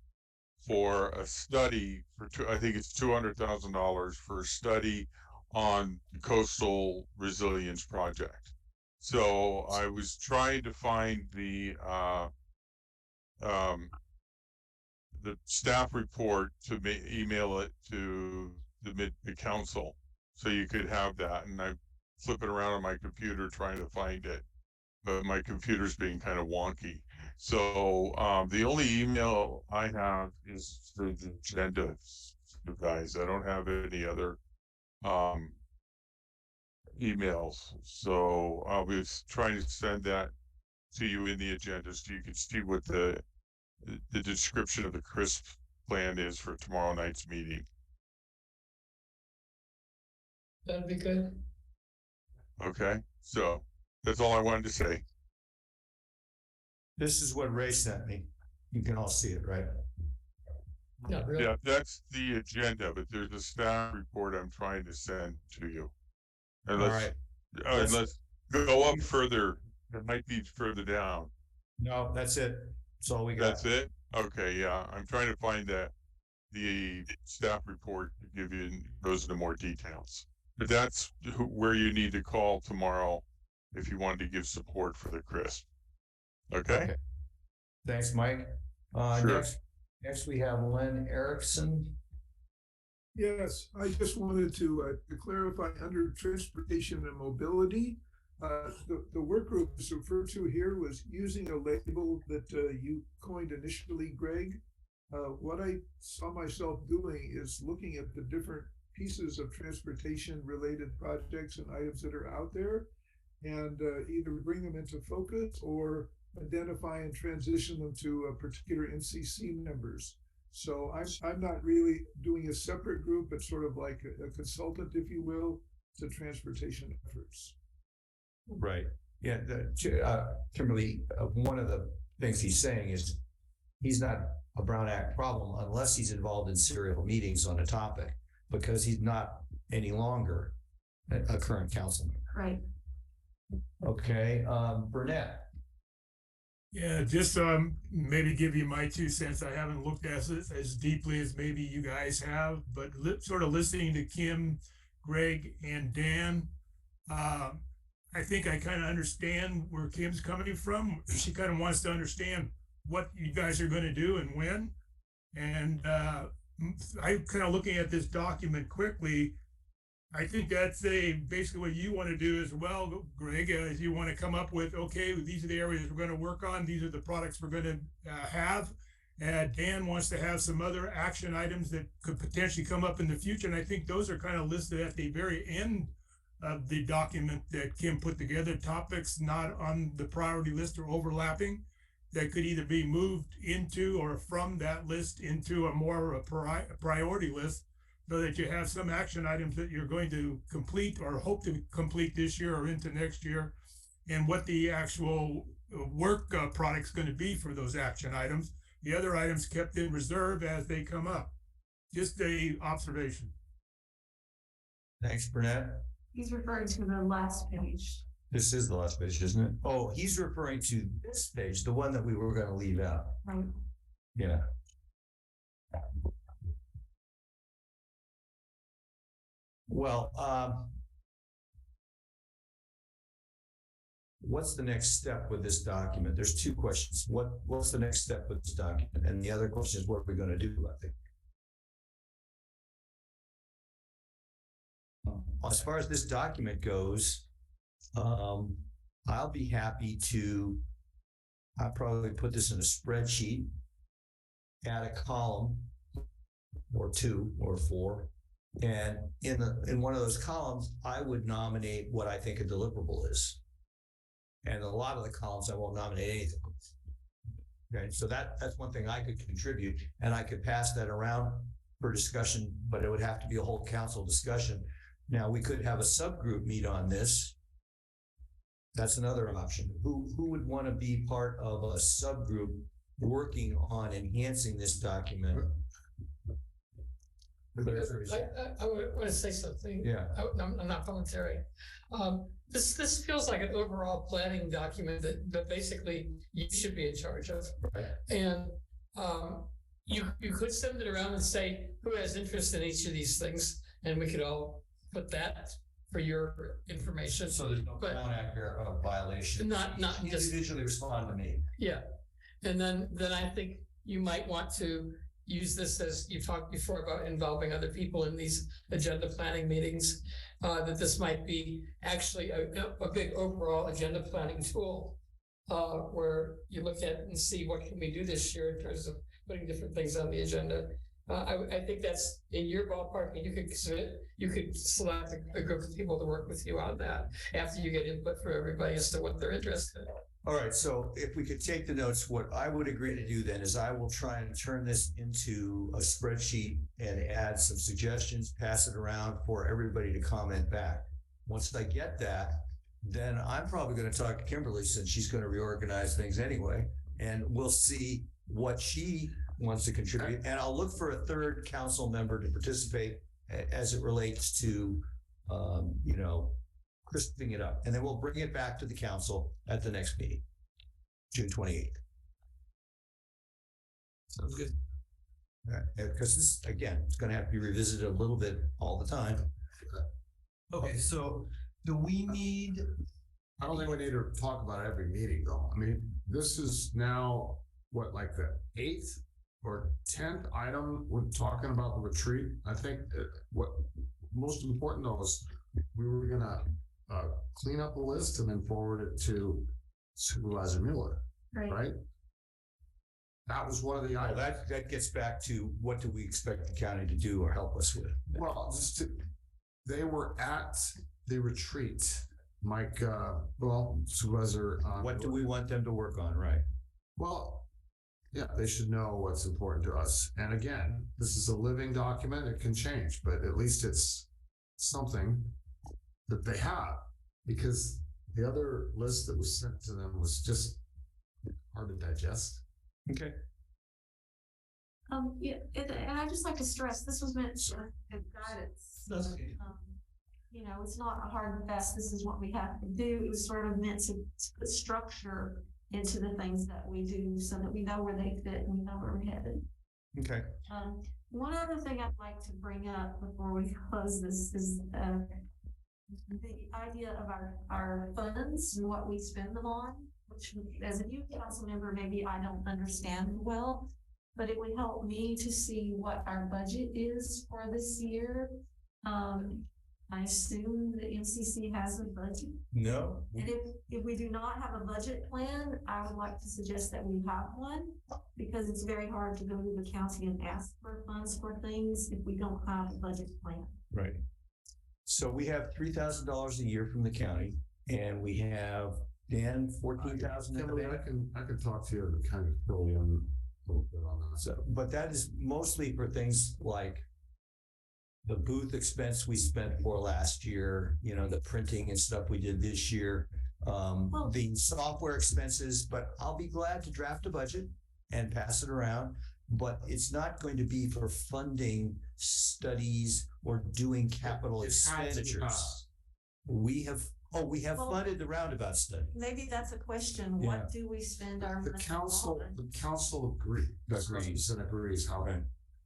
for a study for I think it's $200,000 for a study on the coastal resilience project. So I was trying to find the staff report to email it to the council so you could have that, and I flip it around on my computer trying to find it, but my computer's being kind of wonky. So the only email I have is the agenda, you guys. I don't have any other emails, so I'll be trying to send that to you in the agenda so you can see what the description of the CRISP plan is for tomorrow night's meeting. That'd be good. Okay, so that's all I wanted to say. This is what Ray sent me. You can all see it, right? Yeah, really. Yeah, that's the agenda, but there's a staff report I'm trying to send to you. And All right. let's go up further. It might be further down. No, that's it. That's all we got. That's it? Okay, yeah. I'm trying to find the staff report to give you goes into more details. But that's where you need to call tomorrow if you want to give support for the CRISP. Okay? Thanks, Mike. Sure. Next we have Len Erickson. Yes, I just wanted to clarify under transportation and mobility, the work group is referred to here was using a label that you coined initially, Greg. What I saw myself doing is looking at the different pieces of transportation related projects and items that are out there and either bring them into focus or identify and transition them to particular MCC members. So I'm not really doing a separate group, but sort of like a consultant, if you will, to transportation efforts. Right. Yeah. Kimberly, one of the things he's saying is he's not a Brown Act problem unless he's involved in serial meetings on a topic, because he's not any longer a current council member. Right. Okay. Burnett. Yeah, just maybe give you my 2 cents. I haven't looked at it as deeply as maybe you guys have, but sort of listening to Kim, Greg, and Dan, I think I kind of understand where Kim's coming from. She kind of wants to understand what you guys are going to do and when. And I'm kind of looking at this document quickly. I think that's basically what you want to do as well, Greg, is you want to come up with, okay, these are the areas we're going to work on. These are the products we're going to have. Dan wants to have some other action items that could potentially come up in the future. And I think those are kind of listed at the very end of the document that Kim put together, topics not on the priority list or overlapping that could either be moved into or from that list into a more priority list, so that you have some action items that you're going to complete or hope to complete this year or into next year, and what the actual work product's going to be for those action items. The other items kept in reserve as they come up. Just a observation. Thanks, Burnett. He's referring to the last page. This is the last page, isn't it? Oh, he's referring to this page, the one that we were going to leave out. Right. Yeah. Well, what's the next step with this document? There's two questions. What's the next step with this document? And the other question is, what are we going to do? I think. As far as this document goes, I'll be happy to. I'll probably put this in a spreadsheet, add a column, or 2 or 4, and in one of those columns, I would nominate what I think a deliverable is. And a lot of the columns, I won't nominate anything. Okay, so that's one thing I could contribute, and I could pass that around for discussion, but it would have to be a whole council discussion. Now, we could have a subgroup meet on this. That's another option. Who would want to be part of a subgroup working on enhancing this document? I would want to say something. Yeah. I'm not voluntary. This feels like an overall planning document that basically you should be in charge of. Right. And you could send it around and say who has interest in each of these things, and we could all put that for your information. So there's no Crown Act violation. Not just individually respond to me. Yeah, and then I think you might want to use this, as you talked before about involving other people in these agenda planning meetings, that this might be actually a big overall agenda planning tool, where you look at and see what can we do this year in terms of putting different things on the agenda. I think that's in your ballpark, and you could select a group of people to work with you on that after you get input from everybody as to what they're interested in. All right, so if we could take the notes, what I would agree to do then is I will try and turn this into a spreadsheet and add some suggestions, pass it around for everybody to comment back. Once I get that, then I'm probably going to talk to Kimberly, since she's going to reorganize things anyway, and we'll see what she wants to contribute. And I'll look for a third council member to participate as it relates to, crisping it up. And then we'll bring it back to the council at the next meeting, June 28th. Sounds good. Because this, again, it's going to have to be revisited a little bit all the time. Okay, so do we need? I don't think we need to talk about every meeting, though. I mean, this is now what, like the 8th or 10th item we're talking about the retreat. I think what most important though is we were gonna clean up the list and then forward it to Supervisor Mueller, right? That was one of the items. That gets back to what do we expect the county to do or help us with? Well, they were at the retreat, Mike. Supervisor. What do we want them to work on, right? Well, yeah, they should know what's important to us. And again, this is a living document. It can change, but at least it's something that they have, because the other list that was sent to them was just hard to digest. Okay. Yeah, and I just like to stress, this was meant as guidance. It's not a hard and fast, this is what we have to do. It was sort of meant to put structure into the things that we do so that we know where they fit and we know where we're headed. Okay. One other thing I'd like to bring up before we close this is the idea of our funds and what we spend them on, which as a new council member, maybe I don't understand well, but it would help me to see what our budget is for this year. I assume the MCC has a budget. No. And if we do not have a budget plan, I would like to suggest that we have one, because it's very hard to go to the county and ask for funds for things if we don't have a budget plan. Right. So we have $3,000 a year from the county, and we have, Dan, 14,000 in the bank. I can talk to you and kind of fill you in a little bit on that. So, but that is mostly for things like the booth expense we spent for last year, the printing and stuff we did this year, the software expenses, but I'll be glad to draft a budget and pass it around, but it's not going to be for funding studies or doing capital expenditures. We have funded the roundabout study. Maybe that's a question. Yeah. What do we spend our money on? The council agrees and agrees how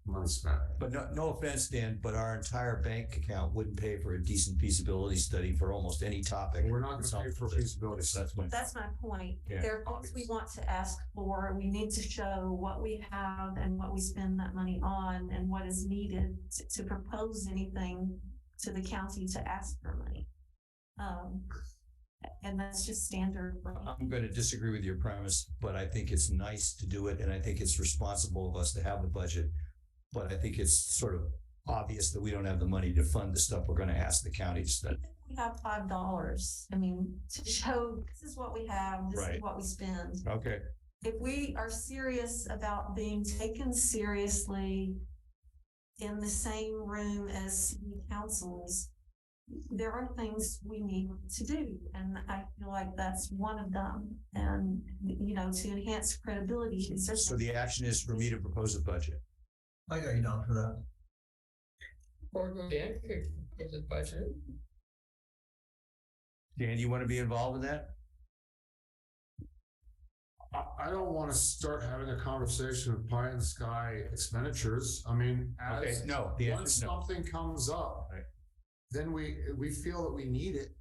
money spent. But no offense, Dan, but our entire bank account wouldn't pay for a decent feasibility study for almost any topic. We're not gonna pay for feasibility study. That's my point. Yeah. There are things we want to ask for. We need to show what we have and what we spend that money on and what is needed to propose anything to the county to ask for money. And that's just standard. I'm going to disagree with your premise, but I think it's nice to do it, and I think it's responsible of us to have the budget. But I think it's sort of obvious that we don't have the money to fund the stuff we're going to ask the county to spend. We have $5. I mean, to show this is what we have, this Right. is what we spend. Okay. If we are serious about being taken seriously in the same room as city councils, there are things we need to do. And I feel like that's one of them. And, you know, to enhance credibility. So the action is for me to propose a budget. I got you down for that. Or Dan could give the budget. Dan, you want to be involved in that? I don't want to start having a conversation of pie in the sky expenditures. I mean, Okay, as no, the answer once is no. something comes up, Right. then we feel that we need it.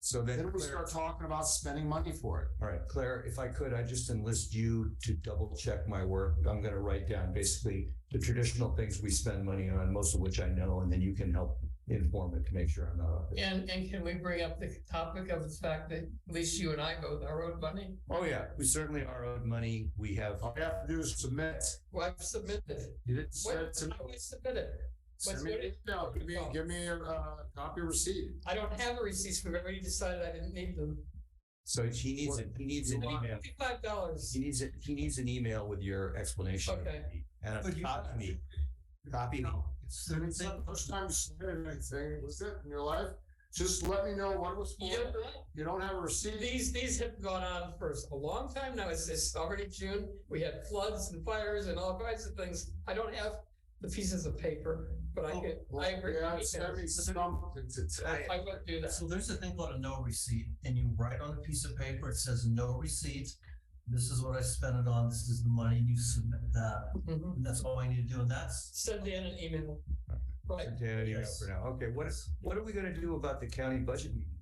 So then Then we Claire- start talking about spending money for it. All right, Claire, if I could, I just enlist you to double check my work. I'm going to write down basically the traditional things we spend money on, most of which I know, and then you can help inform it to make sure I'm not off it. And can we bring up the topic of the fact that at least you and I both are owed money? Oh, yeah, we certainly are owed money. We have, All you have to do is submit. Well, I've submitted. You didn't send it What, to me. how we submitted? Send me an email. Give me a copy of receipt. I don't have a receipt, we've already decided I didn't need them. so he needs an email. $55. He needs an email with your explanation. Okay. And But you- copy me. Copy me. It's the first time you submitted anything, was it, in your life? Just let me know what it was for. Yeah, right. You don't have a receipt. These have gone on for a long time now. It's already June. We had floods and fires and all kinds of things. I don't have the pieces of paper, but I could, I agree. Yeah, send me something today. I would do that. So there's a thing called a no receipt, and you write on a piece of paper, it says no receipt. This is what I spent it on, this is the money, and you submit that. Mhm. And that's all I need to do, and that's, Send Dan an email. Right. Send Dan an email Yes. for now. Okay, what are we gonna do about the county budget meeting?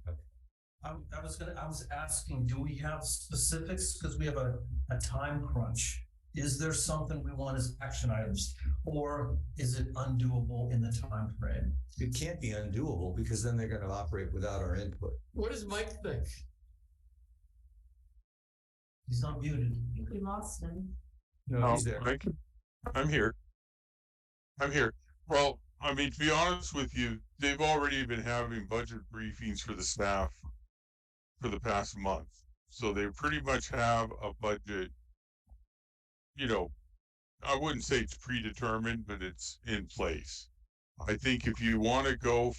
I was asking, do we have specifics, because we have a time crunch? Is there something we want as action items, or is it undoable in the time frame? It can't be undoable because then they're gonna operate without our input. What does Mike think? He's not muted. We lost him. No, he's there. Mike, I'm here. I'm here. Well, I mean, to be honest with you, they've already been having budget briefings for the staff for the past month. So they pretty much have a budget, you know, I wouldn't say it's predetermined, but it's in place. I think if you want to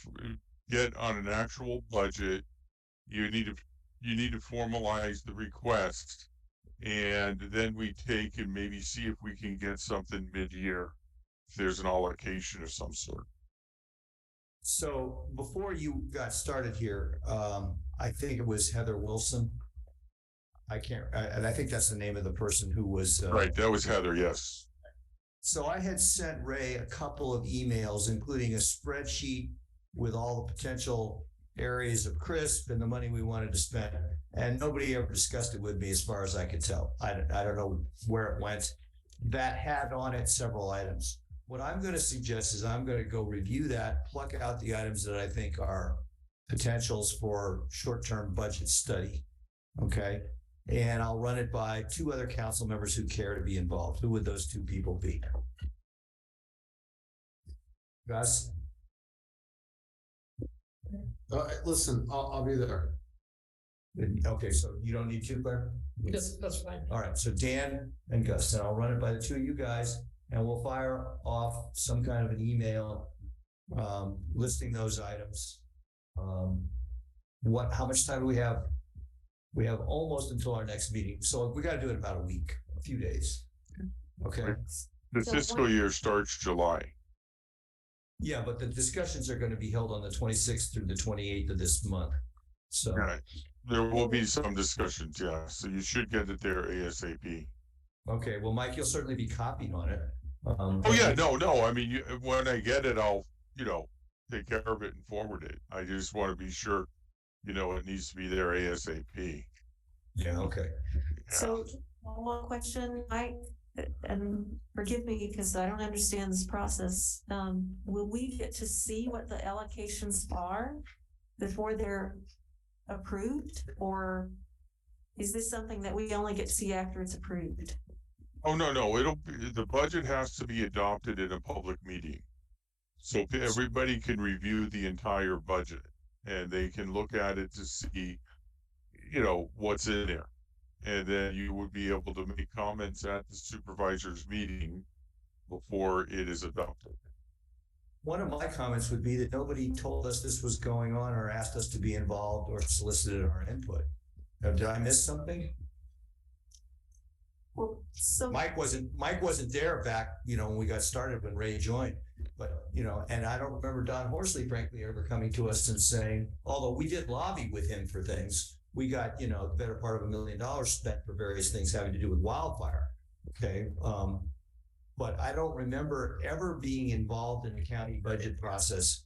get on an actual budget, you need to formalize the request, and then we take and maybe see if we can get something mid-year, if there's an allocation of some sort. So before you got started here, I think it was Heather Wilson. And I think that's the name of the person who was. Right, that was Heather, yes. So I had sent Ray a couple of emails, including a spreadsheet with all the potential areas of CRISP and the money we wanted to spend. And nobody ever discussed it with me as far as I could tell. I don't know where it went. That had on it several items. What I'm going to suggest is I'm going to go review that, pluck out the items that I think are potentials for short-term budget study. Okay. And I'll run it by two other council members who care to be involved. Who would those two people be? Gus? Listen, I'll be there. Okay, so you don't need two, Claire? That's fine. All right, so Dan and Gus, and I'll run it by the two of you guys, and we'll fire off some kind of an email listing those items. How much time do we have? We have almost until our next meeting, so we got to do it in about a few days. Okay. The fiscal year starts July. Yeah, but the discussions are going to be held on the 26th through the 28th of this month. So Right. There will be some discussions, yeah. So you should get it there ASAP. okay, well, Mike, you'll certainly be copied on it. Oh yeah, no. I mean, when I get it, I'll take care of it and forward it. I just want to be sure, it needs to be there ASAP. Yeah, okay. So, one more question, Mike, and forgive me because I don't understand this process. Will we get to see what the allocations are before they're approved, or is this something that we only get to see after it's approved? Oh no, the budget has to be adopted in a public meeting. So everybody can review the entire budget and they can look at it to see, what's in there. And then you would be able to make comments at the supervisors meeting before it is adopted. One of my comments would be that nobody told us this was going on or asked us to be involved or solicited our input. Did I miss something? Well, so Mike wasn't there back, when we got started when Ray joined. But, and I don't remember Don Horsley, frankly, ever coming to us and saying, although we did lobby with him for things, we got, the better part of $1 million spent for various things having to do with wildfire. Okay. But I don't remember ever being involved in the county budget process,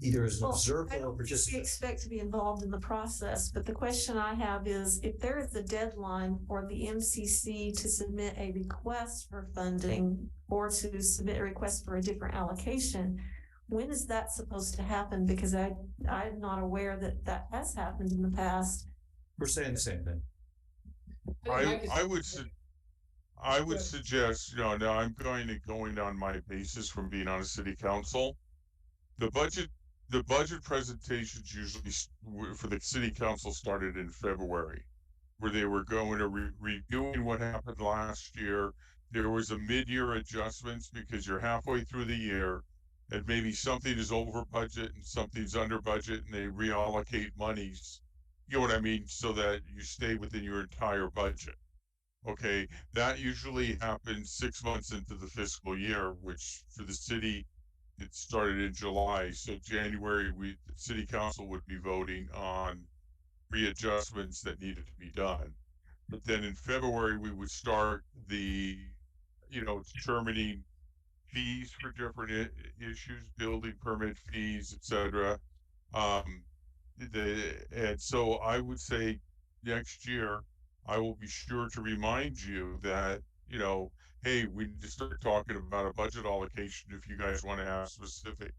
either as an observer or participant. We expect to be involved in the process, but the question I have is, if there is a deadline for the MCC to submit a request for funding or to submit a request for a different allocation, when is that supposed to happen? Because I'm not aware that has happened in the past. We're saying the same thing. I would suggest, now I'm going on my basis from being on a city council. The budget presentations usually for the city council started in February, where they were going to reviewing what happened last year. There was a mid-year adjustments because you're halfway through the year and maybe something is over budget and something's under budget and they reallocate monies, you know what I mean, so that you stay within your entire budget. Okay, that usually happens 6 months into the fiscal year, which for the city, it started in July. So January, the city council would be voting on readjustments that needed to be done. But then in February, we would start the, determining fees for different issues, building permit fees, etc. And so I would say next year, I will be sure to remind you that, hey, we need to start talking about a budget allocation if you guys want to have specific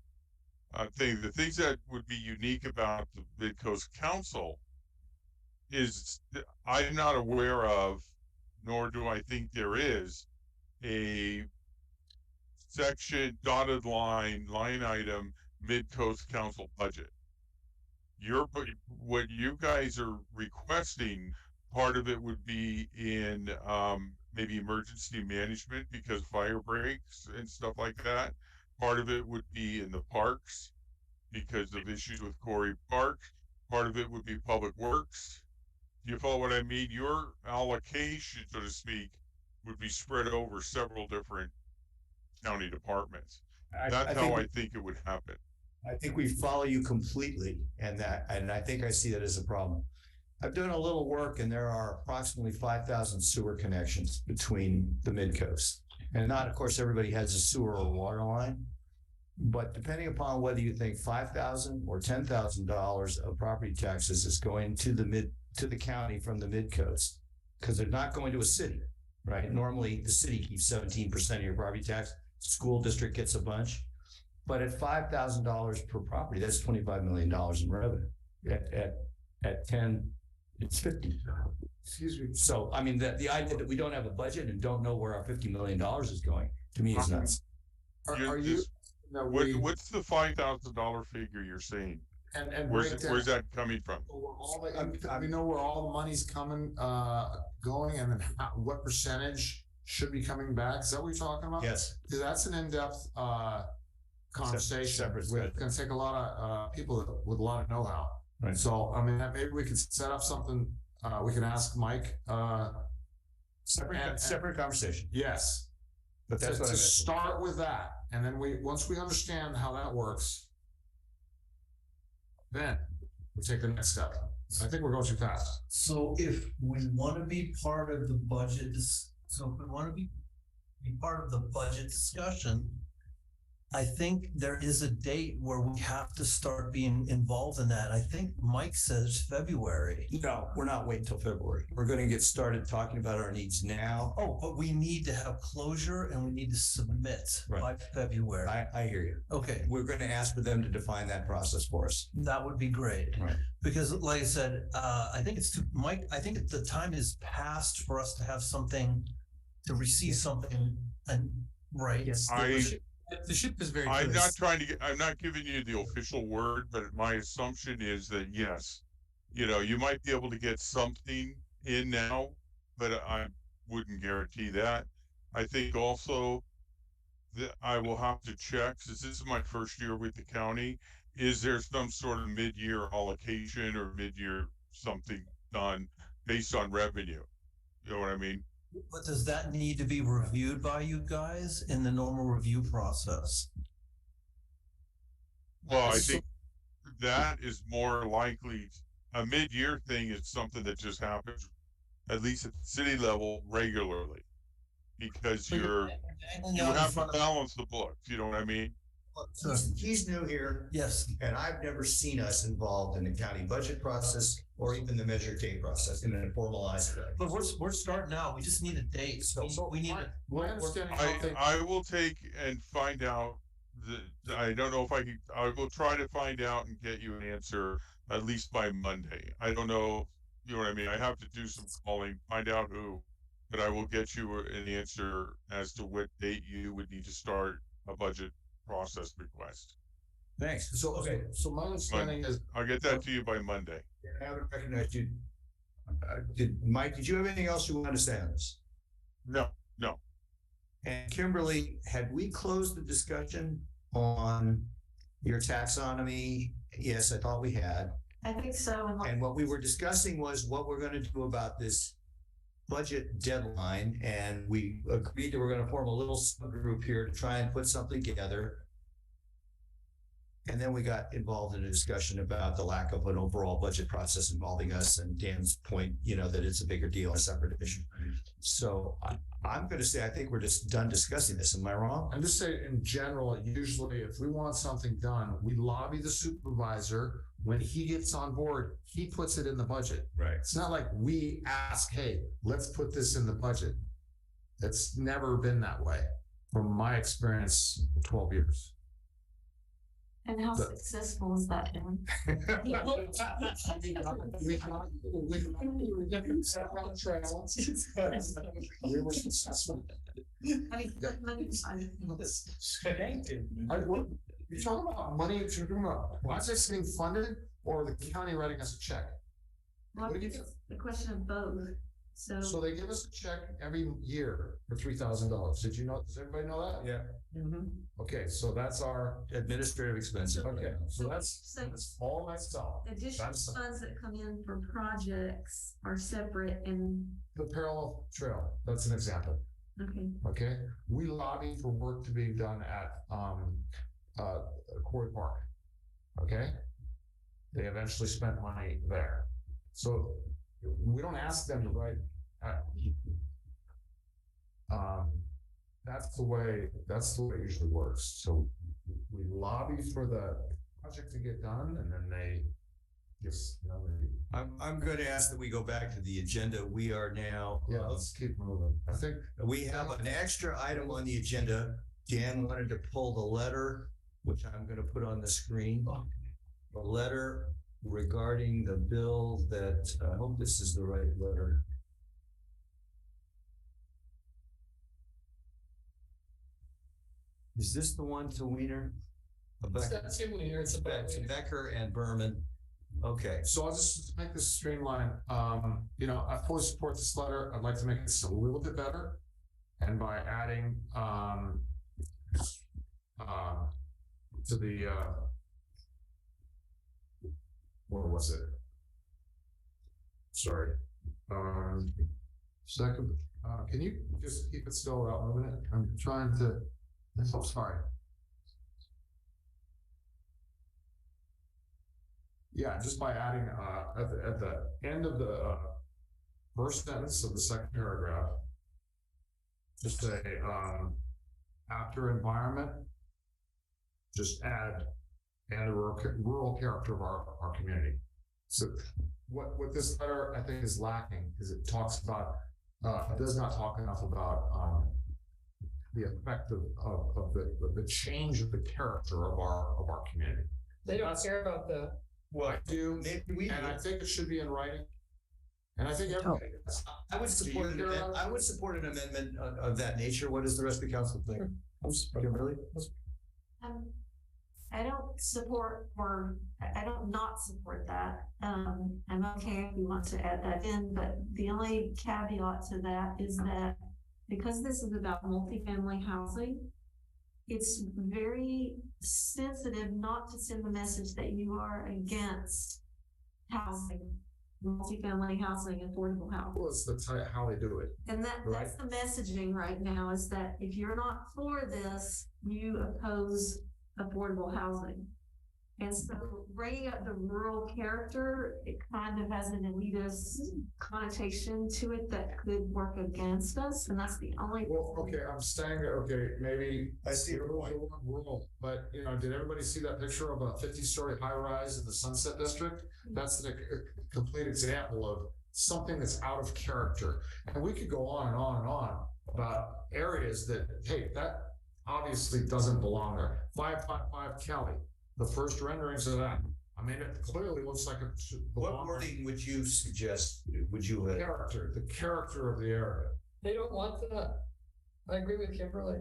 things. The things that would be unique about the Midcoast Council is I'm not aware of, nor do I think there is, a section, dotted line item, Midcoast Council budget. What you guys are requesting, part of it would be in maybe emergency management because fire breaks and stuff like that. Part of it would be in the parks because of issues with Corey Park. Part of it would be public works. Do you follow what I mean? Your allocation, so to speak, would be spread over several different county departments. That's how I think it would happen. I think we follow you completely, and I think I see that as a problem. I've done a little work, and there are approximately 5,000 sewer connections between the Midcoast. And not, of course, everybody has a sewer or water line, but depending upon whether you think $5,000 or $10,000 of property taxes is going to the county from the Midcoast, because they're not going to a city, right? Normally, the city keeps 17% of your property tax. School district gets a bunch, but at $5,000 per property, that's $25 million in revenue. At 10. It's 50. Excuse me. So, I mean, the idea that we don't have a budget and don't know where our $50 million is going, to me, is nuts. What's the $5,000 figure you're saying? And where's that coming from? We know where all the money's coming, going, and then what percentage should be coming back. Is that what you're talking about? Yes. Because that's an in-depth conversation. It's going to take a lot of people with a lot of know-how. Right. So, I mean, maybe we could set up something, we can ask Mike. Separate conversation. Yes. But that's what I meant. Start with that. And then once we understand how that works, then we take the next step. I think we're going too fast. So if we want to be part of the budget, so if we want to be be part of the budget discussion, I think there is a date where we have to start being involved in that. I think Mike says February. No, we're not waiting until February. We're gonna get started talking about our needs now. Oh, but we need to have closure and we need to submit by February. I hear you. Okay, We're gonna ask for them to define that process for us. that would be great. Right. Because like I said, I think Mike, I think the time is past for us to have something, to receive something and, right? Yes. The ship is very I'm close. I'm not giving you the official word, but my assumption is that yes, you might be able to get something in now, but I wouldn't guarantee that. I think also that I will have to check, since this is my first year with the county, is there some sort of mid-year allocation or mid-year something done based on revenue? You know what I mean? But does that need to be reviewed by you guys in the normal review process? Well, I think that is more likely, a mid-year thing is something that just happens, at least at the city level, regularly. Because you have to balance the books, you know what I mean? He's new here. Yes. And I've never seen us involved in the county budget process or even the Measure K process in an formalized way. But we're starting out, we just need a date, so we need a. My understanding, I will take and find out, I don't know if I will try to find out and get you an answer at least by Monday. I don't know, you know what I mean? I have to do some calling, find out who, but I will get you an answer as to what date you would need to start a budget process request. Thanks. So my understanding is, I'll get that to you by Monday. I haven't recognized you. Mike, did you have anything else you wanted to say on this? No. And Kimberly, had we closed the discussion on your taxonomy? Yes, I thought we had. I think so. And what we were discussing was what we're going to do about this budget deadline. And we agreed that we're going to form a little subgroup here to try and put something together. And then we got involved in a discussion about the lack of an overall budget process involving us, and Dan's point, that it's a bigger deal, a separate issue. So I'm going to say, I think we're just done discussing this. Am I wrong? I'm just saying in general, usually if we want something done, we lobby the supervisor. When he gets on board, he puts it in the budget. Right. It's not like we ask, hey, let's put this in the budget. It's never been that way from my experience, 12 years. And how successful is that been? We were successful. You're talking about money, you're talking about projects getting funded or the county writing us a check? What do you think? The question of both. So they give us a check every year for $3,000. Did you know? Does everybody know that? Yeah. Okay, so that's our Administrative expenses. okay. So that's all myself. Additional funds that come in for projects are separate and, The parallel trail. That's an example. okay. Okay, we lobby for work to be done at Quarry Park. Okay, they eventually spent money there, so we don't ask them to write. That's the way it usually works. So we lobby for the project to get done, and then they just I'm going to ask that we go back to the agenda. We are now. Let's keep moving. I think we have an extra item on the agenda. Dan wanted to pull the letter, which I'm going to put on the screen. The letter regarding the bill that, I hope this is the right letter. Is this the one to Wiener? It's to Becker and Berman. Okay. So I'll just make this streamlined. I fully support this letter. I'd like to make this a little bit better. And by adding to the where was it? Sorry. Second, can you just keep it still without moving it? I'm trying to. I'm sorry. Yeah, just by adding at the end of the first sentence of the second paragraph, just say, after environment, just add and the rural character of our community. So what this letter I think is lacking is it talks about, it does not talk enough about the effect of the change of the character of our community. They don't care about that. Well, I do. Maybe we. And I think it should be in writing. And I think everybody does. I would support an amendment of that nature. What does the rest of the council think? Kimberly? I don't support I don't not support that. I'm okay if you want to add that in, but the only caveat to that is that because this is about multifamily housing, it's very sensitive not to send the message that you are against housing, multifamily housing, affordable housing. Well, it's how they do it. And that's the messaging right now, is that if you're not for this, you oppose affordable housing. And so bringing up the rural character, it kind of has an elitist connotation to it that could work against us, and that's the only. Well, okay, I'm saying that, okay, maybe I see your point. Rural, but did everybody see that picture of a 50-story high-rise in the Sunset District? That's a complete example of something that's out of character. And we could go on and on and on about areas that, hey, that obviously doesn't belong there. 555 Kelly, the first renderings of that. I mean, it clearly looks like it should belong. What wording would you suggest? Would you the character of the area? They don't want that. I agree with Kimberly.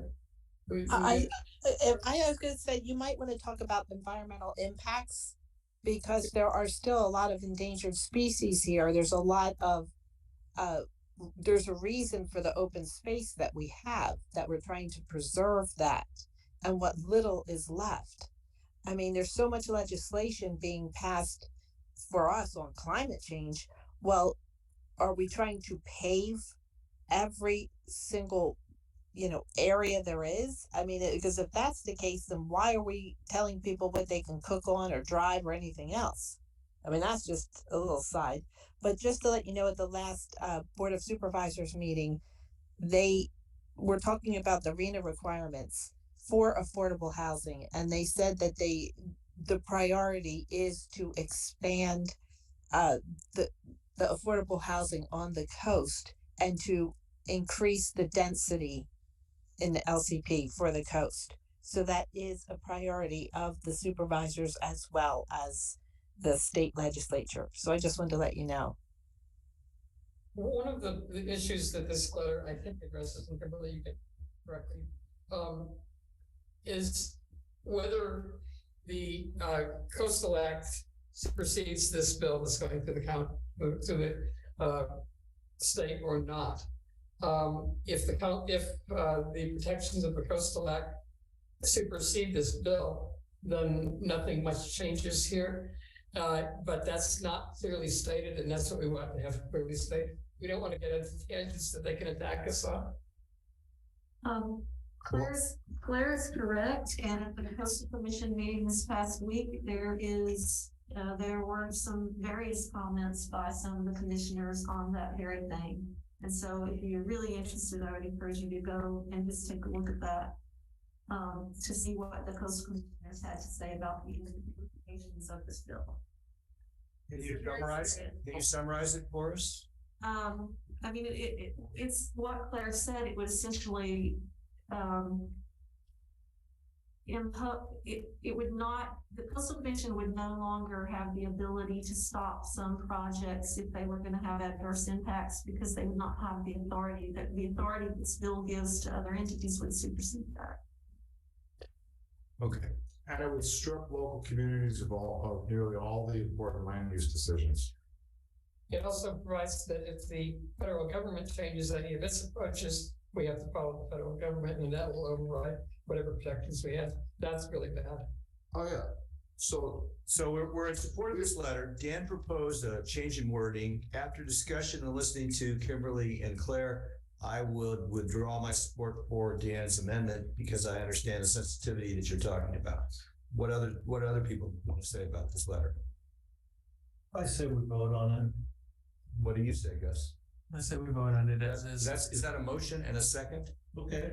I was going to say, you might want to talk about environmental impacts, because there are still a lot of endangered species here. There's a lot of, there's a reason for the open space that we have, that we're trying to preserve that, and what little is left. I mean, there's so much legislation being passed for us on climate change. Well, are we trying to pave every single, area there is? I mean, because if that's the case, then why are we telling people what they can cook on or drive or anything else? I mean, that's just a little side. But just to let you know, at the last Board of Supervisors meeting, they were talking about the RENA requirements for affordable housing. And they said that the priority is to expand the affordable housing on the coast and to increase the density in the LCP for the coast. So that is a priority of the supervisors as well as the state legislature. So I just wanted to let you know. One of the issues that this letter, I think, addresses, and Kimberly, you can correct me, is whether the Coastal Act supersedes this bill that's going to the state or not. If the protections of the Coastal Act supersede this bill, then nothing much changes here. But that's not clearly stated, and that's what we want to have clearly stated. We don't want to get into tangents that they can attack us on. Claire is correct, and at the Coastal Commission meeting this past week, there were some various comments by some of the commissioners on that very thing. And so if you're really interested, I would encourage you to go and just take a look at that to see what the Coastal Commissioners had to say about the implications of this bill. Can you summarize it for us? I mean, it's what Claire said. It would essentially it would not, the Coastal Commission would no longer have the ability to stop some projects if they were going to have adverse impacts, because they would not have the authority that this bill gives to other entities would supersede that. Okay. And it would strip local communities of nearly all the important land use decisions. It also provides that if the federal government changes any of its approaches, we have to follow the federal government, and that will override whatever protections we have. That's really bad. Oh yeah. So we're in support of this letter. Dan proposed a change in wording. After discussion and listening to Kimberly and Claire, I would withdraw my support for Dan's amendment because I understand the sensitivity that you're talking about. What other people want to say about this letter? I say we vote on it. What do you say, Gus? I say we vote on it as is. Is that a motion and a second? Okay.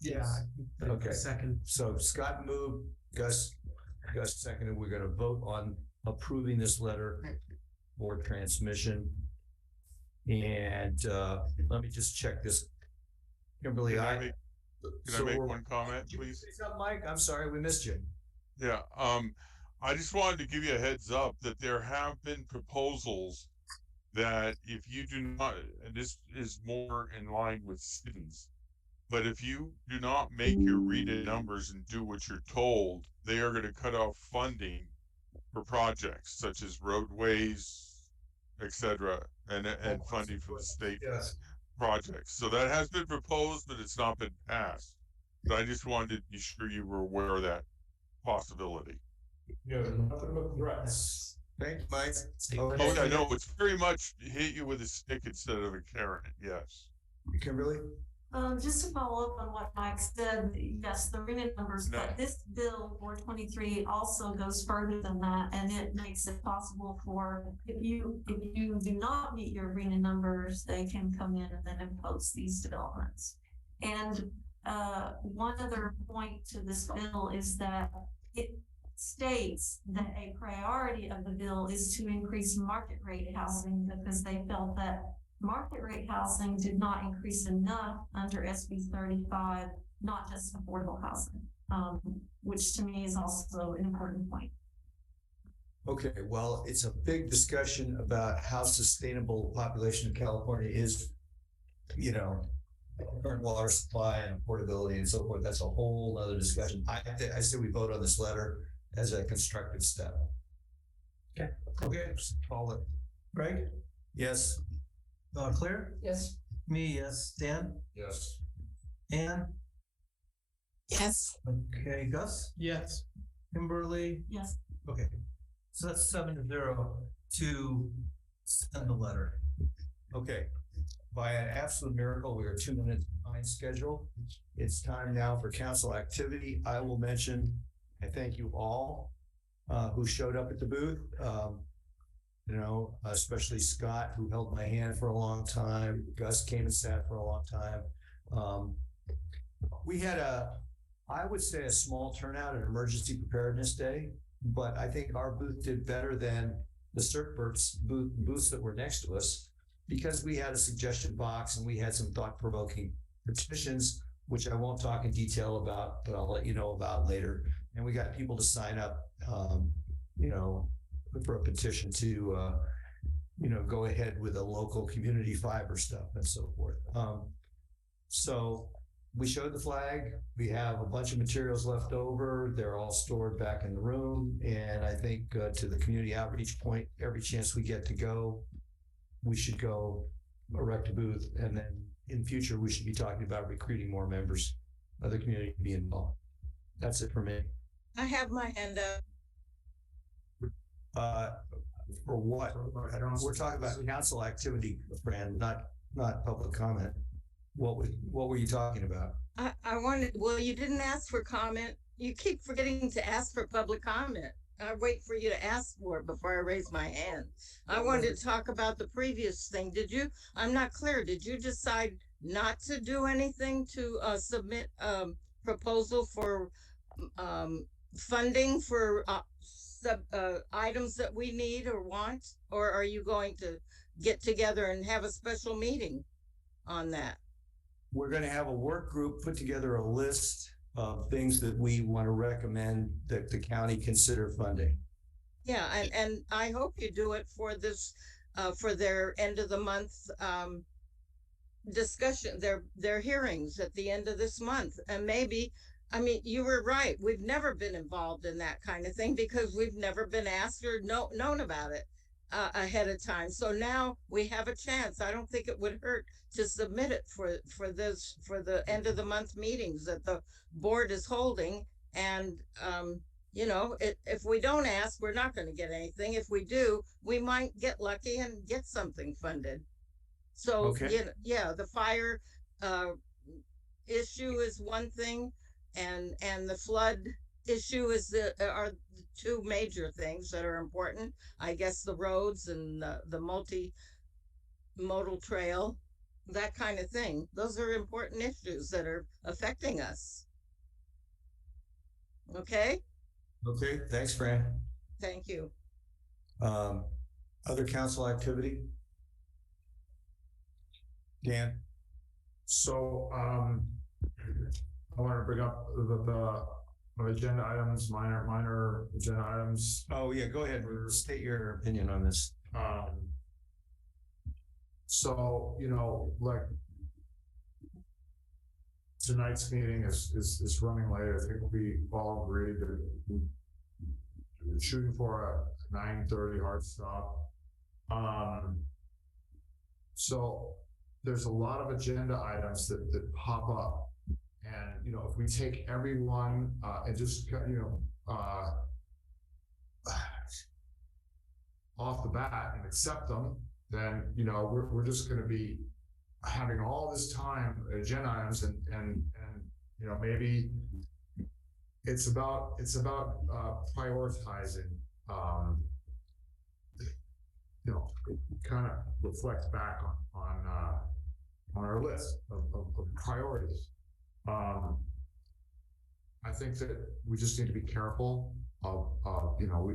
Yeah. Okay. Second. So Scott moved, Gus seconded. We're gonna vote on approving this letter for transmission. And let me just check this. Kimberly, Can I make one comment, please? What's up, Mike? I'm sorry, we missed you. Yeah, I just wanted to give you a heads up that there have been proposals that if you do not, and this is more in line with cities, but if you do not make your read-in numbers and do what you're told, they are going to cut off funding for projects such as roadways, etc., and funding from the state projects. So that has been proposed, but it's not been passed. But I just wanted to be sure you were aware of that possibility. Yeah, nothing but threats. Thank you, Mike. Oh, yeah, no, it's very much hit you with a stick instead of a carrot. Yes. Kimberly? Just to follow up on what Mike said, yes, the reading numbers, but this bill 423 also goes further than that, and it makes it possible for if you do not meet your reading numbers, they can come in and then impose these developments. And one other point to this bill is that it states that a priority of the bill is to increase market rate housing because they felt that market rate housing did not increase enough under SB 35, not just affordable housing, which to me is also an important point. Okay, well, it's a big discussion about how sustainable the population of California is, you know, current water supply and affordability and so forth. That's a whole other discussion. I say we vote on this letter as a constructive step. Okay. Okay. Call it. Greg? Yes. Claire? Yes. Me, yes. Dan? Yes. Ann? Yes. Okay, Gus? Yes. Kimberly? Yes. Okay. So that's 7-0 to send the letter. Okay. By an absolute miracle, we are 2 minutes behind schedule. It's time now for council activity. I will mention, I thank you all who showed up at the booth. You know, especially Scott, who held my hand for a long time. Gus came and sat for a long time. We had I would say a small turnout at Emergency Preparedness Day, but I think our booth did better than the CERT booths that were next to us because we had a suggestion box and we had some thought-provoking petitions, which I won't talk in detail about, but I'll let you know about later. And we got people to sign up, you know, for a petition to, you know, go ahead with a local community fiber stuff and so forth. So we showed the flag. We have a bunch of materials left over. They're all stored back in the room. And I think to the community outreach point, every chance we get to go, we should go erect a booth. And then in future, we should be talking about recruiting more members of the community to be involved. That's it for me. I have my hand up. For what? We're talking about council activity, Fran, not public comment. What were you talking about? I wanted, well, you didn't ask for comment. You keep forgetting to ask for public comment. I wait for you to ask for it before I raise my hand. I wanted to talk about the previous thing. I'm not clear. Did you decide not to do anything to submit proposal for funding for items that we need or want? Or are you going to get together and have a special meeting on that? We're going to have a work group put together a list of things that we want to recommend that the county consider funding. Yeah, and I hope you do it for this, for their end of the month discussion, their hearings at the end of this month. And maybe, I mean, you were right. We've never been involved in that kind of thing because we've never been asked or known about it ahead of time. So now we have a chance. I don't think it would hurt to submit it for the end of the month meetings that the board is holding. And you know, if we don't ask, we're not going to get anything. If we do, we might get lucky and get something funded. So okay. Yeah, the fire issue is one thing, and the flood issue are two major things that are important. I guess the roads and the multi modal trail, that kind of thing. Those are important issues that are affecting us. Okay, Okay, thanks, Fran. thank you. Other council activity? Dan? So, I want to bring up the agenda items, minor agenda items. Oh, yeah, go ahead. State your opinion on this. So, you know, like tonight's meeting is running late. I think we all agreed that we're shooting for a 9:30 hard stop. So there's a lot of agenda items that pop up. And, you know, if we take everyone and just, you know, off the bat and accept them, then, you know, we're just going to be having all this time agenda items and you know, maybe it's about prioritizing, you know, kind of reflect back on our list of priorities. I think that we just need to be careful of you know,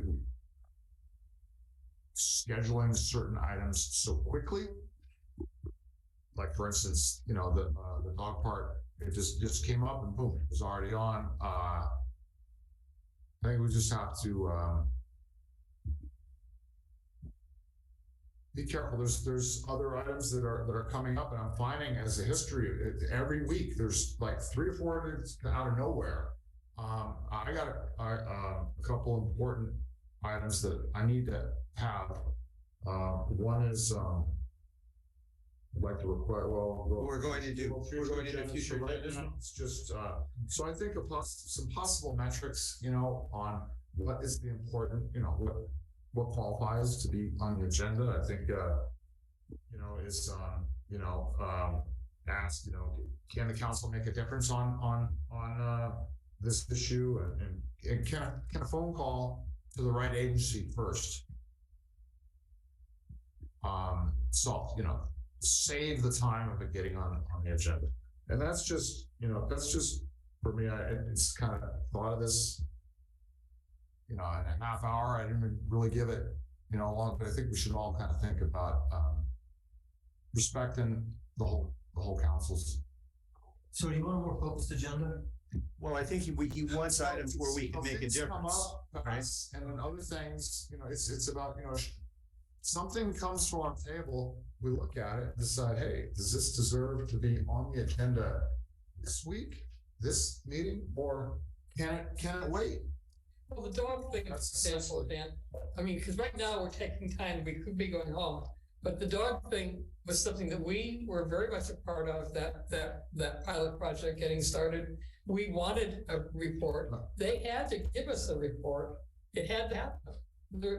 scheduling certain items so quickly. Like for instance, you know, the dog park, it just came up and boom, it was already on. I think we just have to be careful. There's other items that are coming up, and I'm finding as a history every week there's like 3 or 4 out of nowhere. I got a couple important items that I need to have. One is I'd like to require. Well, we're going to do future agendas. It's just so I think of some possible metrics, you know, on what is the important, you know, what qualifies to be on the agenda. I think, you know, is, you know, ask, you know, can the council make a difference on this issue, and can a phone call to the right agency first? So, you know, save the time of it getting on the agenda. And that's just, you know, that's just for me. It's kind of thought of this, you know, in a half hour. I didn't really give it, you know, long, but I think we should all kind of think about respecting the whole council's. So do you want a more focused agenda? Well, I think he wants items where we can make a difference. Right? And then other things, you know, it's about, you know, something comes to our table, we look at it and decide, hey, does this deserve to be on the agenda this week, this meeting, or can it wait? Well, the dog thing is example, Dan. I mean, because right now we're taking time, we could be going home, but the dog thing was something that we were very much a part of, that pilot project getting started. We wanted a report. They had to give us a report. It had to happen.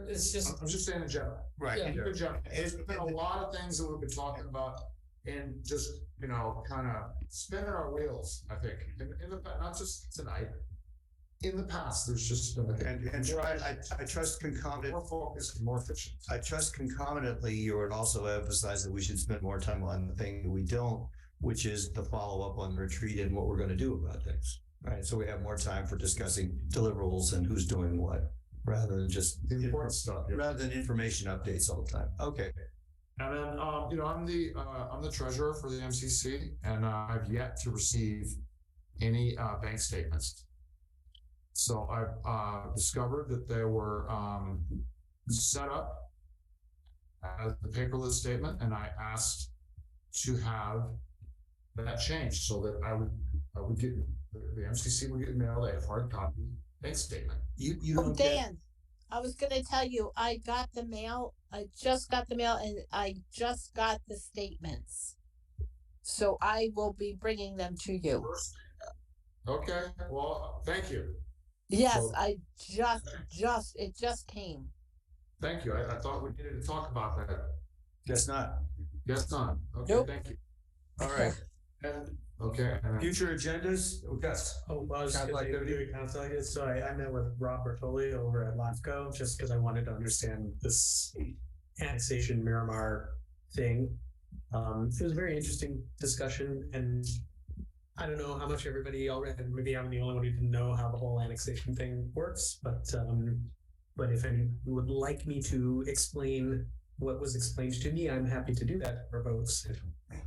It's just. I'm just saying in general. Right. Yeah. In general. There's been a lot of things that we've been talking about and just, you know, kind of spinning our wheels, I think. In the not just tonight. In the past, there's just been I trust concomitant, more focused, more efficient. I trust concomitantly you would also emphasize that we should spend more time on the thing that we don't, which is the follow-up on the retreat and what we're going to do about things. Right. So we have more time for discussing deliverables and who's doing what, rather than just the important stuff. Yeah. Rather than information updates all the time. Okay. And then, you know, I'm the treasurer for the MCC, and I've yet to receive any bank statements. So I've discovered that they were set up as the paperless statement, and I asked to have that changed so that I would get the MCC would get mailed a hard copy bank statement. You don't Dan, I was going to tell you, I got the mail. I just got the mail, and I just got the statements. So I will be bringing them to you. Okay. Well, thank you. Yes, so, it just came. Thank you. I thought we needed to talk about that. Guess not. Guess not. Okay, nope. Thank you. All right. Okay. Future agendas? Yes. Oh, well, I was doing council. So I met with Rob Bertoli over at LAFCO just because I wanted to understand this annexation Miramar thing. It was a very interesting discussion, and I don't know how much everybody already, maybe I'm the only one who didn't know how the whole annexation thing works, but if anyone would like me to explain what was explained to me, I'm happy to do that for folks if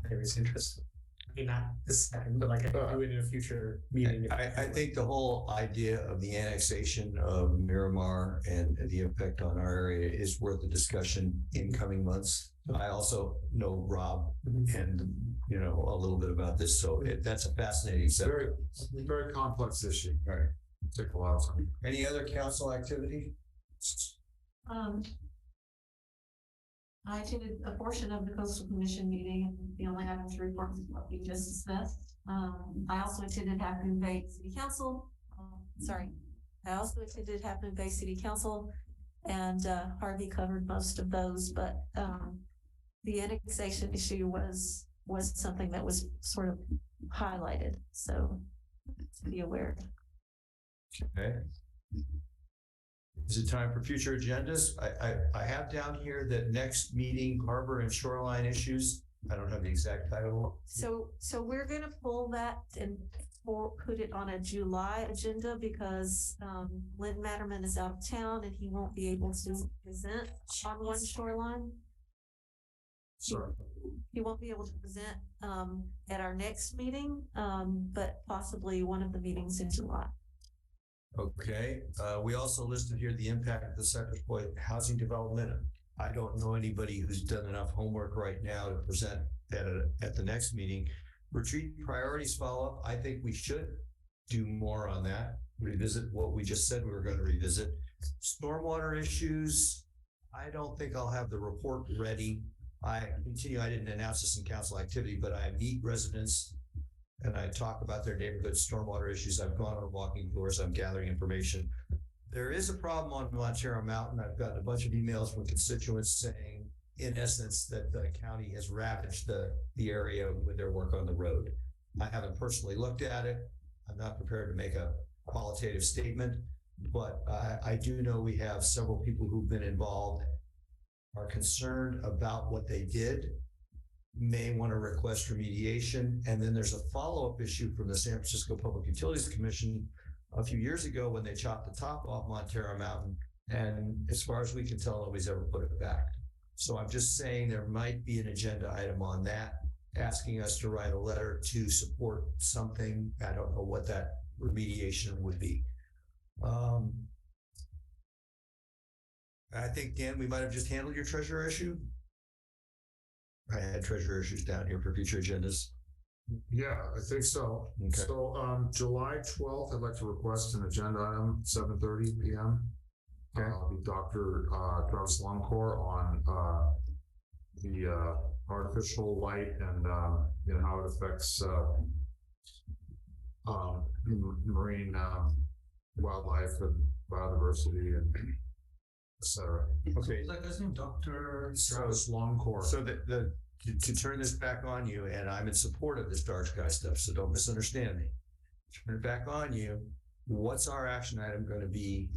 there is interest. I mean, not this second, but like I can do it in a future meeting. I think the whole idea of the annexation of Miramar and the impact on our area is worth a discussion in coming months. I also know Rob and, you know, a little bit about this, so that's a fascinating subject. Very complex issue. Right. Take a while. Any other council activity? I attended a portion of the coastal commission meeting, and the only item to report was what we just discussed. I also attended Half Moon Bay City Council. I also attended Half Moon Bay City Council, and Harvey covered most of those, but the annexation issue was something that was sort of highlighted, so to be aware. Okay. Is it time for future agendas? I have down here that next meeting, harbor and shoreline issues. I don't have the exact title. So we're gonna pull that and put it on a July agenda because Lynn Matterman is out of town and he won't be able to present on one shoreline. Sorry. He won't be able to present at our next meeting, but possibly one of the meetings in July. Okay, we also listed here the impact of the Cypress Point housing development. I don't know anybody who's done enough homework right now to present at the next meeting. Retreat priorities follow-up, I think we should do more on that. Revisit what we just said we were going to revisit. Stormwater issues, I don't think I'll have the report ready. I didn't announce this in council activity, but I meet residents and I talk about their neighborhood stormwater issues. I've gone on walking tours, I'm gathering information. There is a problem on Montero Mountain. I've gotten a bunch of emails from constituents saying, in essence, that the county has ravaged the area with their work on the road. I haven't personally looked at it. I'm not prepared to make a qualitative statement, but I do know we have several people who've been involved, are concerned about what they did, may want to request remediation. And then there's a follow-up issue from the San Francisco Public Utilities Commission a few years ago when they chopped the top off Montero Mountain. And as far as we can tell, nobody's ever put it back. So I'm just saying there might be an agenda item on that, asking us to write a letter to support something. I don't know what that remediation would be. I think, Dan, we might have just handled your treasurer issue. I had treasurer issues down here for future agendas. Yeah, I think so. Okay. So July 12th, I'd like to request an agenda item, 7:30 p.m. Okay. I'll be Dr. Travis Longcore on the artificial light and how it affects marine wildlife and biodiversity and etc. Okay. Like I think Dr. Travis Longcore. So to turn this back on you, and I'm in support of this dark sky stuff, so don't misunderstand me. Turn it back on you. What's our action item going to be?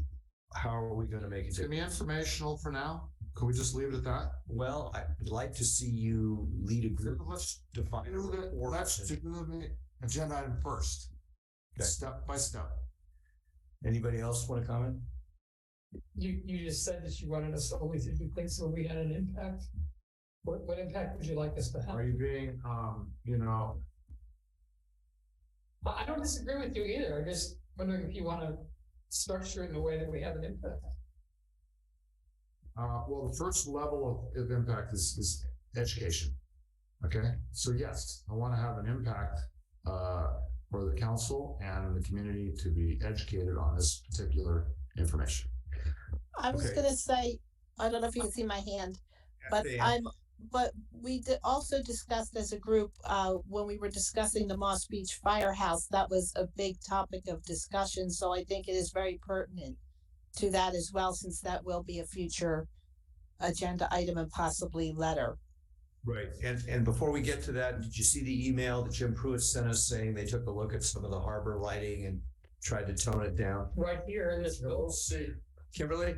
How are we going to make it? It's going to be informational for now. Can we just leave it at that? Well, I'd like to see you lead a group. Let's define do the agenda item first. Okay. Step by step. Anybody else want to comment? You just said that you wanted us only to do things where we had an impact. What impact would you like us to have? Are you being, I don't disagree with you either. I'm just wondering if you want to structure it in a way that we have an impact. Well, the first level of impact is education. Okay, so yes, I want to have an impact for the council and the community to be educated on this particular information. I was gonna say, I don't know if you can see my hand, but but we also discussed as a group when we were discussing the Moss Beach Firehouse. That was a big topic of discussion, so I think it is very pertinent to that as well, since that will be a future agenda item and possibly letter. Right, and before we get to that, did you see the email that Jim Pruitt sent us saying they took a look at some of the harbor lighting and tried to tone it down? Right here in this bill. Kimberly?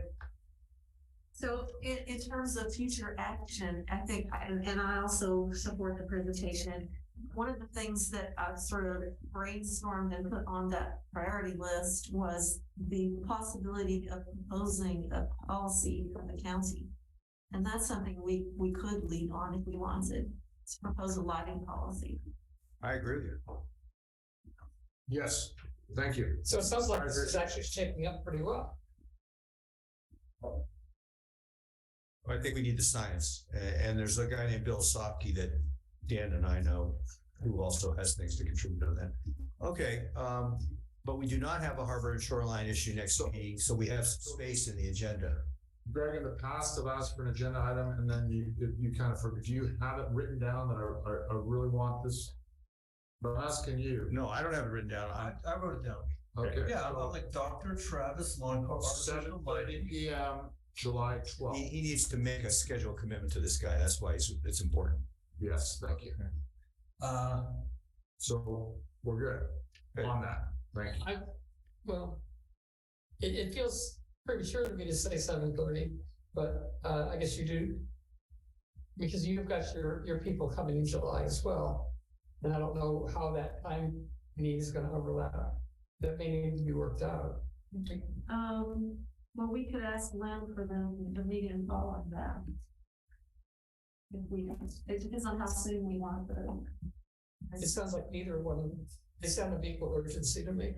So in terms of future action, I think, and I also support the presentation. One of the things that I sort of brainstormed and put on that priority list was the possibility of proposing a policy from the county. And that's something we could lead on if we wanted, to propose a lighting policy. I agree with you. Yes, thank you. So it sounds like this is actually shaping up pretty well. I think we need the science, and there's a guy named Bill Sofke that Dan and I know, who also has things to contribute to that. Okay, but we do not have a harbor and shoreline issue next meeting, so we have space in the agenda. Greg, in the past, I've asked for an agenda item, and then you kind of forget. Do you have it written down that I really want this? But I'm asking you. No, I don't have it written down. I wrote it down. Okay. Yeah, I'm like Dr. Travis Longcoat, 7:30 p.m. July 12th. He needs to make a schedule commitment to this guy. That's why it's important. Yes, thank you. So we're good on that. Thank you. Well, it feels premature to me to say 7:30, but I guess you do, because you've got your people coming in July as well. And I don't know how that time need is going to overlap. That may need to be worked out. Well, we could ask Lynn for the meeting following that. It depends on how soon we want It sounds like neither one of them, they sound of equal urgency to me.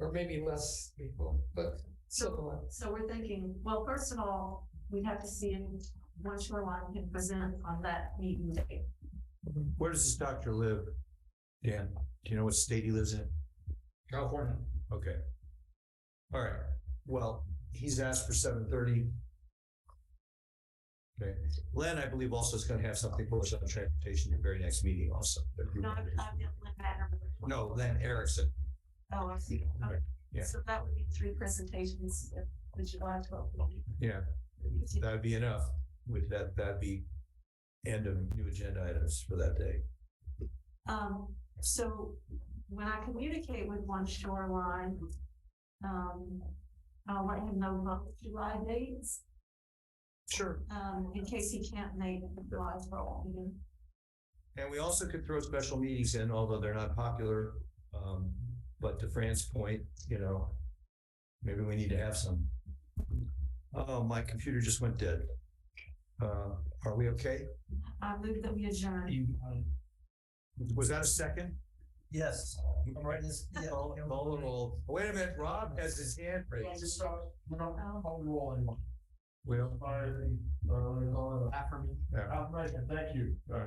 Or maybe less equal, but so we're thinking, well, first of all, we'd have to see if One Shoreline can present on that meeting day. Where does this doctor live, Dan? Do you know what state he lives in? California. Okay. All right. Well, he's asked for 7:30. Okay. Len, I believe, also is going to have something for us on transportation at the very next meeting also. No, Len Erickson. Oh, I see. Okay. Yeah. So that would be 3 presentations at the July 12th meeting. Yeah. That'd be enough. With that'd be end of new agenda items for that day. So when I communicate with One Shoreline, I'll let him know both July dates. Sure. In case he can't make the July 12th meeting. And we also could throw special meetings in, although they're not popular. But to Fran's point, maybe we need to have some. Oh, my computer just went dead. Are we okay? I move that we adjourn. Was that a second? Yes. I'm writing this. Yeah. Roll. Wait a minute, Rob has his hand raised. Just we're not rolling. Well, Affirmation. Thank you. All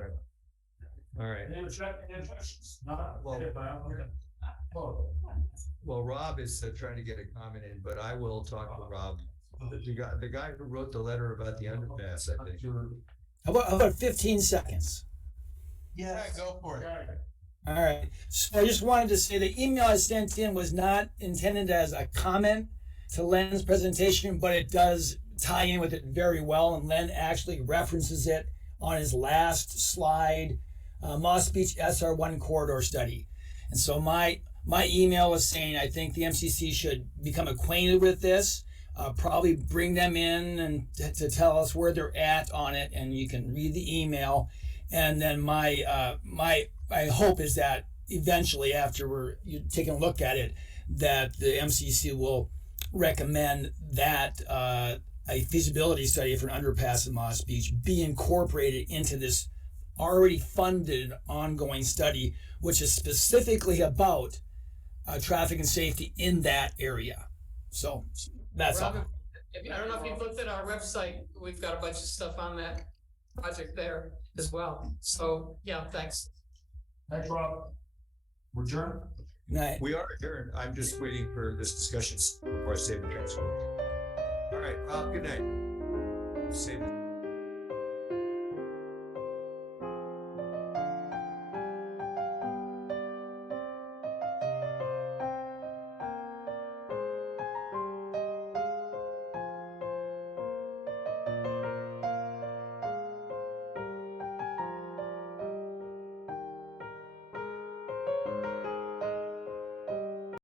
right. Any objections? Not. Well, Rob is trying to get a comment in, but I will talk to Rob. The guy who wrote the letter about the underpass, I think. How about 15 seconds? Yeah, go for it. All right. So I just wanted to say the email I sent in was not intended as a comment to Len's presentation, but it does tie in with it very well. And Len actually references it on his last slide, Moss Beach SR1 corridor study. And so my email is saying I think the MCC should become acquainted with this, probably bring them in and to tell us where they're at on it, and you can read the email. And then my hope is that eventually, after you're taking a look at it, that the MCC will recommend that a feasibility study for an underpass in Moss Beach be incorporated into this already funded ongoing study, which is specifically about traffic and safety in that area. So that's all. I don't know if you've looked at our website. We've got a bunch of stuff on that project there as well. So yeah, thanks. Thanks, Rob. We're adjourned. We are adjourned. I'm just waiting for this discussion before I save the transcript. All right, Rob, good night. Save the